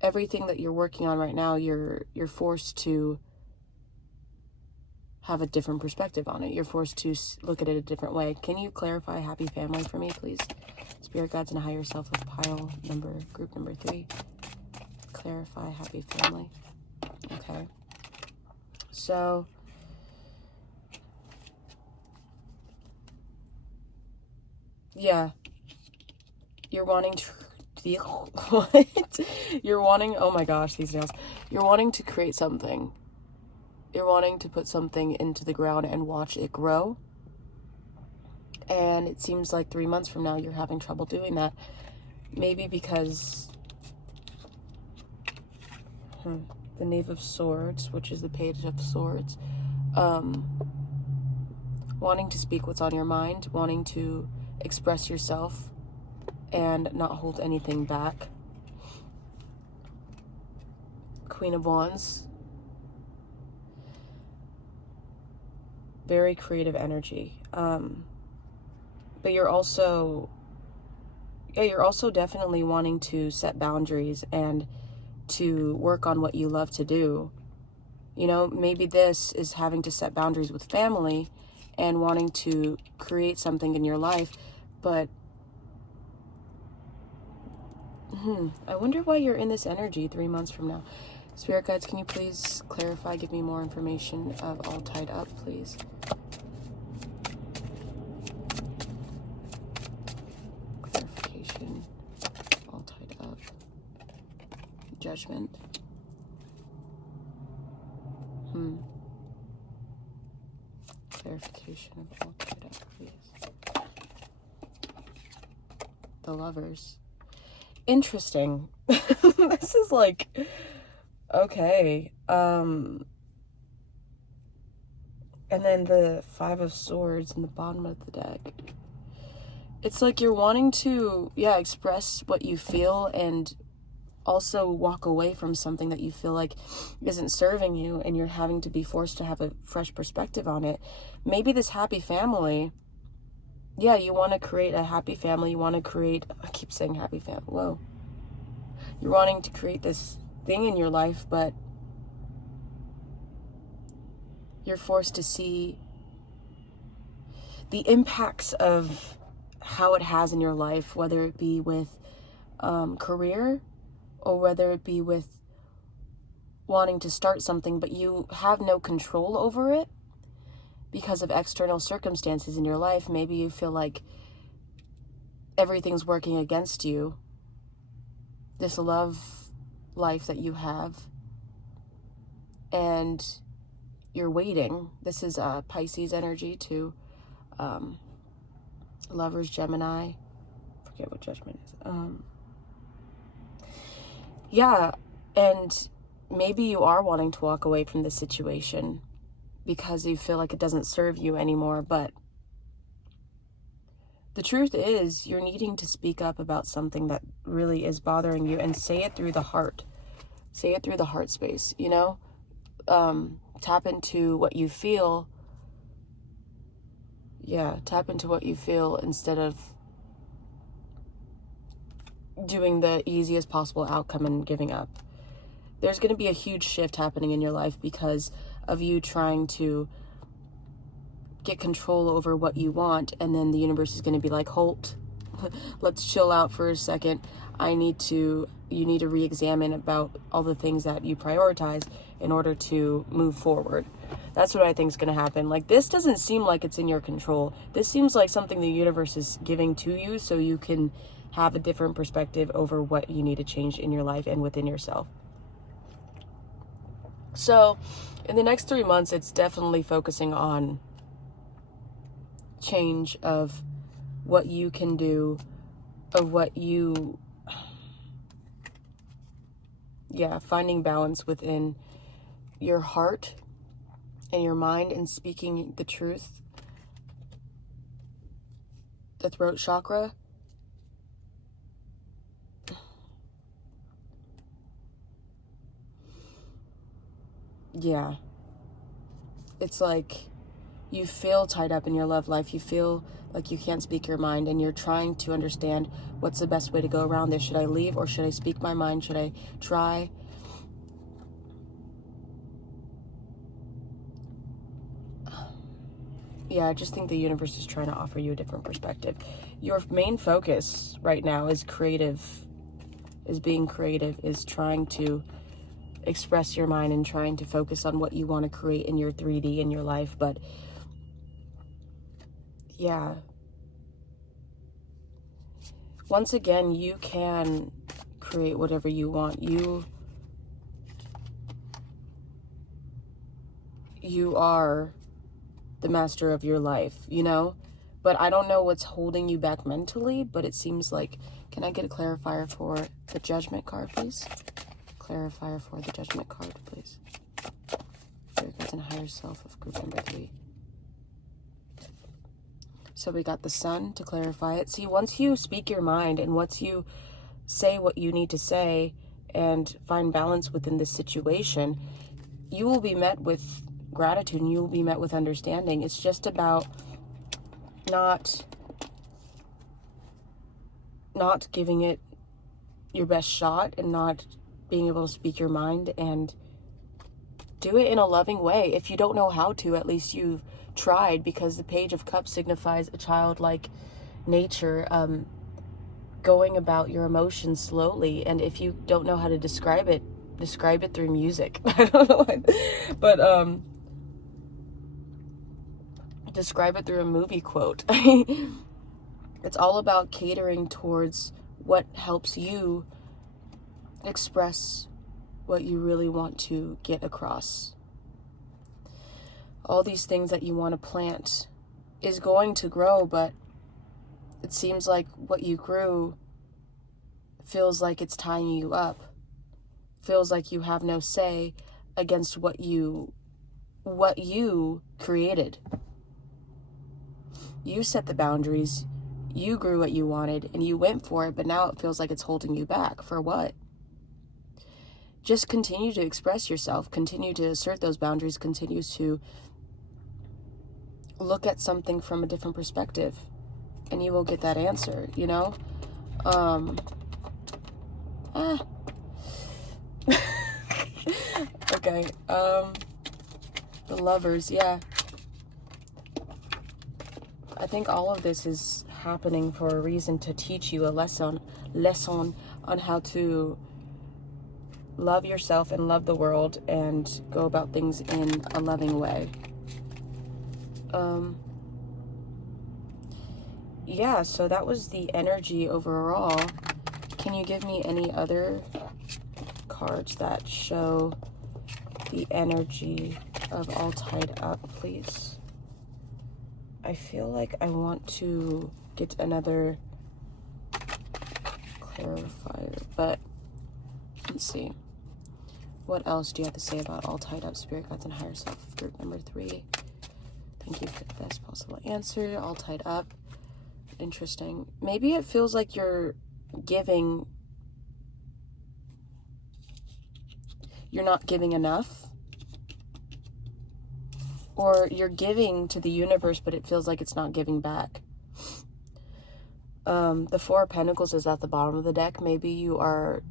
everything that you're working on right now, you're forced to have a different perspective on it. You're forced to look at it a different way. Can you clarify happy family for me, please? Spirit guides and higher self of group number 3. Clarify happy family. Okay. So, yeah. You're wanting to what? You're wanting, oh my gosh, these nails. You're wanting to create something. You're wanting to put something into the ground and watch it grow. And it seems like 3 months from now you're having trouble doing that. Maybe because the Knave of Swords, which is the Page of Swords, wanting to speak what's on your mind, wanting to express yourself, and not hold anything back. Queen of Wands. Very creative energy. But you're also definitely wanting to set boundaries and to work on what you love to do. You know, maybe this is having to set boundaries with family and wanting to create something in your life, but I wonder why you're in this energy 3 months from now. Spirit guides, can you please clarify, give me more information of All Tied Up, please? Clarification, All Tied Up, Judgment. Clarification of All Tied Up, please. The Lovers. Interesting. This is like, okay. And then the Five of Swords in the bottom of the deck. It's like you're wanting to, express what you feel and also walk away from something that you feel like isn't serving you, and you're having to be forced to have a fresh perspective on it. Maybe this happy family, you want to create a happy family. You want to create, I keep saying happy family. Whoa. You're wanting to create this thing in your life, but you're forced to see the impacts of how it has in your life, whether it be with career or whether it be with wanting to start something, but you have no control over it because of external circumstances in your life. Maybe you feel like everything's working against you. This love life that you have, and you're waiting. This is Pisces energy too. Lovers, Gemini. Forget what Judgment is. And maybe you are wanting to walk away from this situation because you feel like it doesn't serve you anymore, but the truth is you're needing to speak up about something that really is bothering you, and say it through the heart. Say it through the heart space, you know? Tap into what you feel. Tap into what you feel instead of doing the easiest possible outcome and giving up. There's going to be a huge shift happening in your life because of you trying to get control over what you want, and then the universe is going to be like, halt, let's chill out for a second. You need to re-examine about all the things that you prioritize in order to move forward. That's what I think is going to happen. Like, this doesn't seem like it's in your control. This seems like something the universe is giving to you so you can have a different perspective over what you need to change in your life and within yourself. So in the next 3 months, it's definitely focusing on change of what you can do, of what you, finding balance within your heart and your mind and speaking the truth. The throat chakra. Yeah. It's like you feel tied up in your love life. You feel like you can't speak your mind, and you're trying to understand what's the best way to go around this. Should I leave or should I speak my mind? Should I try? I just think the universe is trying to offer you a different perspective. Your main focus right now is being creative, is trying to express your mind and trying to focus on what you want to create in your 3D in your life. But once again, you can create whatever you want. You are the master of your life, you know? But I don't know what's holding you back mentally, but it seems like, can I get a clarifier for the Judgment card, please? Clarifier for the Judgment card, please. Spirit guides and higher self of group number 3. So we got the Sun to clarify it. See, once you speak your mind and once you say what you need to say and find balance within this situation, you will be met with gratitude and you will be met with understanding. It's just about not giving it your best shot and not being able to speak your mind and do it in a loving way. If you don't know how to, at least you've tried, because the Page of Cups signifies a childlike nature, going about your emotions slowly. And if you don't know how to describe it through music. I don't know why, but describe it through a movie quote. It's all about catering towards what helps you express what you really want to get across. All these things that you want to plant is going to grow, but it seems like what you grew feels like it's tying you up. Feels like you have no say against what you created. You set the boundaries. You grew what you wanted and you went for it, but now it feels like it's holding you back. For what? Just continue to express yourself, continue to assert those boundaries, continue to look at something from a different perspective, and you will get that answer, you know? Okay, the Lovers, yeah. I think all of this is happening for a reason, to teach you a lesson on how to love yourself and love the world and go about things in a loving way. Yeah, so that was the energy overall. Can you give me any other cards that show the energy of All Tied Up, please? I feel like I want to get another clarifier, but let's see. What else do you have to say about All Tied Up, Spirit Guides, and Higher Self, group number 3? Thank you for the best possible answer. All Tied Up. Interesting. Maybe it feels like you're giving, you're not giving enough, or you're giving to the universe, but it feels like it's not giving back. The Four of Pentacles is at the bottom of the deck. Maybe you are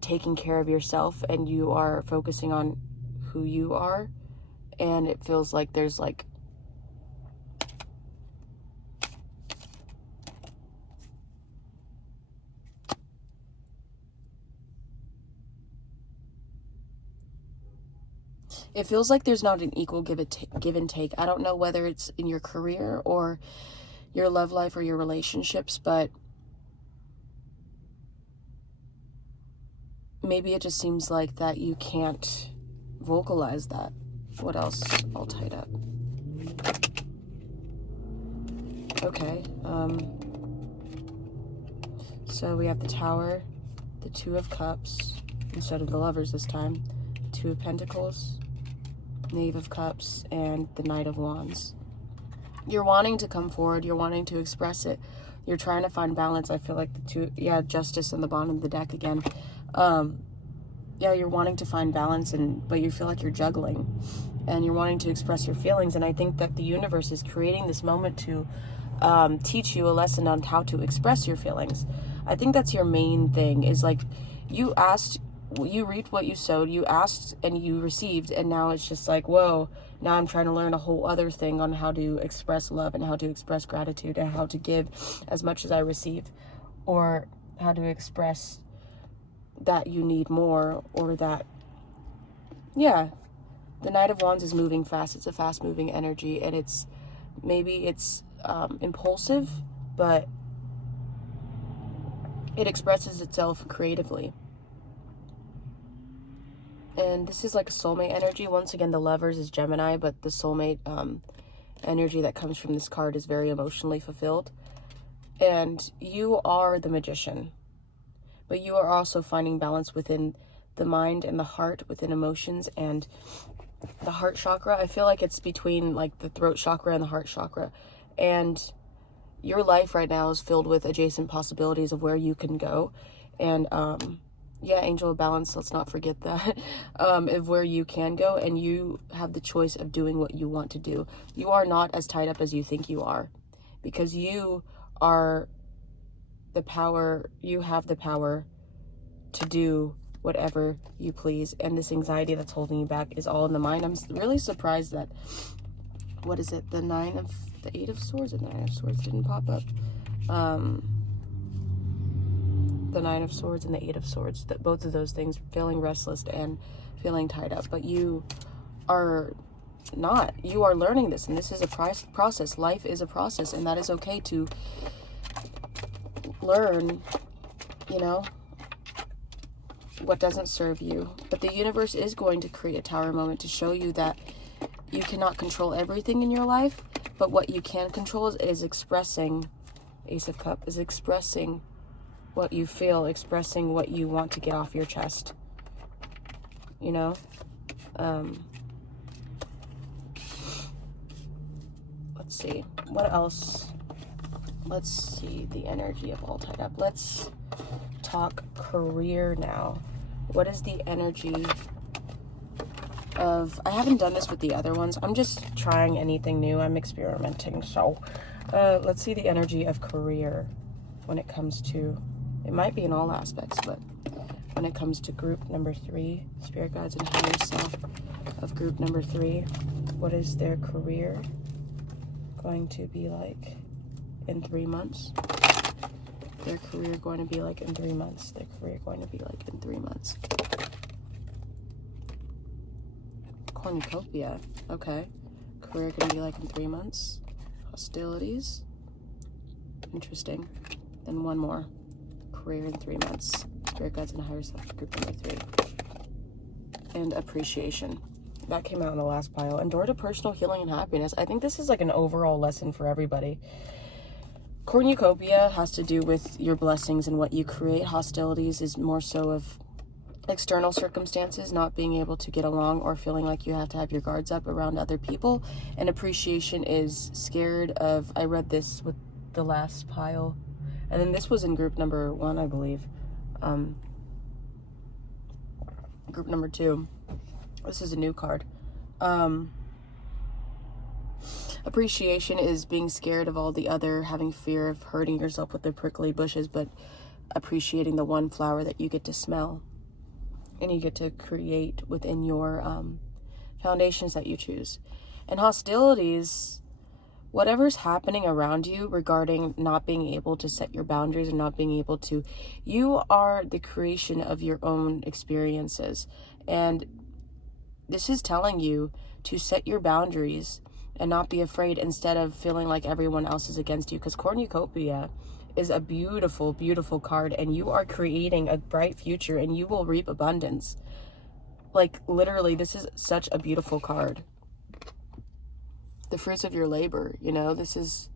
taking care of yourself and you are focusing on who you are, and it feels like there's like it feels like there's not an equal give and take. I don't know whether it's in your career or your love life or your relationships, but maybe it just seems like that you can't vocalize that. What else? All tied up. Okay. So we have the Tower, the Two of Cups, instead of the Lovers this time, the Two of Pentacles, Knave of Cups, and the Knight of Wands. You're wanting to come forward. You're wanting to express it. You're trying to find balance. I feel like the two, yeah, Justice on the bottom of the deck again. Yeah, you're wanting to find balance, but you feel like you're juggling, and you're wanting to express your feelings. And I think that the universe is creating this moment to teach you a lesson on how to express your feelings. I think that's your main thing, is like, you reaped what you sowed, you asked and you received, and now it's just like, whoa, now I'm trying to learn a whole other thing on how to express love and how to express gratitude and how to give as much as I receive, or how to express that you need more, or that, yeah. The Knight of Wands is moving fast. It's a fast moving energy, and maybe it's impulsive, but it expresses itself creatively. And this is like a soulmate energy. Once again, the Lovers is Gemini, but the soulmate energy that comes from this card is very emotionally fulfilled. And you are the Magician, but you are also finding balance within the mind and the heart, within emotions and the heart chakra. I feel like it's between like the throat chakra and the heart chakra. And your life right now is filled with adjacent possibilities of where you can go. And yeah, angel of balance, let's not forget that. Of where you can go, and you have the choice of doing what you want to do. You are not as tied up as you think you are, because you are the power, you have the power to do whatever you please. And this anxiety that's holding you back is all in the mind. I'm really surprised that, what is it, the Eight of Swords and Nine of Swords didn't pop up. The Nine of Swords and the Eight of Swords, that both of those things, feeling restless and feeling tied up. But you are not. You are learning this, and this is a process. Life is a process, and that is okay to learn, you know, what doesn't serve you. But the universe is going to create a tower moment to show you that you cannot control everything in your life, but what you can control is expressing, Ace of Cups, is expressing what you feel, expressing what you want to get off your chest, you know? Let's see, what else? Let's see the energy of all tied up. Let's talk career now. What is the energy of, I haven't done this with the other ones. I'm just trying anything new. I'm experimenting. So let's see the energy of career when it comes to, it might be in all aspects, but when it comes to group number 3, spirit guides and higher self of group number 3, what is their career going to be like in 3 months? Their career going to be like in 3 months. Their career going to be like in 3 months. Cornucopia. Okay. Career going to be like in 3 months. Hostilities. Interesting. Then one more. Career in 3 months. Spirit guides and higher self, group number 3. And appreciation. That came out in the last pile. And door to personal healing and happiness. I think this is like an overall lesson for everybody. Cornucopia has to do with your blessings and what you create. Hostilities is more so of external circumstances, not being able to get along or feeling like you have to have your guards up around other people. And appreciation is scared of, I read this with the last pile, and then this was in group number 1, I believe. Group number 2. This is a new card. Appreciation is being scared of all the other, having fear of hurting yourself with the prickly bushes, but appreciating the one flower that you get to smell and you get to create within your foundations that you choose. And hostilities, whatever's happening around you regarding not being able to set your boundaries and not being able to, you are the creation of your own experiences. And this is telling you to set your boundaries and not be afraid, instead of feeling like everyone else is against you. Because Cornucopia is a beautiful, beautiful card, and you are creating a bright future, and you will reap abundance. Like, literally, this is such a beautiful card. The fruits of your labor, you know, this is,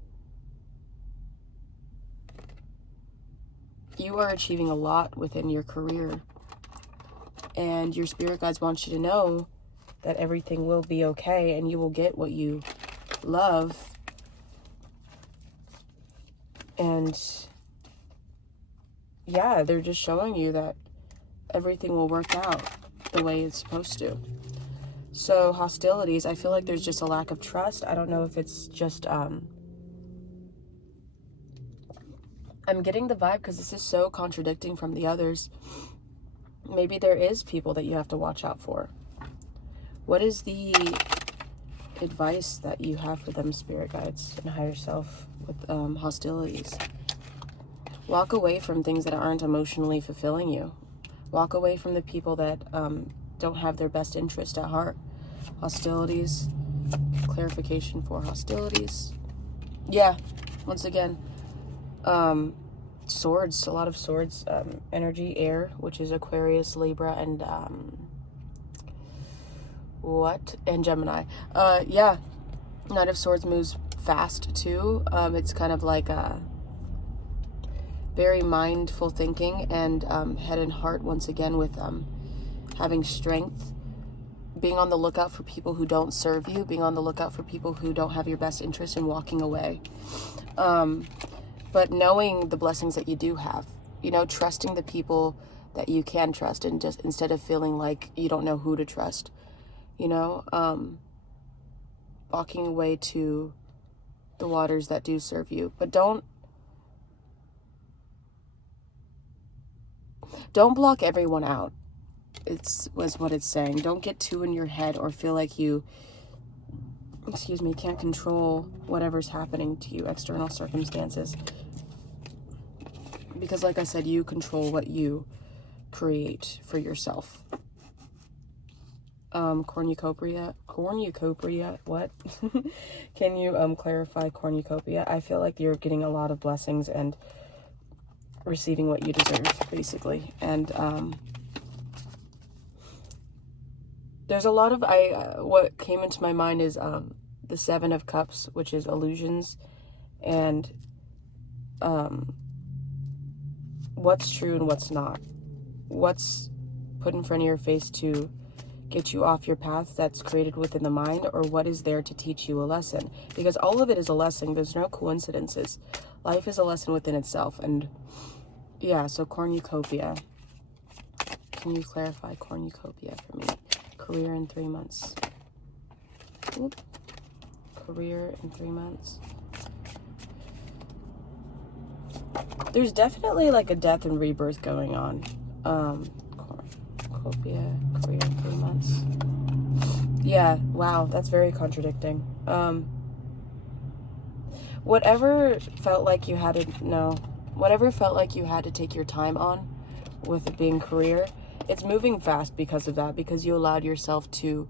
you are achieving a lot within your career. And your spirit guides want you to know that everything will be okay, and you will get what you love. And yeah, they're just showing you that everything will work out the way it's supposed to. So hostilities, I feel like there's just a lack of trust. I don't know if it's just I'm getting the vibe, because this is so contradicting from the others. Maybe there is people that you have to watch out for. What is the advice that you have for them, spirit guides and higher self, with hostilities? Walk away from things that aren't emotionally fulfilling you. Walk away from the people that don't have their best interest at heart. Hostilities. Clarification for hostilities. Yeah, once again, swords, a lot of swords, energy, air, which is Aquarius, Libra, and and Gemini. Yeah, Knight of Swords moves fast too. It's kind of like a very mindful thinking, and head and heart once again, with having strength, being on the lookout for people who don't serve you, being on the lookout for people who don't have your best interest, and walking away. But knowing the blessings that you do have, you know, trusting the people that you can trust, and just instead of feeling like you don't know who to trust, you know, walking away to the waters that do serve you. But don't block everyone out. Was what it's saying. Don't get too in your head or feel like you, can't control whatever's happening to you, external circumstances. Because like I said, you control what you create for yourself. Cornucopia, what? Can you clarify cornucopia? I feel like you're getting a lot of blessings and receiving what you deserve, basically. And there's a lot of, what came into my mind is the Seven of Cups, which is illusions, and what's true and what's not. What's put in front of your face to get you off your path that's created within the mind, or what is there to teach you a lesson? Because all of it is a lesson. There's no coincidences. Life is a lesson within itself. And yeah, so cornucopia. Can you clarify cornucopia for me? Career in 3 months. Oop. Career in 3 months. There's definitely like a death and rebirth going on. Cornucopia, career in 3 months. Yeah, wow, that's very contradicting. Whatever felt like you had to take your time on with it being career, it's moving fast because of that, because you allowed yourself to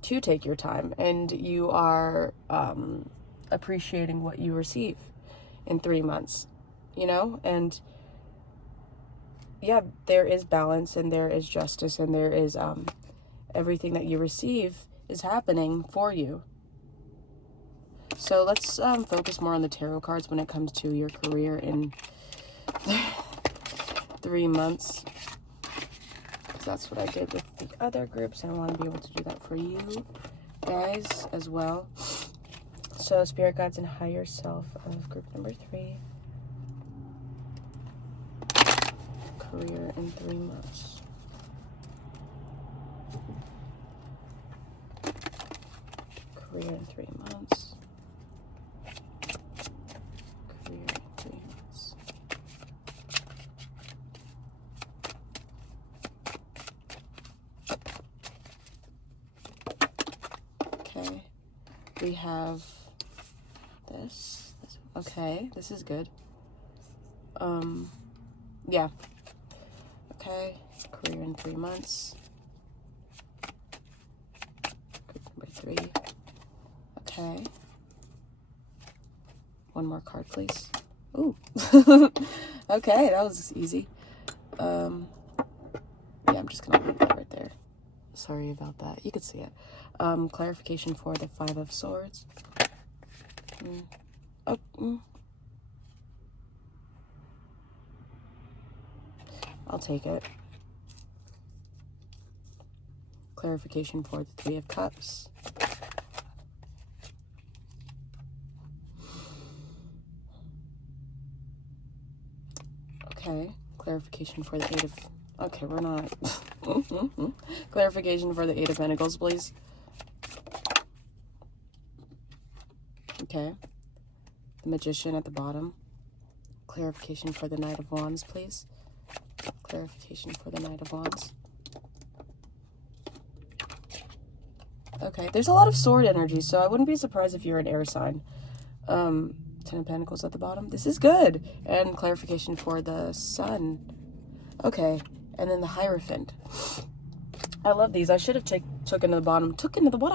take your time, and you are appreciating what you receive in 3 months, you know? And yeah, there is balance, and there is justice, and there is everything that you receive is happening for you. So let's focus more on the tarot cards when it comes to your career in 3 months. Because that's what I did with the other groups, and I want to be able to do that for you guys as well. So spirit guides and higher self of group number 3. Career in 3 months. Career in 3 months. Career in 3 months. Okay. We have this. Okay, this is good. Yeah. Okay, career in 3 months. Group number 3. Okay. One more card, please. Ooh. Okay, that was easy. Yeah, I'm just gonna leave that right there. Sorry about that. You could see it. Clarification for the 5 of Swords. I'll take it. Clarification for the 3 of Cups. Okay. Clarification for the 8 of... Okay, we're not... Clarification for the 8 of Pentacles, please. Okay. The Magician at the bottom. Clarification for the Knight of Wands, please. Clarification for the Knight of Wands. Okay, there's a lot of sword energy, so I wouldn't be surprised if you're an air sign. 10 of Pentacles at the bottom. This is good. And clarification for the Sun. Okay, and then the Hierophant. I love these. I should have took into the bottom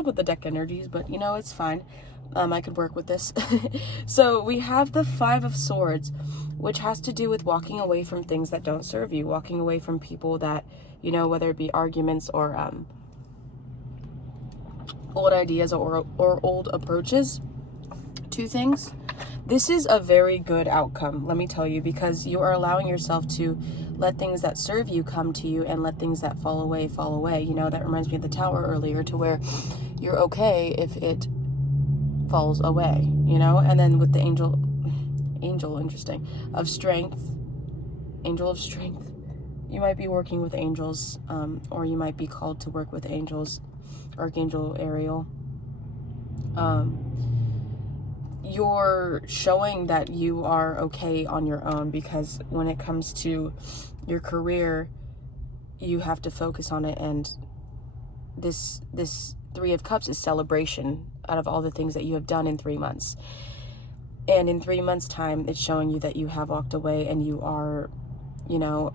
with the deck energies, but you know, it's fine. I could work with this. So we have the 5 of Swords, which has to do with walking away from things that don't serve you, walking away from people that, you know, whether it be arguments or old ideas or old approaches to things. This is a very good outcome, let me tell you, because you are allowing yourself to let things that serve you come to you, and let things that fall away, fall away. You know, that reminds me of the tower earlier, to where you're okay if it falls away, you know? And then with the angel, interesting, of strength, angel of strength, you might be working with angels, or you might be called to work with angels, Archangel Ariel. You're showing that you are okay on your own, because when it comes to your career, you have to focus on it. And this Three of Cups is celebration out of all the things that you have done in 3 months. And in 3 months' time, it's showing you that you have walked away, and you are, you know,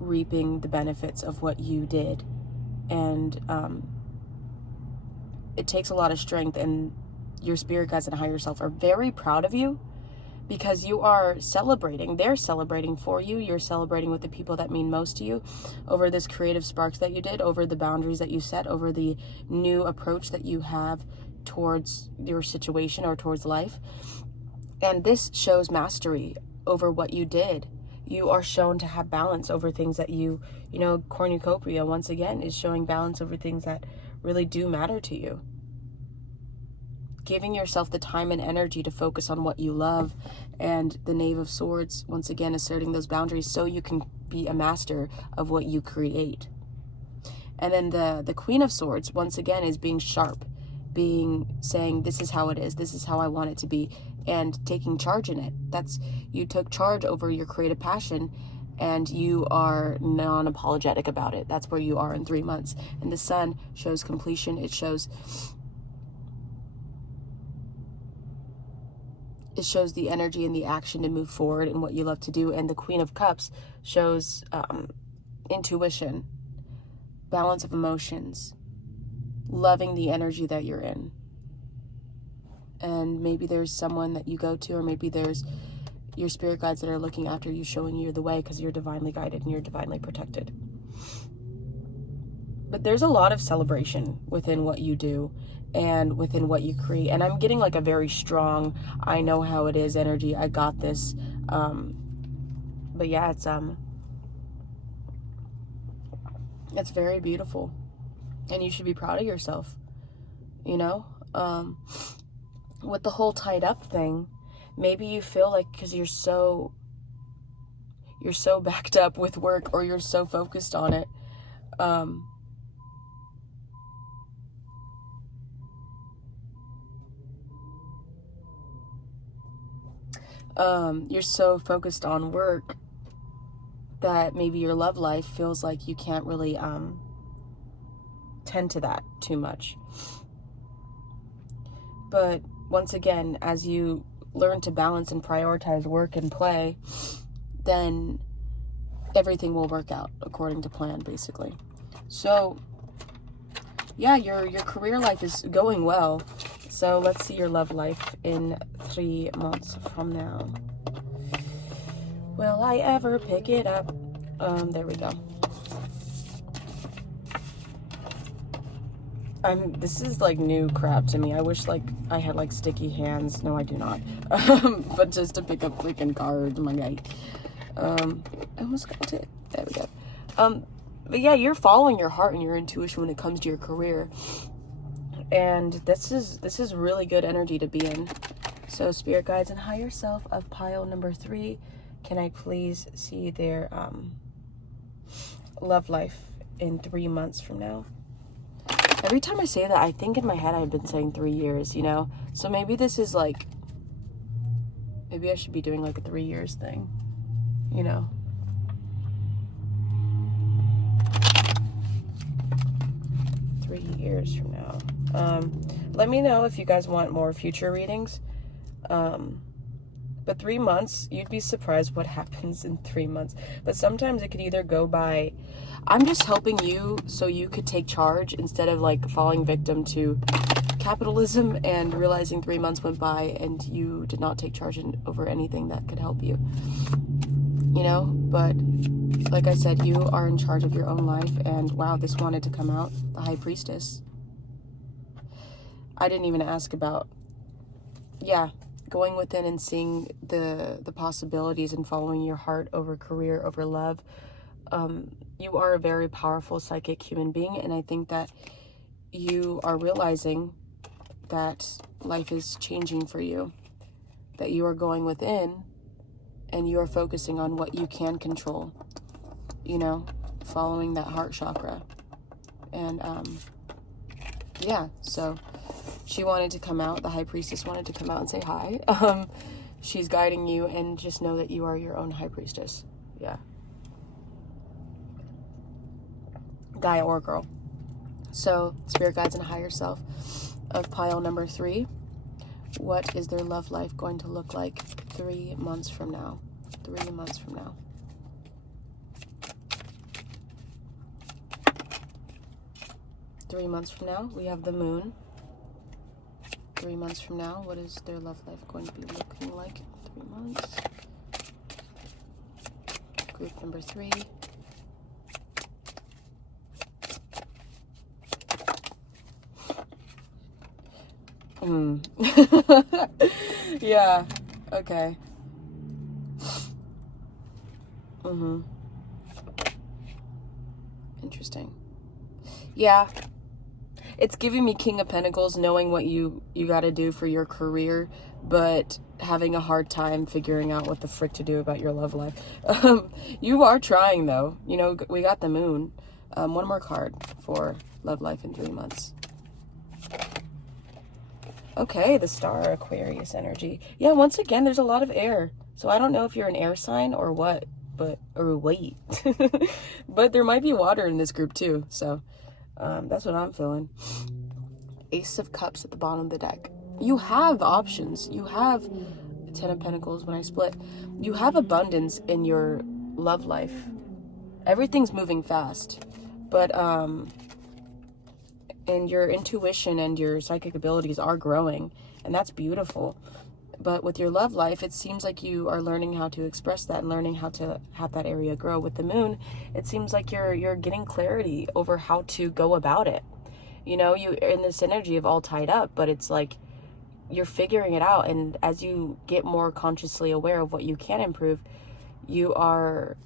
reaping the benefits of what you did. And it takes a lot of strength, and your spirit guides and higher self are very proud of you, because you are celebrating. They're celebrating for you. You're celebrating with the people that mean most to you over this creative sparks that you did, over the boundaries that you set, over the new approach that you have towards your situation or towards life. And this shows mastery over what you did. You are shown to have balance over things that you know, cornucopia, once again, is showing balance over things that really do matter to you. Giving yourself the time and energy to focus on what you love. And the Knave of Swords, once again, asserting those boundaries so you can be a master of what you create. And then the Queen of Swords, once again, is being sharp, saying, this is how it is, this is how I want it to be, and taking charge in it. You took charge over your creative passion, and you are non-apologetic about it. That's where you are in 3 months. And the Sun shows completion. It shows the energy and the action to move forward in what you love to do. And the Queen of Cups shows intuition, balance of emotions, loving the energy that you're in. And maybe there's someone that you go to, or maybe there's your spirit guides that are looking after you, showing you the way, because you're divinely guided and you're divinely protected. But there's a lot of celebration within what you do and within what you create. And I'm getting like a very strong, I know how it is energy. I got this. But yeah, it's very beautiful. And you should be proud of yourself, you know? With the whole tied up thing, maybe you feel like, because you're so backed up with work, or you're so focused on it, you're so focused on work that maybe your love life feels like you can't really tend to that too much. But once again, as you learn to balance and prioritize work and play, then everything will work out according to plan, basically. So yeah, your career life is going well. So let's see your love life in 3 months from now. Will I ever pick it up? There we go. This is like new crap to me. I wish like I had like sticky hands. No, I do not. But just to pick up freaking cards, my guy. I almost got it. There we go. But yeah, you're following your heart and your intuition when it comes to your career. And this is really good energy to be in. So spirit guides and higher self of pile number 3, can I please see their love life in 3 months from now? Every time I say that, I think in my head I've been saying 3 years, you know? So maybe this is like, maybe I should be doing like a 3 years thing, you know? Years from now. Let me know if you guys want more future readings. But 3 months, you'd be surprised what happens in 3 months. But sometimes it could either go by, I'm just helping you so you could take charge instead of like falling victim to capitalism and realizing 3 months went by and you did not take charge over anything that could help you. You know, but like I said, you are in charge of your own life. And wow, this wanted to come out. The High Priestess. I didn't even ask about, yeah, going within and seeing the possibilities and following your heart over career, over love. You are a very powerful psychic human being, and I think that you are realizing that life is changing for you, that you are going within and you are focusing on what you can control, you know, following that heart chakra. And yeah, so she wanted to come out, the high priestess wanted to come out and say hi. She's guiding you, and just know that you are your own high priestess. Yeah. Guy or girl. So, spirit guides and higher self of pile number 3. What is their love life going to look like 3 months from now? 3 months from now. Three months from now, we have the moon. 3 months from now, what is their love life going to be looking like in 3 months? Group number 3. Yeah, okay. Interesting. Yeah. It's giving me King of Pentacles, knowing what you got to do for your career, but having a hard time figuring out what the frick to do about your love life. You are trying, though. You know, we got the moon. One more card for love life in 3 months. Okay, the star, Aquarius energy. Yeah, once again, there's a lot of air. So I don't know if you're an air sign or what, or wait. But there might be water in this group too, so that's what I'm feeling. Ace of Cups at the bottom of the deck. You have options. You have 10 of Pentacles when I split. You have abundance in your love life. Everything's moving fast, but and your intuition and your psychic abilities are growing, and that's beautiful. But with your love life, it seems like you are learning how to express that and learning how to have that area grow. With the moon, it seems like you're getting clarity over how to go about it. You know, you're in this energy of all tied up, but it's like you're figuring it out. And as you get more consciously aware of what you can improve, you are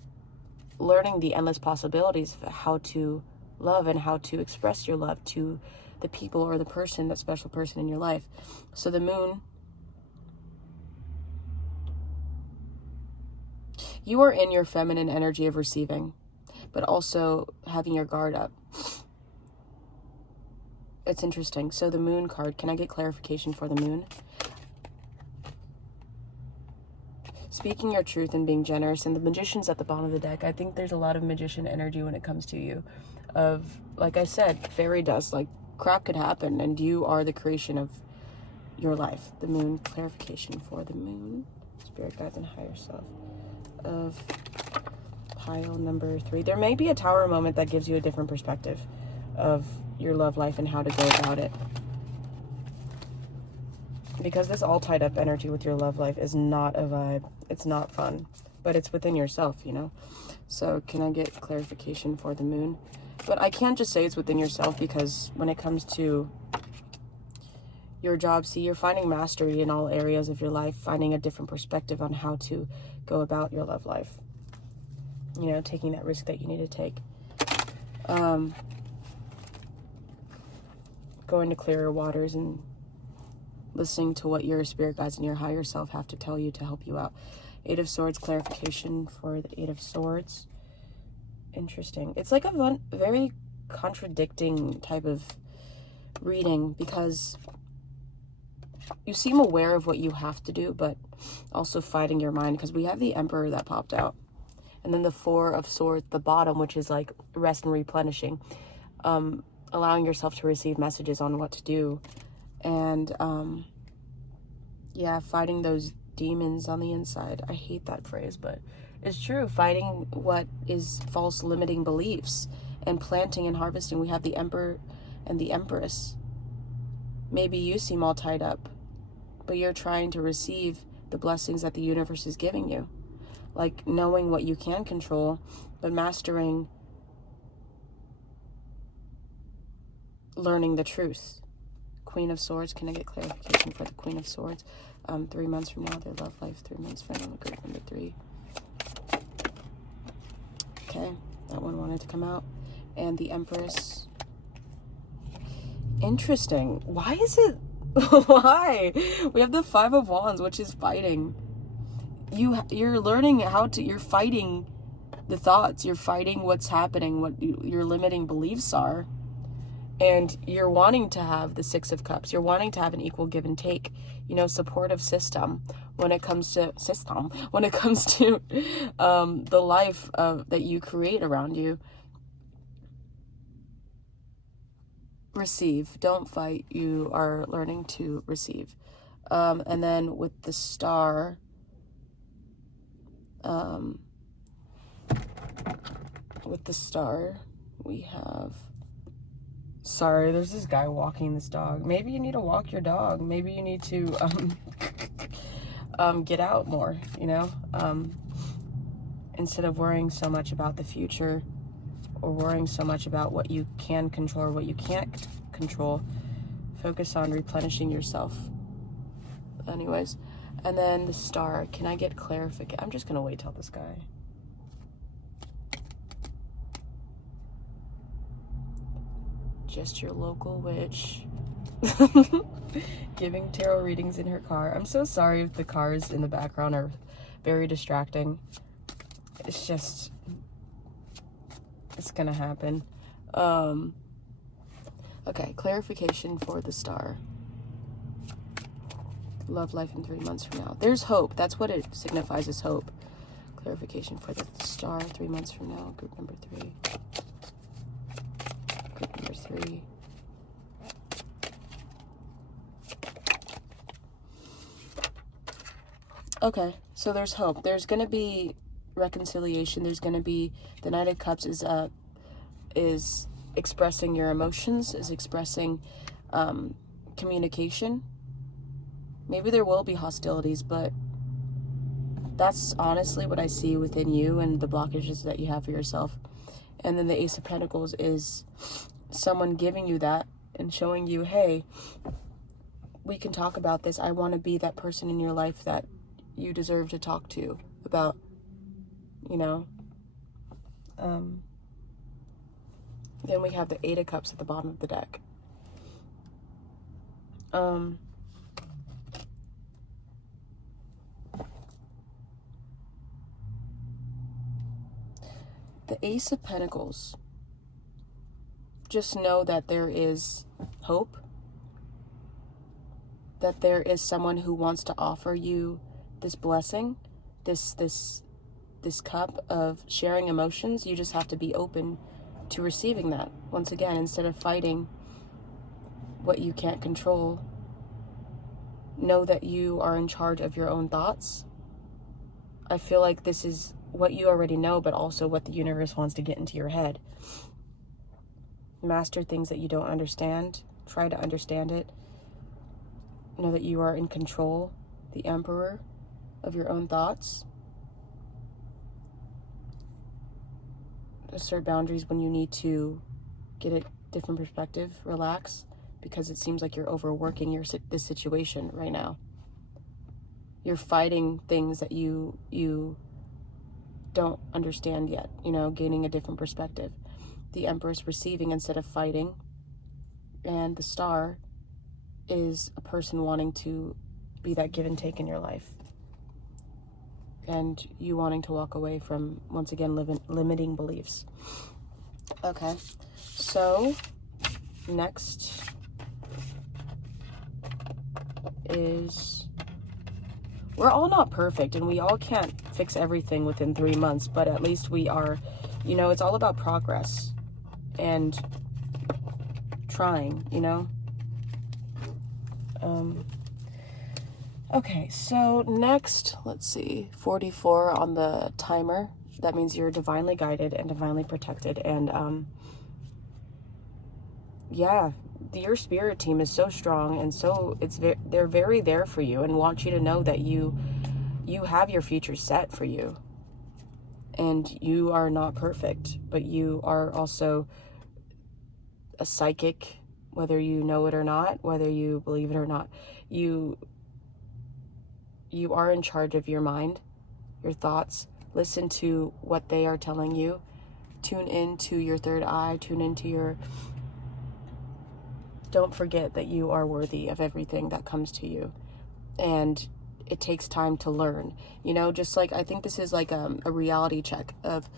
learning the endless possibilities of how to love and how to express your love to the people or the person, that special person in your life. So the moon, you are in your feminine energy of receiving, but also having your guard up. It's interesting. So the moon card, can I get clarification for the moon? Speaking your truth and being generous, and the magician's at the bottom of the deck. I think there's a lot of magician energy when it comes to you. Of, like I said, fairy dust, like crap could happen, and you are the creation of your life. The moon, clarification for the moon, spirit guides and higher self of pile number 3. There may be a tower moment that gives you a different perspective of your love life and how to go about it, because this all tied up energy with your love life is not a vibe. It's not fun, but it's within yourself, you know. So can I get clarification for the moon? But I can't just say it's within yourself, because when it comes to your job, see, you're finding mastery in all areas of your life, finding a different perspective on how to go about your love life. You know, taking that risk that you need to take. Going to clearer waters and listening to what your spirit guides and your higher self have to tell you to help you out. 8 of Swords, clarification for the 8 of Swords. Interesting. It's like a very contradicting type of reading, because you seem aware of what you have to do, but also fighting your mind, because we have the Emperor that popped out. And then the 4 of Swords, the bottom, which is like rest and replenishing. Allowing yourself to receive messages on what to do. And, yeah, fighting those demons on the inside. I hate that phrase, but it's true. Fighting what is false limiting beliefs and planting and harvesting. We have the Emperor and the Empress. Maybe you seem all tied up, but you're trying to receive the blessings that the universe is giving you. Like knowing what you can control, but mastering learning the truth. Queen of Swords, can I get clarification for the Queen of Swords? 3 months from now, their love life 3 months from now, group number 3. Okay, that one wanted to come out. And the Empress. Interesting. Why is it? Why? We have the 5 of Wands, which is fighting. You're learning you're fighting the thoughts. You're fighting what's happening, what your limiting beliefs are. And you're wanting to have the 6 of Cups. You're wanting to have an equal give and take, supportive system when it comes to the life that you create around you. Receive. Don't fight. You are learning to receive. And then with the Star, we have... Sorry, there's this guy walking this dog. Maybe you need to walk your dog. Maybe you need to get out more, instead of worrying so much about the future or worrying so much about what you can control or what you can't control. Focus on replenishing yourself. Anyways, and then the Star. Can I get clarification? I'm just gonna wait till this guy. Just your local witch. Giving tarot readings in her car. I'm so sorry if the cars in the background are very distracting. It's gonna happen. Okay, clarification for the Star. Love life in 3 months from now. There's hope. That's what it signifies, is hope. Clarification for the Star 3 months from now. Group number 3. Group number 3. Okay, so there's hope. There's going to be reconciliation. There's going to be... The Knight of Cups is expressing your emotions, is expressing communication. Maybe there will be hostilities, but that's honestly what I see within you and the blockages that you have for yourself. And then the Ace of Pentacles is someone giving you that and showing you, hey, we can talk about this. I want to be that person in your life that you deserve to talk to about, Then we have the 8 of Cups at the bottom of the deck. The Ace of Pentacles. Just know that there is hope. That there is someone who wants to offer you this blessing, this cup of sharing emotions. You just have to be open to receiving that. Once again, instead of fighting what you can't control, know that you are in charge of your own thoughts. I feel like this is what you already know, but also what the universe wants to get into your head. Master things that you don't understand. Try to understand it. Know that you are in control, the Emperor, of your own thoughts. Assert boundaries when you need to get a different perspective. Relax, because it seems like you're overworking this situation right now. You're fighting things that you don't understand yet, gaining a different perspective. The Empress receiving instead of fighting. And the Star is a person wanting to be that give and take in your life. And you wanting to walk away from, once again, limiting beliefs. Okay, so next is... We're all not perfect, and we all can't fix everything within 3 months, but at least we are, it's all about progress and trying, Okay, so next, let's see, 44 on the timer. That means you're divinely guided and divinely protected. And yeah, your spirit team is so strong, and so they're very there for you and want you to know that you have your future set for you. And you are not perfect, but you are also a psychic, whether you know it or not, whether you believe it or not. you are in charge of your mind, your thoughts. Listen to what they are telling you. Tune into your third eye. Tune into your... Don't forget that you are worthy of everything that comes to you. And it takes time to learn. You know, just like, I think this is like a reality check of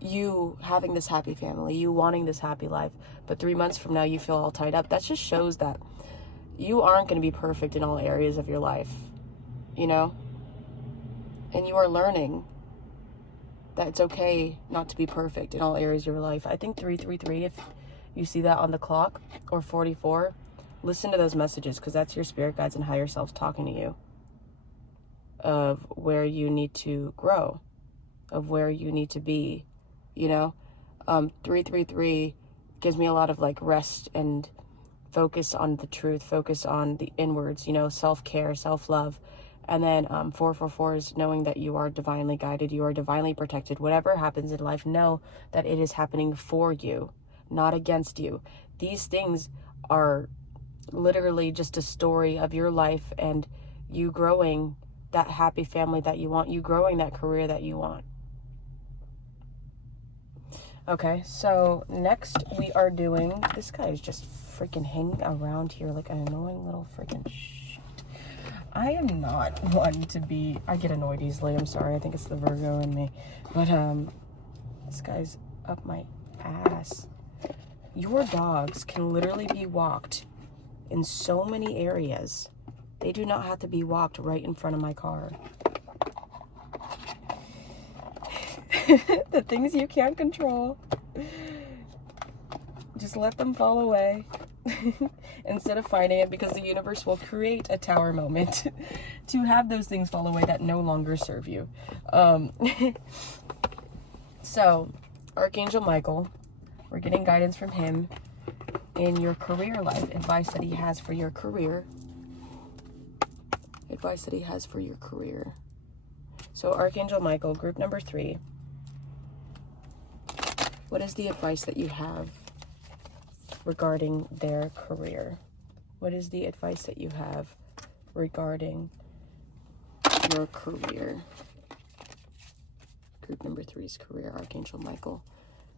you having this happy family, you wanting this happy life, but 3 months from now you feel all tied up. That just shows that you aren't going to be perfect in all areas of your life, you know? And you are learning that it's okay not to be perfect in all areas of your life. I think 333, if you see that on the clock, or 44, listen to those messages, because that's your spirit guides and higher selves talking to you of where you need to grow, of where you need to be, you know? 333 gives me a lot of like rest and focus on the truth, focus on the inwards, you know, self-care, self-love. And then 444 is knowing that you are divinely guided, you are divinely protected. Whatever happens in life, know that it is happening for you, not against you. These things are literally just a story of your life and you growing that happy family that you want, you growing that career that you want. Okay, so next we are doing, this guy is just freaking hanging around here like an annoying little freaking shit. I am not one to be, I get annoyed easily, I'm sorry, I think it's the Virgo in me. But this guy's up my ass. Your dogs can literally be walked in so many areas. They do not have to be walked right in front of my car. The things you can't control, just let them fall away instead of fighting it, because the universe will create a tower moment to have those things fall away that no longer serve you. So Archangel Michael, we're getting guidance from him in your career life, advice that he has for your career. Advice that he has for your career. So Archangel Michael, group number 3. What is the advice that you have regarding their career? What is the advice that you have regarding your career? Group number 3's career, Archangel Michael.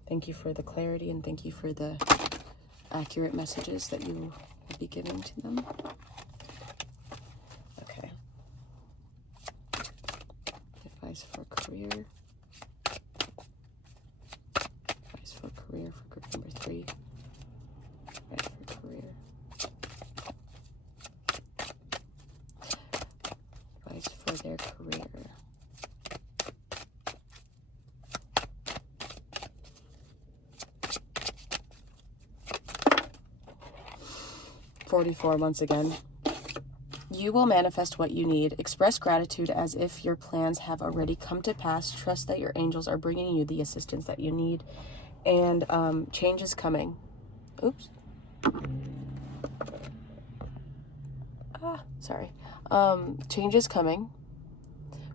Thank you for the clarity and thank you for the accurate messages that you will be giving to them. Okay. Advice for career. Advice for career for group number 3. Advice for career. Advice for their career. $44 once again. You will manifest what you need. Express gratitude as if your plans have already come to pass. Trust that your angels are bringing you the assistance that you need. And change is coming. Oops. Sorry. Change is coming,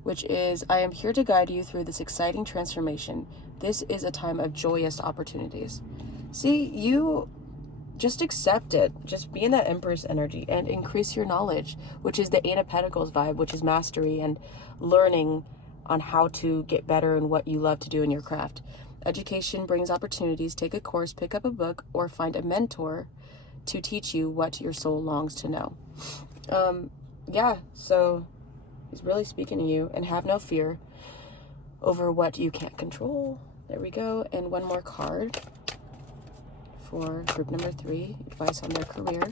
which is, I am here to guide you through this exciting transformation. This is a time of joyous opportunities. See, you just accept it. Just be in that Empress energy and increase your knowledge, which is the 8 of Pentacles vibe, which is mastery and learning on how to get better in what you love to do in your craft. Education brings opportunities. Take a course, pick up a book, or find a mentor to teach you what your soul longs to know. Yeah, so he's really speaking to you, and have no fear over what you can't control. There we go. And one more card for group number 3, advice on their career.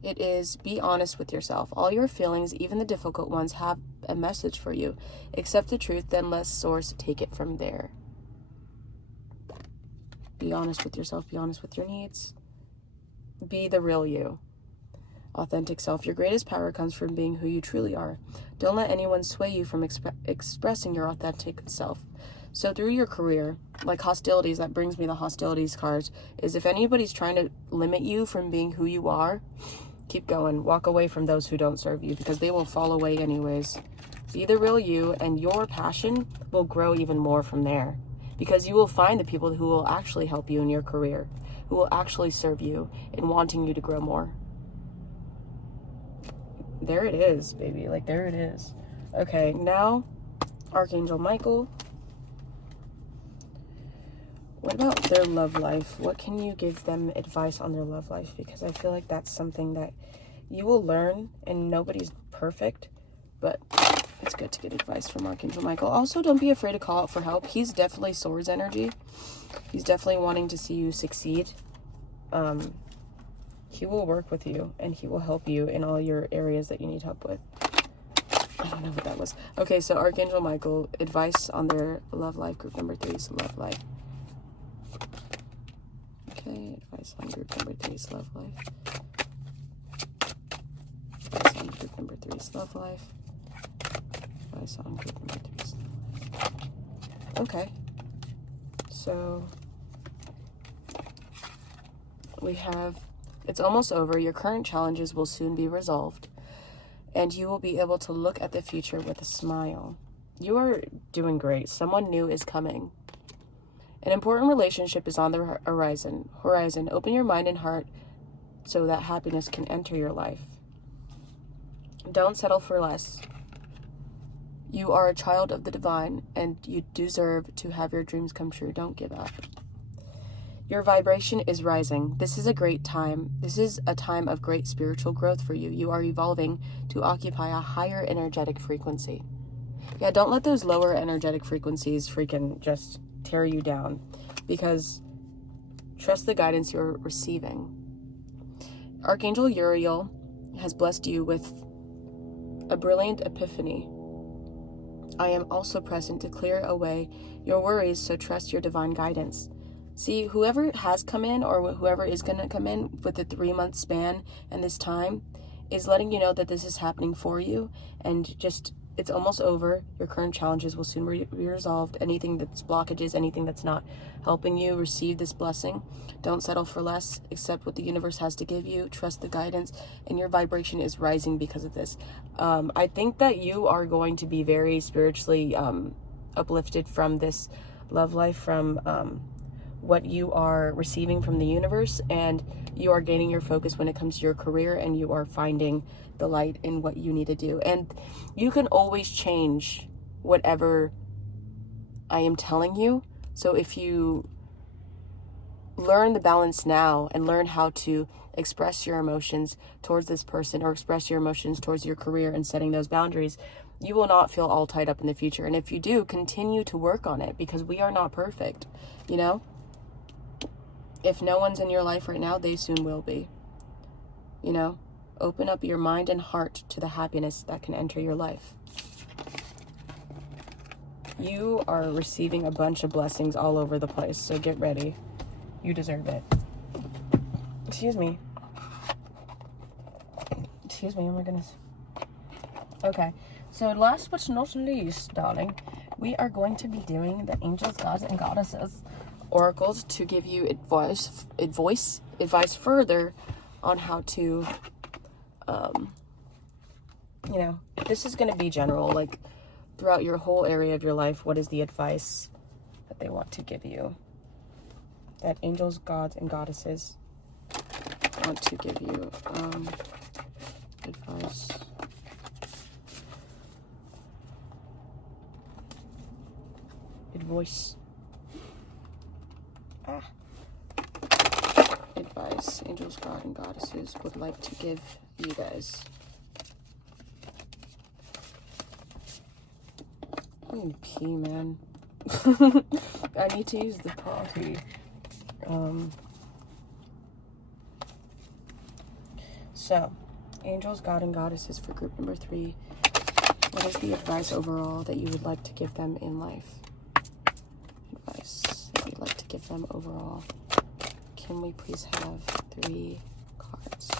It is, be honest with yourself. All your feelings, even the difficult ones, have a message for you. Accept the truth, then let source take it from there. Be honest with yourself. Be honest with your needs. Be the real you. Authentic self. Your greatest power comes from being who you truly are. Don't let anyone sway you from expressing your authentic self. So through your career, like hostilities, that brings me the hostilities cards, is if anybody's trying to limit you from being who you are, keep going. Walk away from those who don't serve you, because they will fall away anyways. Be the real you, and your passion will grow even more from there, because you will find the people who will actually help you in your career, who will actually serve you in wanting you to grow more. There it is, baby. Like, there it is. Okay, now, Archangel Michael. What about their love life? What can you give them advice on their love life? Because I feel like that's something that you will learn, and nobody's perfect, but it's good to get advice from Archangel Michael. Also, don't be afraid to call out for help. He's definitely Swords energy. He's definitely wanting to see you succeed. He will work with you, and he will help you in all your areas that you need help with. I don't know what that was. Okay, so Archangel Michael, advice on their love life, group number 3's love life. Okay, advice on group number 3's love life. Advice on group number 3's love life. Advice on group number 3's love life. Okay. So we have, it's almost over. Your current challenges will soon be resolved, and you will be able to look at the future with a smile. You are doing great. Someone new is coming. An important relationship is on the horizon. Open your mind and heart so that happiness can enter your life. Don't settle for less. You are a child of the divine, and you deserve to have your dreams come true. Don't give up. Your vibration is rising. This is a great time. This is a time of great spiritual growth for you. You are evolving to occupy a higher energetic frequency. Yeah, don't let those lower energetic frequencies freaking just tear you down, because trust the guidance you're receiving. Archangel Uriel has blessed you with a brilliant epiphany. I am also present to clear away your worries, so trust your divine guidance. See, whoever has come in or whoever is going to come in with the 3-month span and this time is letting you know that this is happening for you, and just, it's almost over. Your current challenges will soon be resolved. Anything that's blockages, anything that's not helping you receive this blessing, don't settle for less. Accept what the universe has to give you. Trust the guidance, and your vibration is rising because of this. I think that you are going to be very spiritually uplifted from this love life, from what you are receiving from the universe, and you are gaining your focus when it comes to your career, and you are finding the light in what you need to do. And you can always change whatever I am telling you. So if you learn the balance now and learn how to express your emotions towards this person, or express your emotions towards your career and setting those boundaries, you will not feel all tied up in the future. And if you do, continue to work on it, because we are not perfect, you know? If no one's in your life right now, they soon will be. You know, open up your mind and heart to the happiness that can enter your life. You are receiving a bunch of blessings all over the place, so get ready. You deserve it. Excuse me. Excuse me, oh my goodness. Okay, so last but not least, darling, we are going to be doing the angels, gods, and goddesses oracles to give you advice further on how to, you know, this is going to be general, like throughout your whole area of your life. What is the advice that they want to give you? That angels, gods, and goddesses want to give you advice. Advice angels, god, and goddesses would like to give you guys. I need to pee, man. I need to use the potty. So, angels, god, and goddesses for group number 3. What is the advice overall that you would like to give them in life? Advice that you'd like to give them overall. Can we please have 3 cards?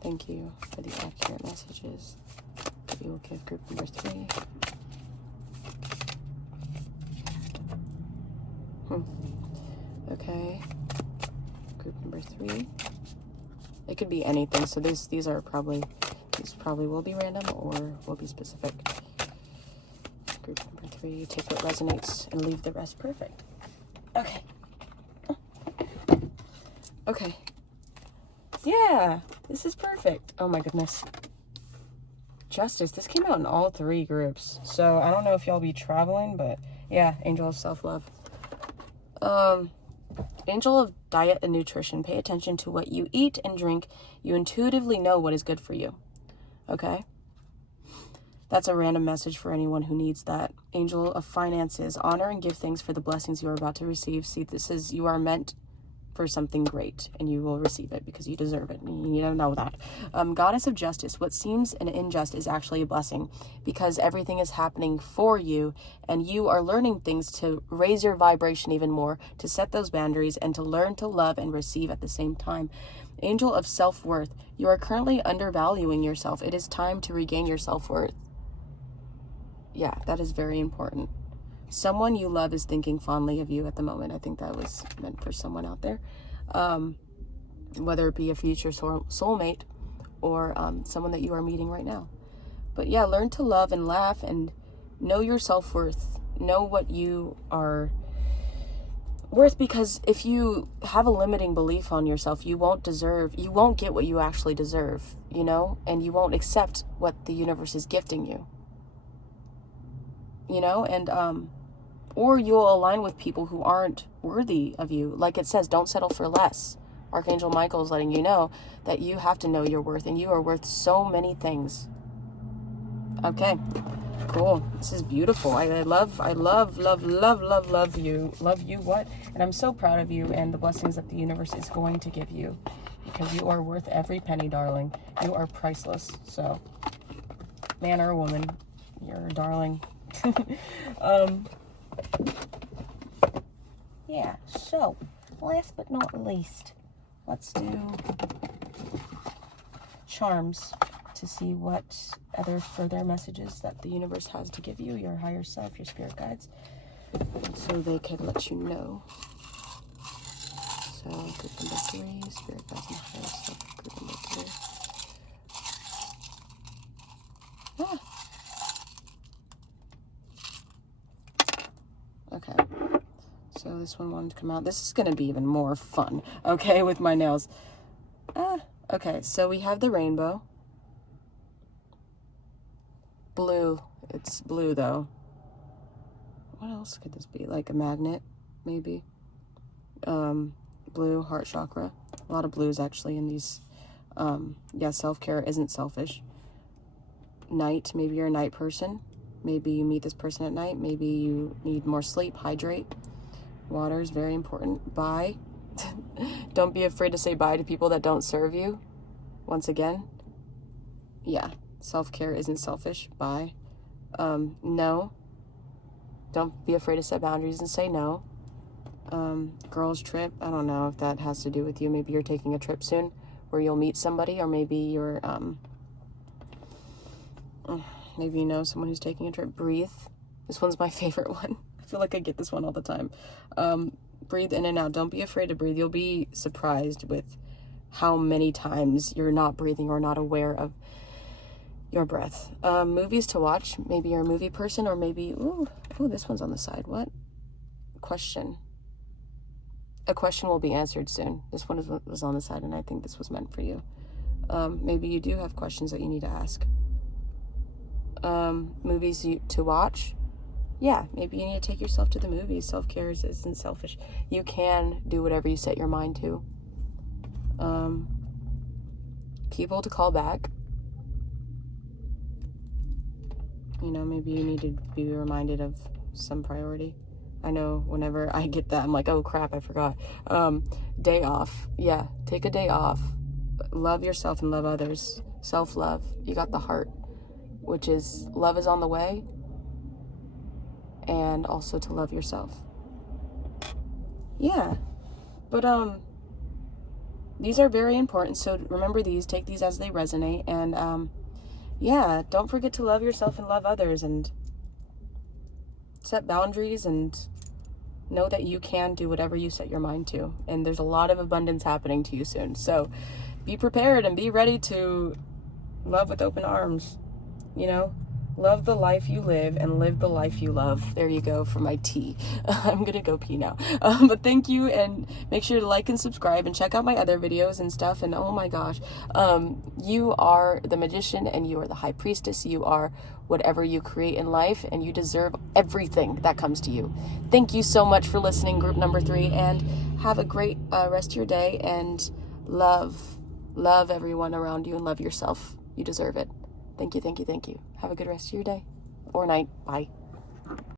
Thank you for the accurate messages that you will give group number 3. Okay. Group number 3. It could be anything. So these probably will be random or will be specific. Group number 3. Take what resonates and leave the rest. Perfect. Okay. Okay. Yeah. This is perfect. Oh my goodness. Justice. This came out in all 3 groups. So I don't know if y'all be traveling, but yeah, Angel of Self-Love. Angel of Diet and Nutrition. Pay attention to what you eat and drink. You intuitively know what is good for you. Okay? That's a random message for anyone who needs that. Angel of Finances. Honor and give thanks for the blessings you are about to receive. See, this is, you are meant for something great, and you will receive it because you deserve it. You need to know that. Goddess of Justice. What seems an injustice is actually a blessing because everything is happening for you, and you are learning things to raise your vibration even more, to set those boundaries, and to learn to love and receive at the same time. Angel of Self-Worth. You are currently undervaluing yourself. It is time to regain your self-worth. Yeah, that is very important. Someone you love is thinking fondly of you at the moment. I think that was meant for someone out there. Whether it be a future soulmate or someone that you are meeting right now. But yeah, learn to love and laugh and know your self-worth. Know what you are worth, because if you have a limiting belief on yourself, you won't get what you actually deserve, you know? And you won't accept what the universe is gifting you. You know, and or you'll align with people who aren't worthy of you. Like it says, don't settle for less. Archangel Michael is letting you know that you have to know your worth, and you are worth so many things. Okay, cool. This is beautiful. I love you. Love you what? And I'm so proud of you and the blessings that the universe is going to give you, because you are worth every penny, darling. You are priceless. So, man or woman, you're a darling. Yeah, so last but not least, let's do charms to see what other further messages that the universe has to give you, your higher self, your spirit guides, so they can let you know. So group number 3, spirit guides and higher self, group number 3. Okay, so this one wanted to come out. This is going to be even more fun, okay, with my nails. Okay, so we have the rainbow. Blue. It's blue, though. What else could this be? Like a magnet, maybe? Blue, heart chakra. A lot of blues, actually, in these. Yeah, self-care isn't selfish. Night. Maybe you're a night person. Maybe you meet this person at night. Maybe you need more sleep. Hydrate. Water is very important. Bye. Don't be afraid to say bye to people that don't serve you. Once again. Yeah. Self-care isn't selfish. Bye. No. Don't be afraid to set boundaries and say no. Girls trip. I don't know if that has to do with you. Maybe you're taking a trip soon where you'll meet somebody, or maybe you're, maybe you know someone who's taking a trip. Breathe. This one's my favorite one. I feel like I get this one all the time. Breathe in and out. Don't be afraid to breathe. You'll be surprised with how many times you're not breathing or not aware of your breath. Movies to watch. Maybe you're a movie person, or maybe, ooh, this one's on the side. What? Question. A question will be answered soon. This one was on the side, and I think this was meant for you. Maybe you do have questions that you need to ask. Movies to watch. Yeah, maybe you need to take yourself to the movies. Self-care isn't selfish. You can do whatever you set your mind to. People to call back. You know, maybe you need to be reminded of some priority. I know whenever I get that, I'm like, oh crap, I forgot. Day off. Yeah, take a day off. Love yourself and love others. Self-love. You got the heart, which is love is on the way, and also to love yourself. Yeah, but these are very important, so remember these, take these as they resonate, and yeah, don't forget to love yourself and love others, and set boundaries, and know that you can do whatever you set your mind to, and there's a lot of abundance happening to you soon, so be prepared and be ready to love with open arms. You know, Love the life you live and live the life you love. There you go for my tea. I'm gonna go pee now. But thank you, and make sure to like and subscribe and check out my other videos and stuff. And oh my gosh, you are the magician and you are the high priestess. You are whatever you create in life, and you deserve everything that comes to you. Thank you so much for listening, group number 3, and have a great rest of your day, and love everyone around you and love yourself. You deserve it. Thank you, thank you, thank you. Have a good rest of your day or night. Bye.